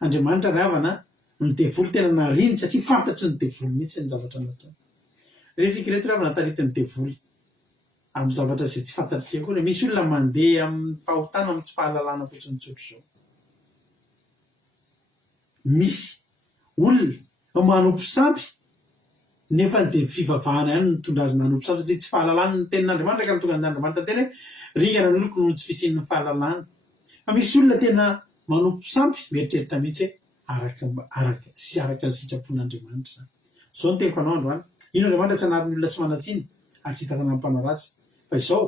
Andriamanitra ry havana ny devoly tena nariny satria fantatry ny devoly mihitsy ny zavatra natao. Retsika reto ry havana taritiny devoly amin'ny zavatra izay tsy fantatry koa. Misy olona mandeha amin'ny fahotana amin'ny tsy fahalalana fotsiny tsotro zao. Misy olona manompo sampy nefa de fivavahana ihany mitondra azy nanompo sampy satria tsy fahalalana ny tenin'Andriamanitra ka nitonga n'Andriamanitra tena hoe ringana ny loko noho tsy fisian'ny fahalalana. Fa misy olona tena manompo sampy mieritreritra mihitsy hoe araka ny sitrapon'Andriamanitra zany. Zao no teniko anao androany. Ino Andriamanitra tsy hanary ny olona tsy manatsiny ary tsy hitanana amin'ny mpanao ratsy. Fa izao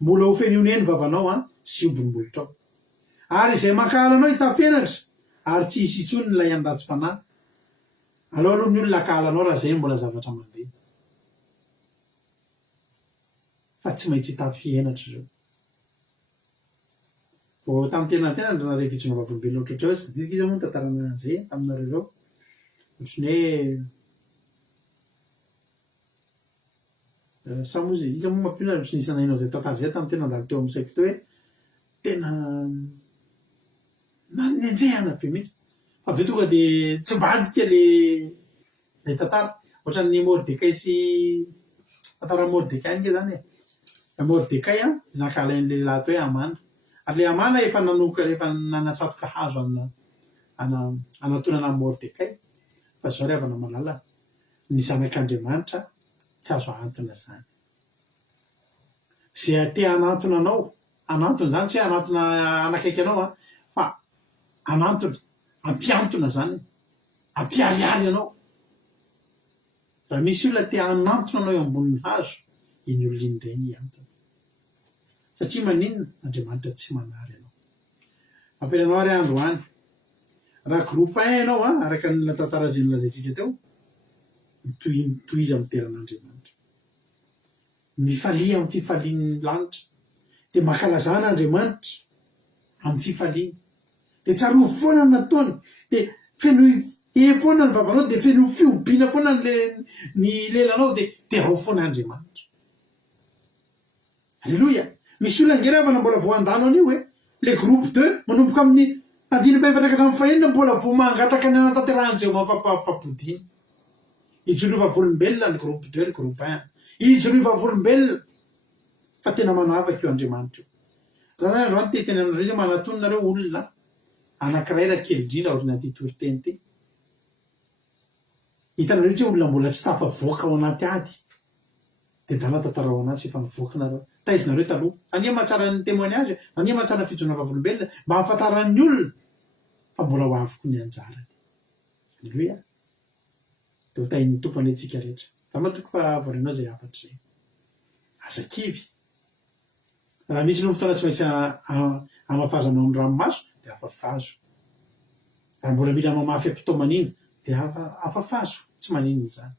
mbola ho fenioneny vavanao sy ombonimbolotrao. Ary izay makahala anao hitafenatra ary tsy hisy intsony ilay andatsy fanahy. Aleo aloha ny olona akahala anao raha zay mbola zavatra mandeha. Fa tsy maintsy hitafienatra ireo. Vao tamin'ny tena nareo fijona vavolombelona ohatrohatra hoe tsy didika izy moa tantarana zay aminareo ireo. Ohatrany hoe sa moa izy moa mampina tsy nisy nainao zay tantara zay tamin'ny tena andalo teo amin'ny saiko teo hoe tena nanenjehana be mihitsy. Fa avy tonga de tsy mbadika le tantara. Ohatran'ny Mordekay sy tantara Mordekay nke zany e. Mordekay nakala an'le lehilahy teo hoe Amana. Ary le Amana efa nanoka efa nanatsatoka hazo anatonana Mordekay. Fa zao ry havana malala ny zanak'Andriamanitra tsy azo antona zany. Zay te anantona anao, anantona zany tsy hoe anantona anakaiky anao fa anantona, ampiantona zany, ampiariary anao. Raha misy olona te anantona anao eo ambonin'ny hazo, iny olona iny indray ny antony. Satria maninona Andriamanitra tsy manary anao. Ampianao ary androany. Raha groupe 1 ianao araka ny tantara izay nolazaintsika teo, mitohiza amin'ny teran'Andriamanitra. Mifalia amin'ny fifalian'ny lanitra. De mankalazana Andriamanitra amin'ny fifaliana. De tsaro foana ny nataony. De feno foana ny vavanao de feno fiobiana foana ny lelanao de rao foana Andriamanitra. Alléluia. Misy olona ngeravana mbola vao andano an'io le groupe 2 manomboka amin'ny adiny faefatra ka hatramin'ny fahenina mbola vao mangataka ny anatanterahany zay mampapodiny. Ijoroa vavolombelona ny groupe 2 ny groupe 1. Ijoroa vavolombelona fa tena manavaka io Andriamanitra io. Zany androany teteny aminareo manatononareo olona anankiray raha kely indrindra ohatrany anty toriteny ty. Hitanareo tsy olona mbola tsy tafavoaka ao anaty ady. De dala tantara ao anaty efa mivoaka nareo. Taizinareo taloha. Ania mahatsara ny témoignage, ania mahatsara ny fijona vavolombelona mba hahafantaran'ny olona fa mbola ho avoko ny anjarany. Alleluia. De ho tain'ny tompony antsika rehetra. Da matoko fa vorenao zay afatra zay. Aza kivy. Raha misy no fotoana tsy maintsy amafazanao amin'ny ranomaso de afafazo. Raha mbola mila mamafy am-pitomanina de afafazo. Tsy maninona zany.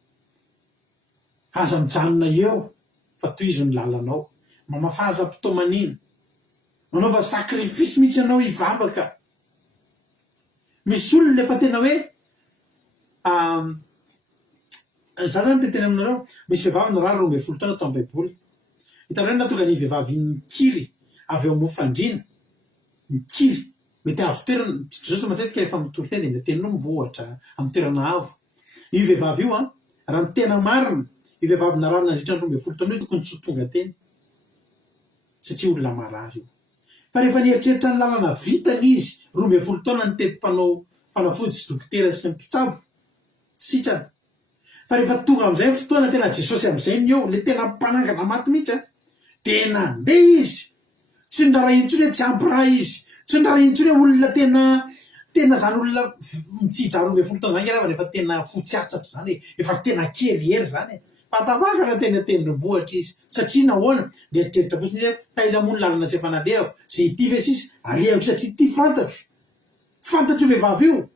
Aza mijanona eo fa tohizo ny lalanao. Mamafaza am-pitomanina. Manaova sakrifisy mihitsy anao hivavaka. Misy olona lefa tena hoe za zany teteny aminareo misy vehivavy narary 12 taona tao amin'ny Baiboly. Hitanareo natonga ny vehivavy nikiry avy eo mofandrina. Nikiry mety avo toerana zao matetika rehefa mitory teny de teny nombohatra amin'ny toerana avo. Io vehivavy io raha ny tena marina io vehivavy narary nandritra 12 taona io tokony tsy ho tonga teny. Satria olona marary io. Fa rehefa nieritreritra ny lalana vitany izy 12 taona ny tetim-panao fanafody sy dokotera sy ny mpitsabo sitrana. Fa rehefa tonga amin'izay fotoana tena Jesosy amin'izay ny eo le tena mpanangana maty mihitsy de nandeha izy. Tsy ndrara intsony hoe tsy ampiraha izy. Tsy ndrara intsony hoe olona tena zany olona mitsija 12 taona zany raha rehefa tena fotsy atsatra zany efa tena kely ery zany. Fa tavaka raha tena tendrombohatra izy. Satria nahoana neritreritra fotsiny izy taiza moa ny lalana tsy efa nalehako. Zay ity ve sisy alehako satria ity fantatro. Fantatro vehivavy io.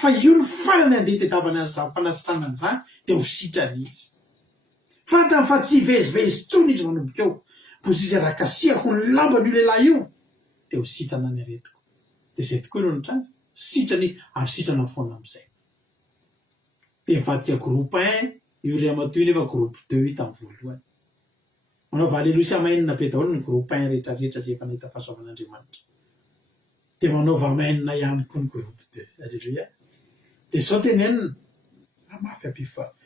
Fa io ny farany andeha tedavana fanasitranana zany de ho sitrany izy. Fantany fa tsy vezivezy tsony izy manomboka eo. Vozy izy rakasiako ny lambany io lehilahy io de ho sitrana ny aretiko. De zay tokoa no trano sitrany ary sitrana foana amin'izay. De mivadika groupe 1 io ray matoy nefa groupe 2 io tamin'ny voalohany. Manao haleloia sy amainina be daholo ny groupe 1 rehetra zay efa nahita fahasoavan'Andriamanitra. dia manaova amainina ihany koa ny groupe 2 alleluia dia zao tenenina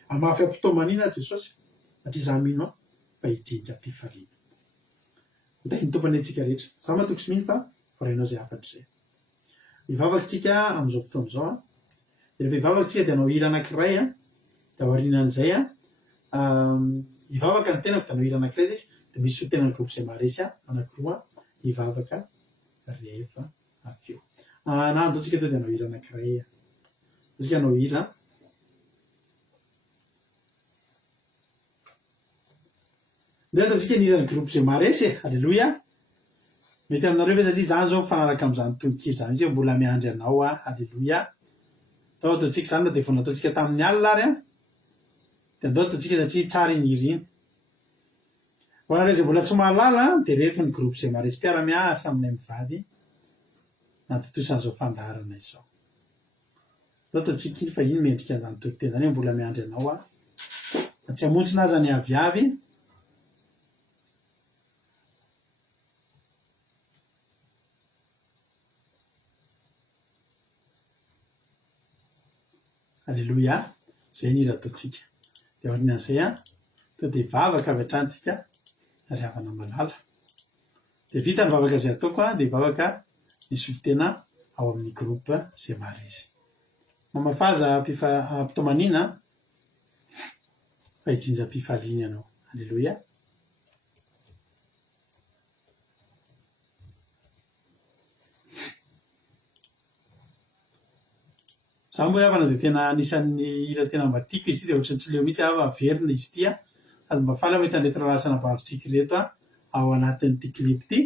amafy ampitomanina jesosy satria za mino fa hijinja am-pifaliana nday ny tompany antsika rehetra za matoko sy mino fa vorainao zay afatra zay mivavaka tsika am'izao fotoana zao a de rehefa hivavaka tsika dia anao hira anankiray a dia aorianan'izay a hivavaka ny tenako dia anao hira anankiray zay dia misy so tenany groupe zay maresy a anankiroa hivavaka rehefa avy eo na andaotsika teo dia anao hira anankiray a tsika anao hira de ataotsika nirany groupe zay maresy alleluia mety aminareo ve satria zany zao mifanaraka am'izany tononkiro zany izy mbola miandry anao a alleluia atao ataotsika zany na de vao nataotsika tamin'ny alina ary a de andao ataotsika satria tsara iny hira iny ho anareo zay mbola tsy mahalala de reto ny groupe zay maresy mpiara-miasa aminay mivady natotosan'izao fandaharana izao atao ataotsika iny fa iny mendrika an'izany tontena zany hoe mbola miandry anao a tsy hamontsy naza ny aviavy alleluia zay ny hira ataotsika de aorian'izay a to de vavaka avy atrantsika ary havana malala de vita ny vavaka zay ataoko a de vavaka ny solotena ao amin'ny groupe zay maresy mamafaza mpitomanina fa hijinja mpifaliana ianao alleluia za moa avana de tena anisan'ny hira tena mba tiako izy ty de ohatrany tsy leo mihitsy averina izy ty a sady mba fala mety andetra lasana varotsika reto a ao anatin'ity clip ty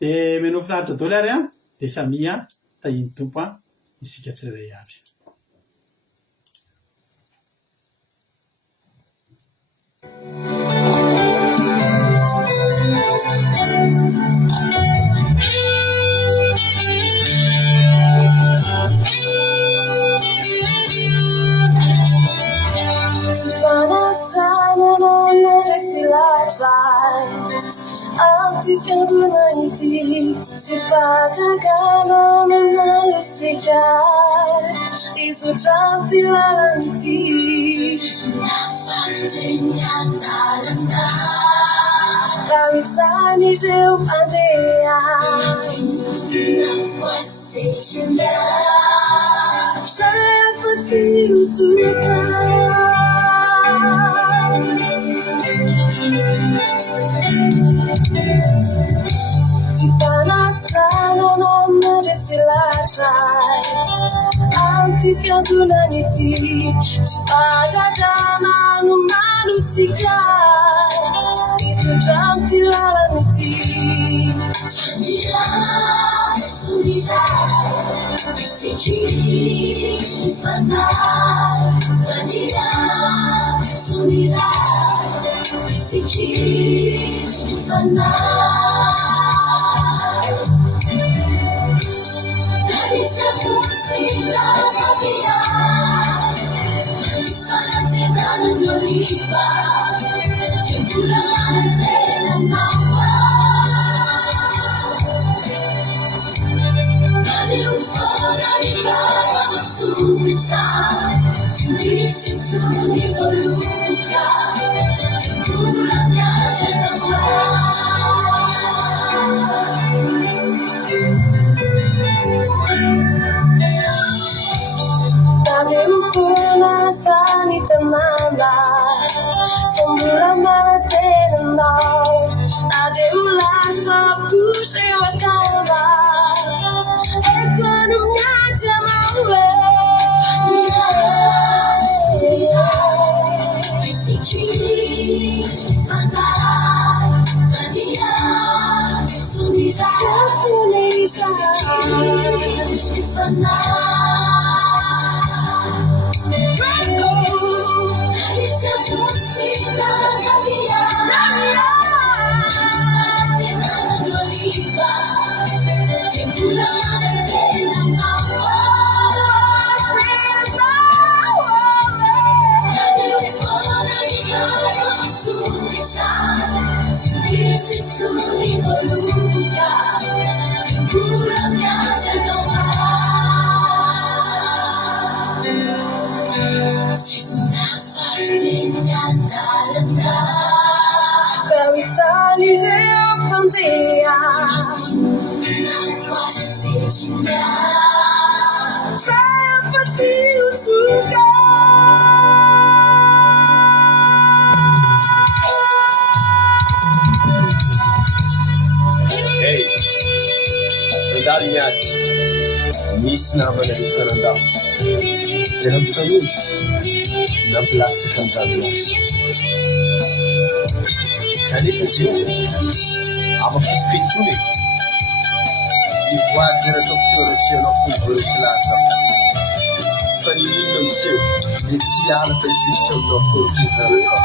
de meno finaritra daoly ary a de samia tahiny tompo a isika tsirairay avy Anti fiangonan'ity tsy fatagana manalosika izotra ty lalanyty nafateny-andalana raha itsany ireo mandeha nafoasetrina rehefa tsy hozoka Anti fiangonan'ity tsy fatagana no malosika izotra ty lalanyty fanira sonira itsikiri ifanahy fanira sonira itsikiri ifanahy Oliva, che pure manantena nawa. Nadi un fuoco arrivava ma subita, si disse su di voluca, che pure piace nawa. Nadi un fuoco sanita mama. Sembra maratena ade ulasa kushe wakala eto nungaja mawe Sikiri fana fania sunija tunisha Sikiri fana It's Hey, andalo miady misy namana ifanandao zay nampitanondro nampilatsaka andalonazy kanefa zay amafifoka itony mivoady zay natao-piaratrianao folvoresy lahatra fa ny inona miseho dia tsy ala fa ifiditra aminao forontsizareo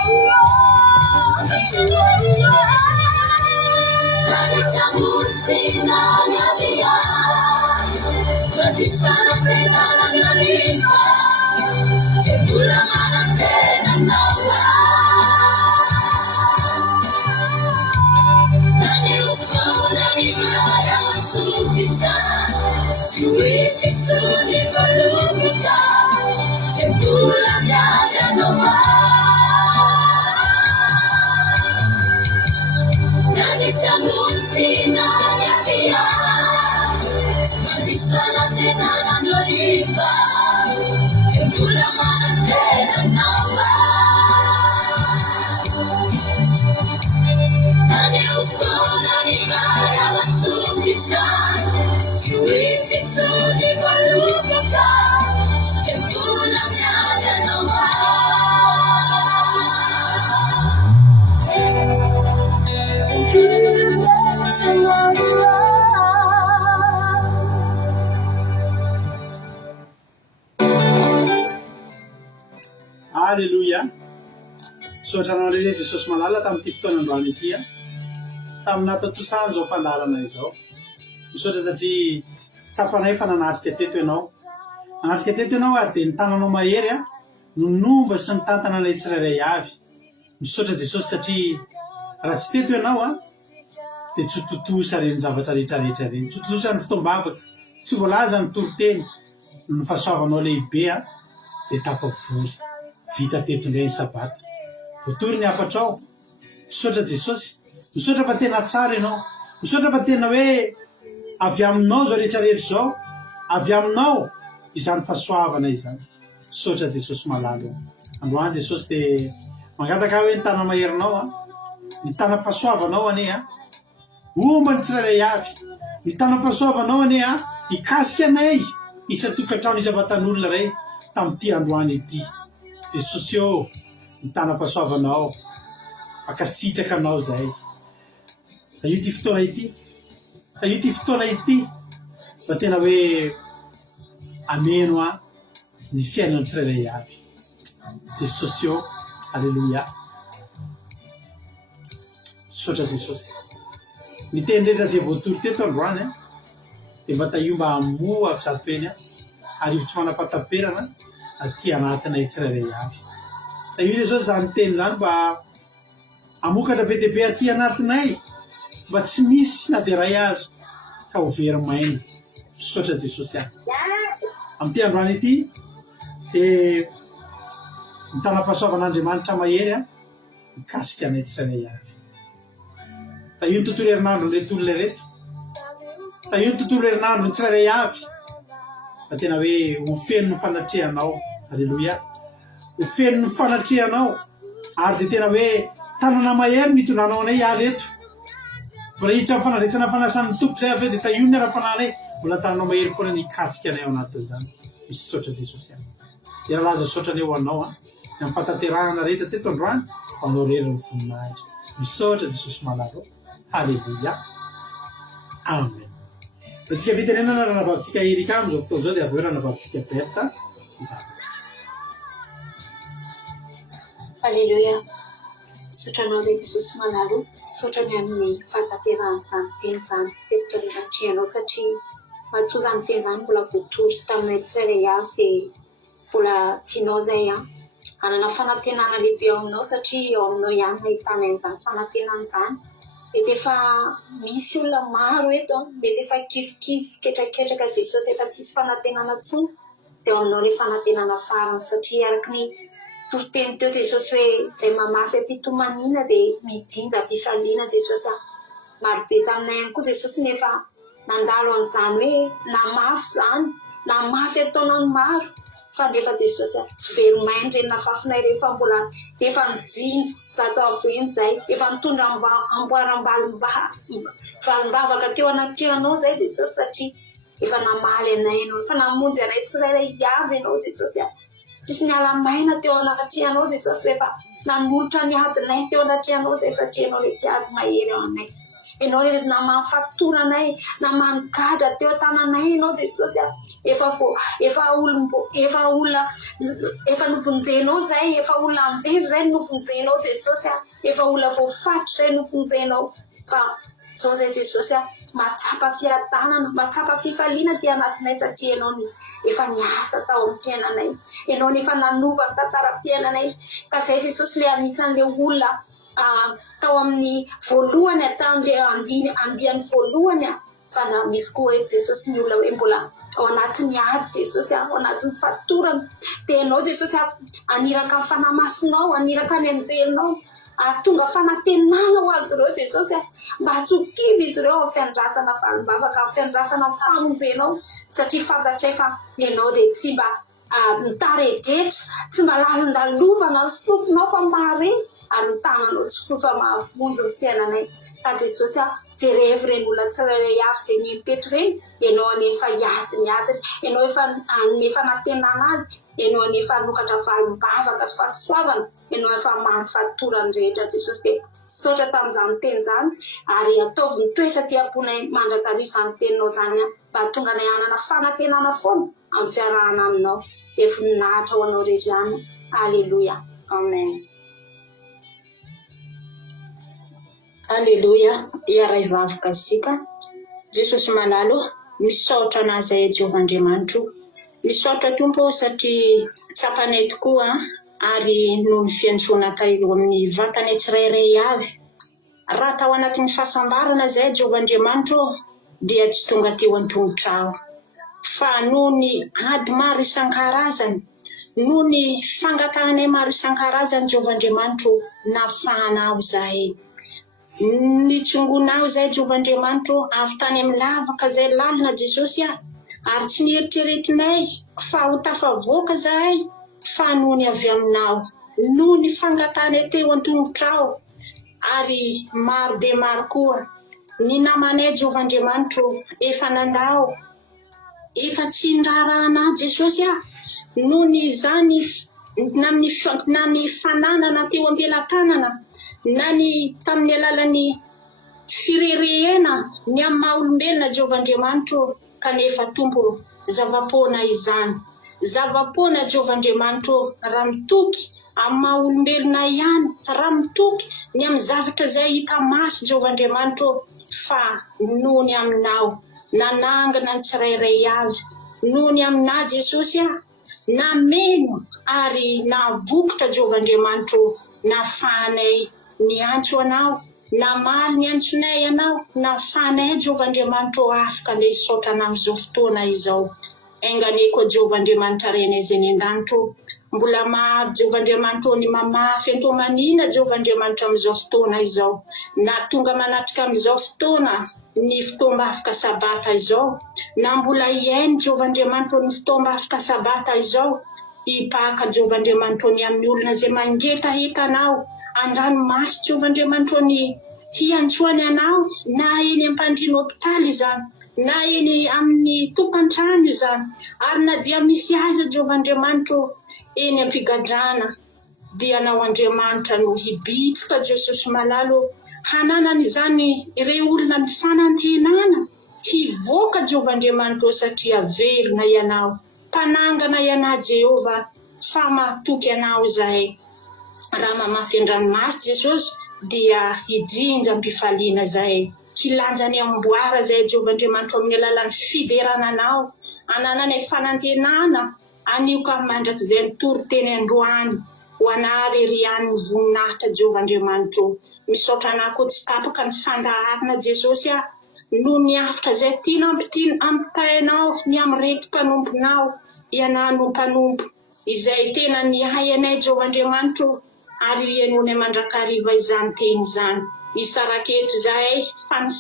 Alléluia. Sotranao indray Jesosy malala tamin'ity fotoanandroany ity a tamin'ny tosany zao fandarana izao misaotra satria tsapanay fa nanatrika teto ianao nanatrika teto ianao ary dia ny tananao mahery a no nomba sy ny tantana ilay tsirairay avy misaotra Jesosy satria raha tsy teto ianao a dia tsy totosa reny zavatra rehetrarehetra reny tsy totosa ny fotoam-bavaka tsy voalaza ny toroteny ny fahasoavanao lehibe a dia tapavory vita teto indray ny sabata voatory ny afatrao misaotra Jesosy misaotra fa tena tsara ianao misaotra fa tena hoe avy aminao zao rehetrarehetra zao avy aminao izany fahasoavana izany misaotra Jesosy malalo androany Jesosy dia mangataka hoe ny tana maherinao a ny tana fahasoavanao ane a omba ny tsirairay avy ny tana fahasoavanao ane a ikasika anay isa-tokantrano isa-batan'olona ray tamin'ity androany ity Jesosy eo ny tana fahasoavanao akasitraka anao zay io ty fotoana ity io ty fotoana ity fa tena hoe ameno a ny fiainana tsirairay avy Jesosy eo alleluia sotra Jesosy ny tendretra zay voatory teto androany a dia mba tahiomba amoa avy zato eny a ary io tsy manapataperana aty anatinay tsirairay avy io Jesosy zany teny zany mba amokatra be dia be aty anatinay mba tsy misy na dia ray azy ka ho very maina sotra Jesosy any amin'ity androany ity dia ny tanam-pahasoavan'Andriamanitra mahery a mikasika anay tsirairay avy io ny tontolo herinandro reto olona reto io ny tontolo herinandro ny tsirairay avy fa tena hoe ho feno ny fanatrehanao alleluia ho feno ny fanatrehanao ary dia tena hoe tanana mahery mitondranao anay aly eto vorahitra amin'ny fanadresana fanasan'ny tompo zay avy dia tahiony ny ara-pananay mbola tananao mahery foana ny ikasika anay ao anatin'izany misy sotra Jesosy any dia raha laza sotrany eo anao a ny amin'ny fataterahana rehetra teto androany anao rery ny voninahitra misaotra Jesosy malalo halleluia amen ratsika fitenenana raha navavintsika erika amin'izao fotoana zao dia avy eo raha navavintsika berta Alléluia. Sotranao zay Jesosy malalo sotrany amin'ny fataterahana izany teny izany teto anatrianao satria matoa izany teny izany mbola voatory taminay tsirairay avy dia mbola tianao zay a anana fanantenana lehibe ao aminao satria ao aminao ihany ahitana an'izany fanantenana izany mety efa misy olona maro eto mety efa kivikivy sy ketraketraka Jesosy efa tsisy fanantenana intsony dia ao aminao ilay fanantenana farany satria araka ny toroteny teo Jesosy hoe izay mamafy am-pitomaniana dia mijinja am-pifaliana Jesosy marobe taminay ihany koa Jesosy nefa nandalo an'izany hoe na mafy zany na mafy ataonao ny maro fa nefa Jesosy tsy veromainy reny nafafinay rehefa mbola efa nijinja zato avoenty zay efa nitondra valim-bavaka teo anaty-tranao zay Jesosy satria efa namaly anay ianao efa namonjy anay tsirairay avy ianao Jesosy tsisy niala-maina teo anaty-tranao Jesosy rehefa nanolotra ny adinay teo anaty-tranao zay satria ianao le tiady mahery ao anay ianao le namafatoranay na manogadra teo tananay ianao Jesosy efa novonjenao zay efa olona andevy zay novonjenao Jesosy efa olona voafatry zay novonjenao fa zao zay Jesosy matsapa fiadanana matsapa fifaliana ty anatinay satria ianao ny efa niasa tao amin'ny fiainanay ianao ny efa nanova ny tantara-piainanay ka zay Jesosy le anisan'le olona tao amin'ny voalohany tamin'le andiany voalohany fa na misy koa hoe Jesosy ny olona hoe mbola ao anatin'ny ady Jesosy ao anatin'ny fatorana dia ianao Jesosy aniraka ny fanamasinao aniraka ny andelinao tonga fanantenana ho azy ireo Jesosy mba tsy ho kivy izy ireo amin'ny fiandrasana valim-bavaka amin'ny fiandrasana amin'ny famonjenao satria fantatray fa ianao dia tsy mba nitaredretra tsy mba lalondalovana ny sofinao fa mare ary ny tananao tsy fofa mahavonjy ny fiainanay ka Jesosy jerevy reny olona tsirairay avy izay neny teto reny ianao anefa adiny ianao efa nantenana azy ianao anefa nokatra valim-bavaka sy fahasoavana ianao efa mamy fatorany rehetra Jesosy dia saotra tamin'izany teny zany ary ataovy ny toetra ty-aponay mandrakarivo izany teninao zany mba tonga nay hanana fanantenana foana amin'ny fiarahana aminao dia voninahitra ho anao rehetra ihany. Alleluia, amen. Alleluia, iaray vavoka sika Jesosy malalo misaotra anazy Jehovah Andriamanitro misaotra tompo satria tsapanay tokoa ary no ny fiantsoana eo amin'ny vatany tsirairay avy raha tao anatin'ny fahasambarana zay Jehovah Andriamanitro dia tsy tonga teo an-tongotra aho fa no ny ady maro isan-karazany no ny fangatanay maro isan-karazany Jehovah Andriamanitro nafahanao zahay nitsongonao zay Jehovah Andriamanitro avy tany amin'ny lavaka zay lalina Jesosy ary tsy nieritreretinay fa ho tafavoaka zahay fa noho ny avy aminao noho ny fangatanay teo an-tongotrao ary maro de maro koa ny namanay Jehovah Andriamanitro efa nandao efa tsy ndrarana Jesosy noho ny zany na ny fananana teo am-pelantanana na ny tamin'ny alalan'ny firerehena ny amin'ny maha-olombelona Jehovah Andriamanitro kanefa tompo zava-pona izany zava-pona Jehovah Andriamanitro raha mitoky amin'ny maha-olombelona ihany raha mitoky ny amin'ny zavatra zay hita maso Jehovah Andriamanitro fa noho ny aminao nanangana ny tsirairay avy noho ny aminao Jesosy nameno ary navokotra Jehovah Andriamanitro nafahanay niantso anao namaly niantsonay ianao nafahanay Jehovah Andriamanitro afaka le saotra amin'izao fotoana izao enganay koa Jehovah Andriamanitra renay zay ny an-danitro mbola maro Jehovah Andriamanitro ny mamafy antomanina Jehovah Andriamanitra amin'izao fotoana izao na tonga manatrika amin'izao fotoana ny fotoamba afaka sabata izao na mbola iainy Jehovah Andriamanitro ny fotoamba afaka sabata izao ipaka Jehovah Andriamanitro ny amin'ny olona zay mangeta hitanao andranomasy Jehovah Andriamanitro ny hiantsoany anao na eny am-pandriana hopitaly izany na eny amin'ny tokantrano izany ary na dia misy aza Jehovah Andriamanitro eny am-pigadrana dia anao Andriamanitra no hibitsika Jesosy malalo hananany izany ireo olona ny fanantenana hivoaka Jehovah Andriamanitro satria verina ianao mpanangana ianao Jehovah fa mahatoky anao zahay raha mamafy an-dranomasy Jesosy dia hijinja am-pifaliana zahay hilanjany amboara zahay Jehovah Andriamanitro amin'ny alalan'ny fiderananao anananay fanantenana anioka mandrakizay ny toro-teny androany ho anary rian'ny voninahitra Jehovah Andriamanitro misaotra anao koa tsy tapaka ny fandaharana Jesosy no ny afitra zay tiana ampitainao ny amin'ny retim-panomponao ianao no mpanompo izay tena nihay anay Jehovah Andriamanitro ary ianao ny mandrakariva izany teny izany isaraketo izay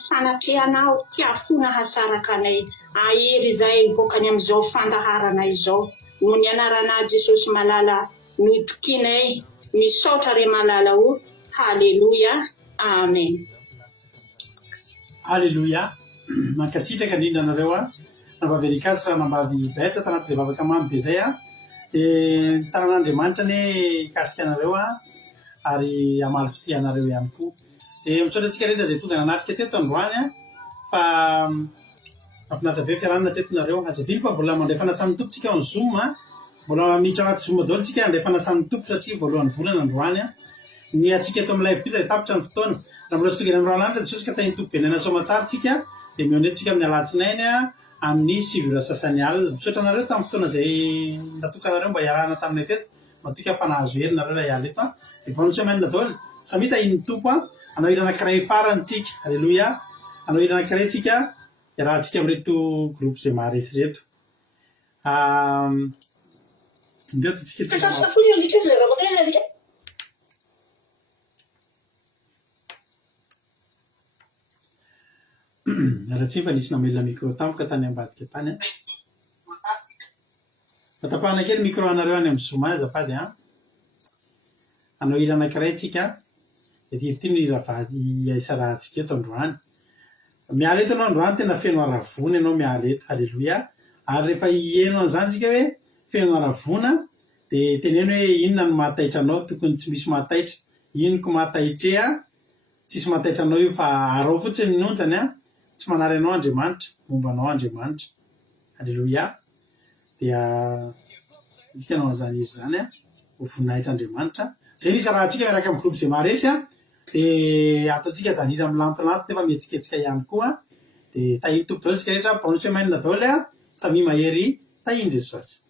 fanatrehanao tsy afona hasaraka anay ahery izay bokany amin'izao fandaharana izao no ny anarana Jesosy malala no itokinay misaotra re malala o haleluya amen Alléluia. Mankasitraka indrindra anareo nambavy raha nambavy beta tanaty vavaka mamy be zay taran'Andriamanitra ne kasika anareo ary amaly fity anareo ihany koa. Misaotra antsika rehetra zay tonga nanatrika teto androany fa mahafinaritra be fiarahana teto nareo. Azadino fa mbola mandray fanasan'ny tompo tsika ny Zoom mbola miditra anaty Zoom daholo tsika andray fanasan'ny tompo satria voalohan'ny volana androany ny atsika eto amin'ny live kosa tapitra ny fotoana raha mbola sogana amin'ny Andriamanitra Jesosy ka tahin'ny tompo venana soamatsara tsika dia mionetsika amin'ny alatsinainy amin'ny 7 sasany alina. Misaotra anareo tamin'ny fotoana zay natokanareo mba hiarahana taminay teto matoka fa nahazo hery nareo raha hiala eto dia bonne semaine daholo samita iny tompo anao hira anankiray farany tsika. Alléluia. Anao hira anankiray tsika iarahantsika amin'reto groupe zay maharesy reto. Ndeto tsika rahatsia mba nisy namelona micro tampoka tany ambadika tany fatapahana kely micro anareo any amin'ny Zoom azafady anao hira anankiray tsika ty miravady isarahantsika eto androany miala eto anao androany tena feno aravony anao miala eto. Alléluia. Ary rehefa hieno an'izany tsika hoe feno aravona dia teneno hoe inona no mahataitra anao tokony tsy misy mahataitra inoko mahataitrea tsisy mahataitra anao io fa arao fotsiny minonjany tsy manary anao Andriamanitra momba anao Andriamanitra. Alléluia. Dia isika anao an'izany izy zany ho voninahitra Andriamanitra zay nisy rahantsika miaraka amin'ny groupe zay maharesy dia ataontsika zany izy amin'ny lantolanto nefa mihetsiketsika ihany koa dia tahiny tompo daholo tsika rehetra bonne semaine daholo samy mahery tahiny Jesosy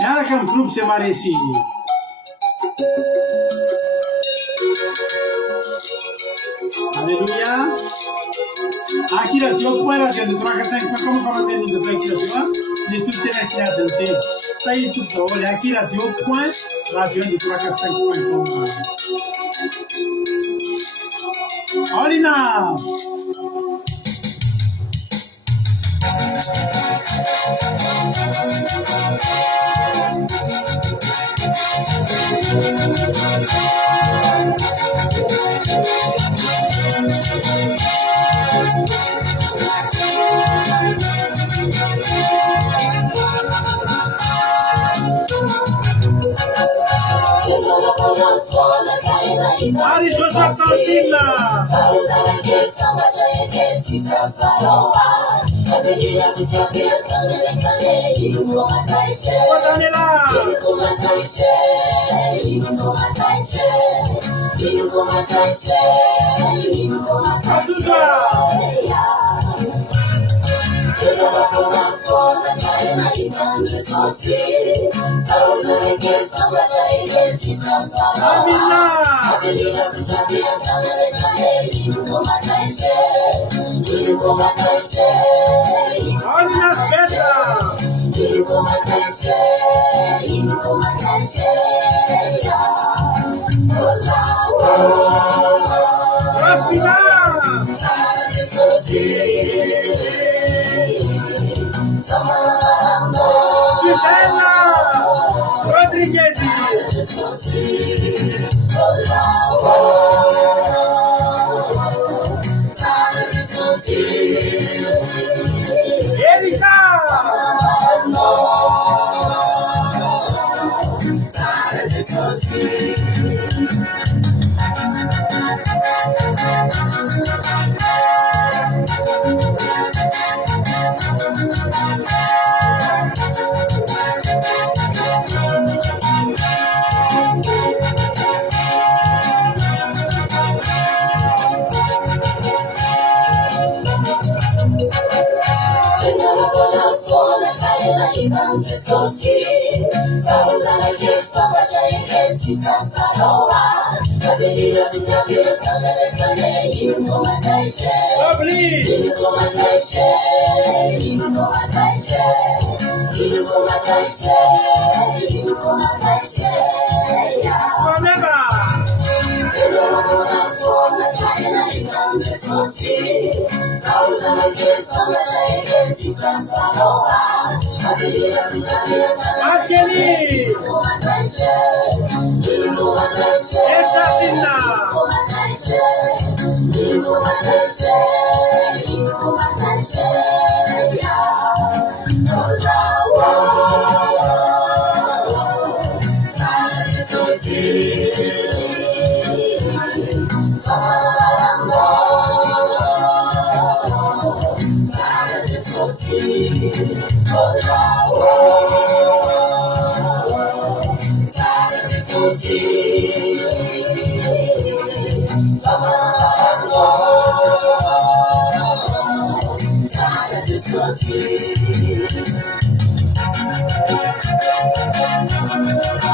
miaraka amin'ny groupe zay maharesy. Alléluia. Aqui na Diogo para a gente troca sempre como para ver nos aqui na Diogo. Isso tem aqui na Diogo. Tá aí tudo olha aqui na Diogo para radio de troca sempre como. Olha na. Ari José Salsina. Susana Rodriguez. Erika. Remember. Thank you.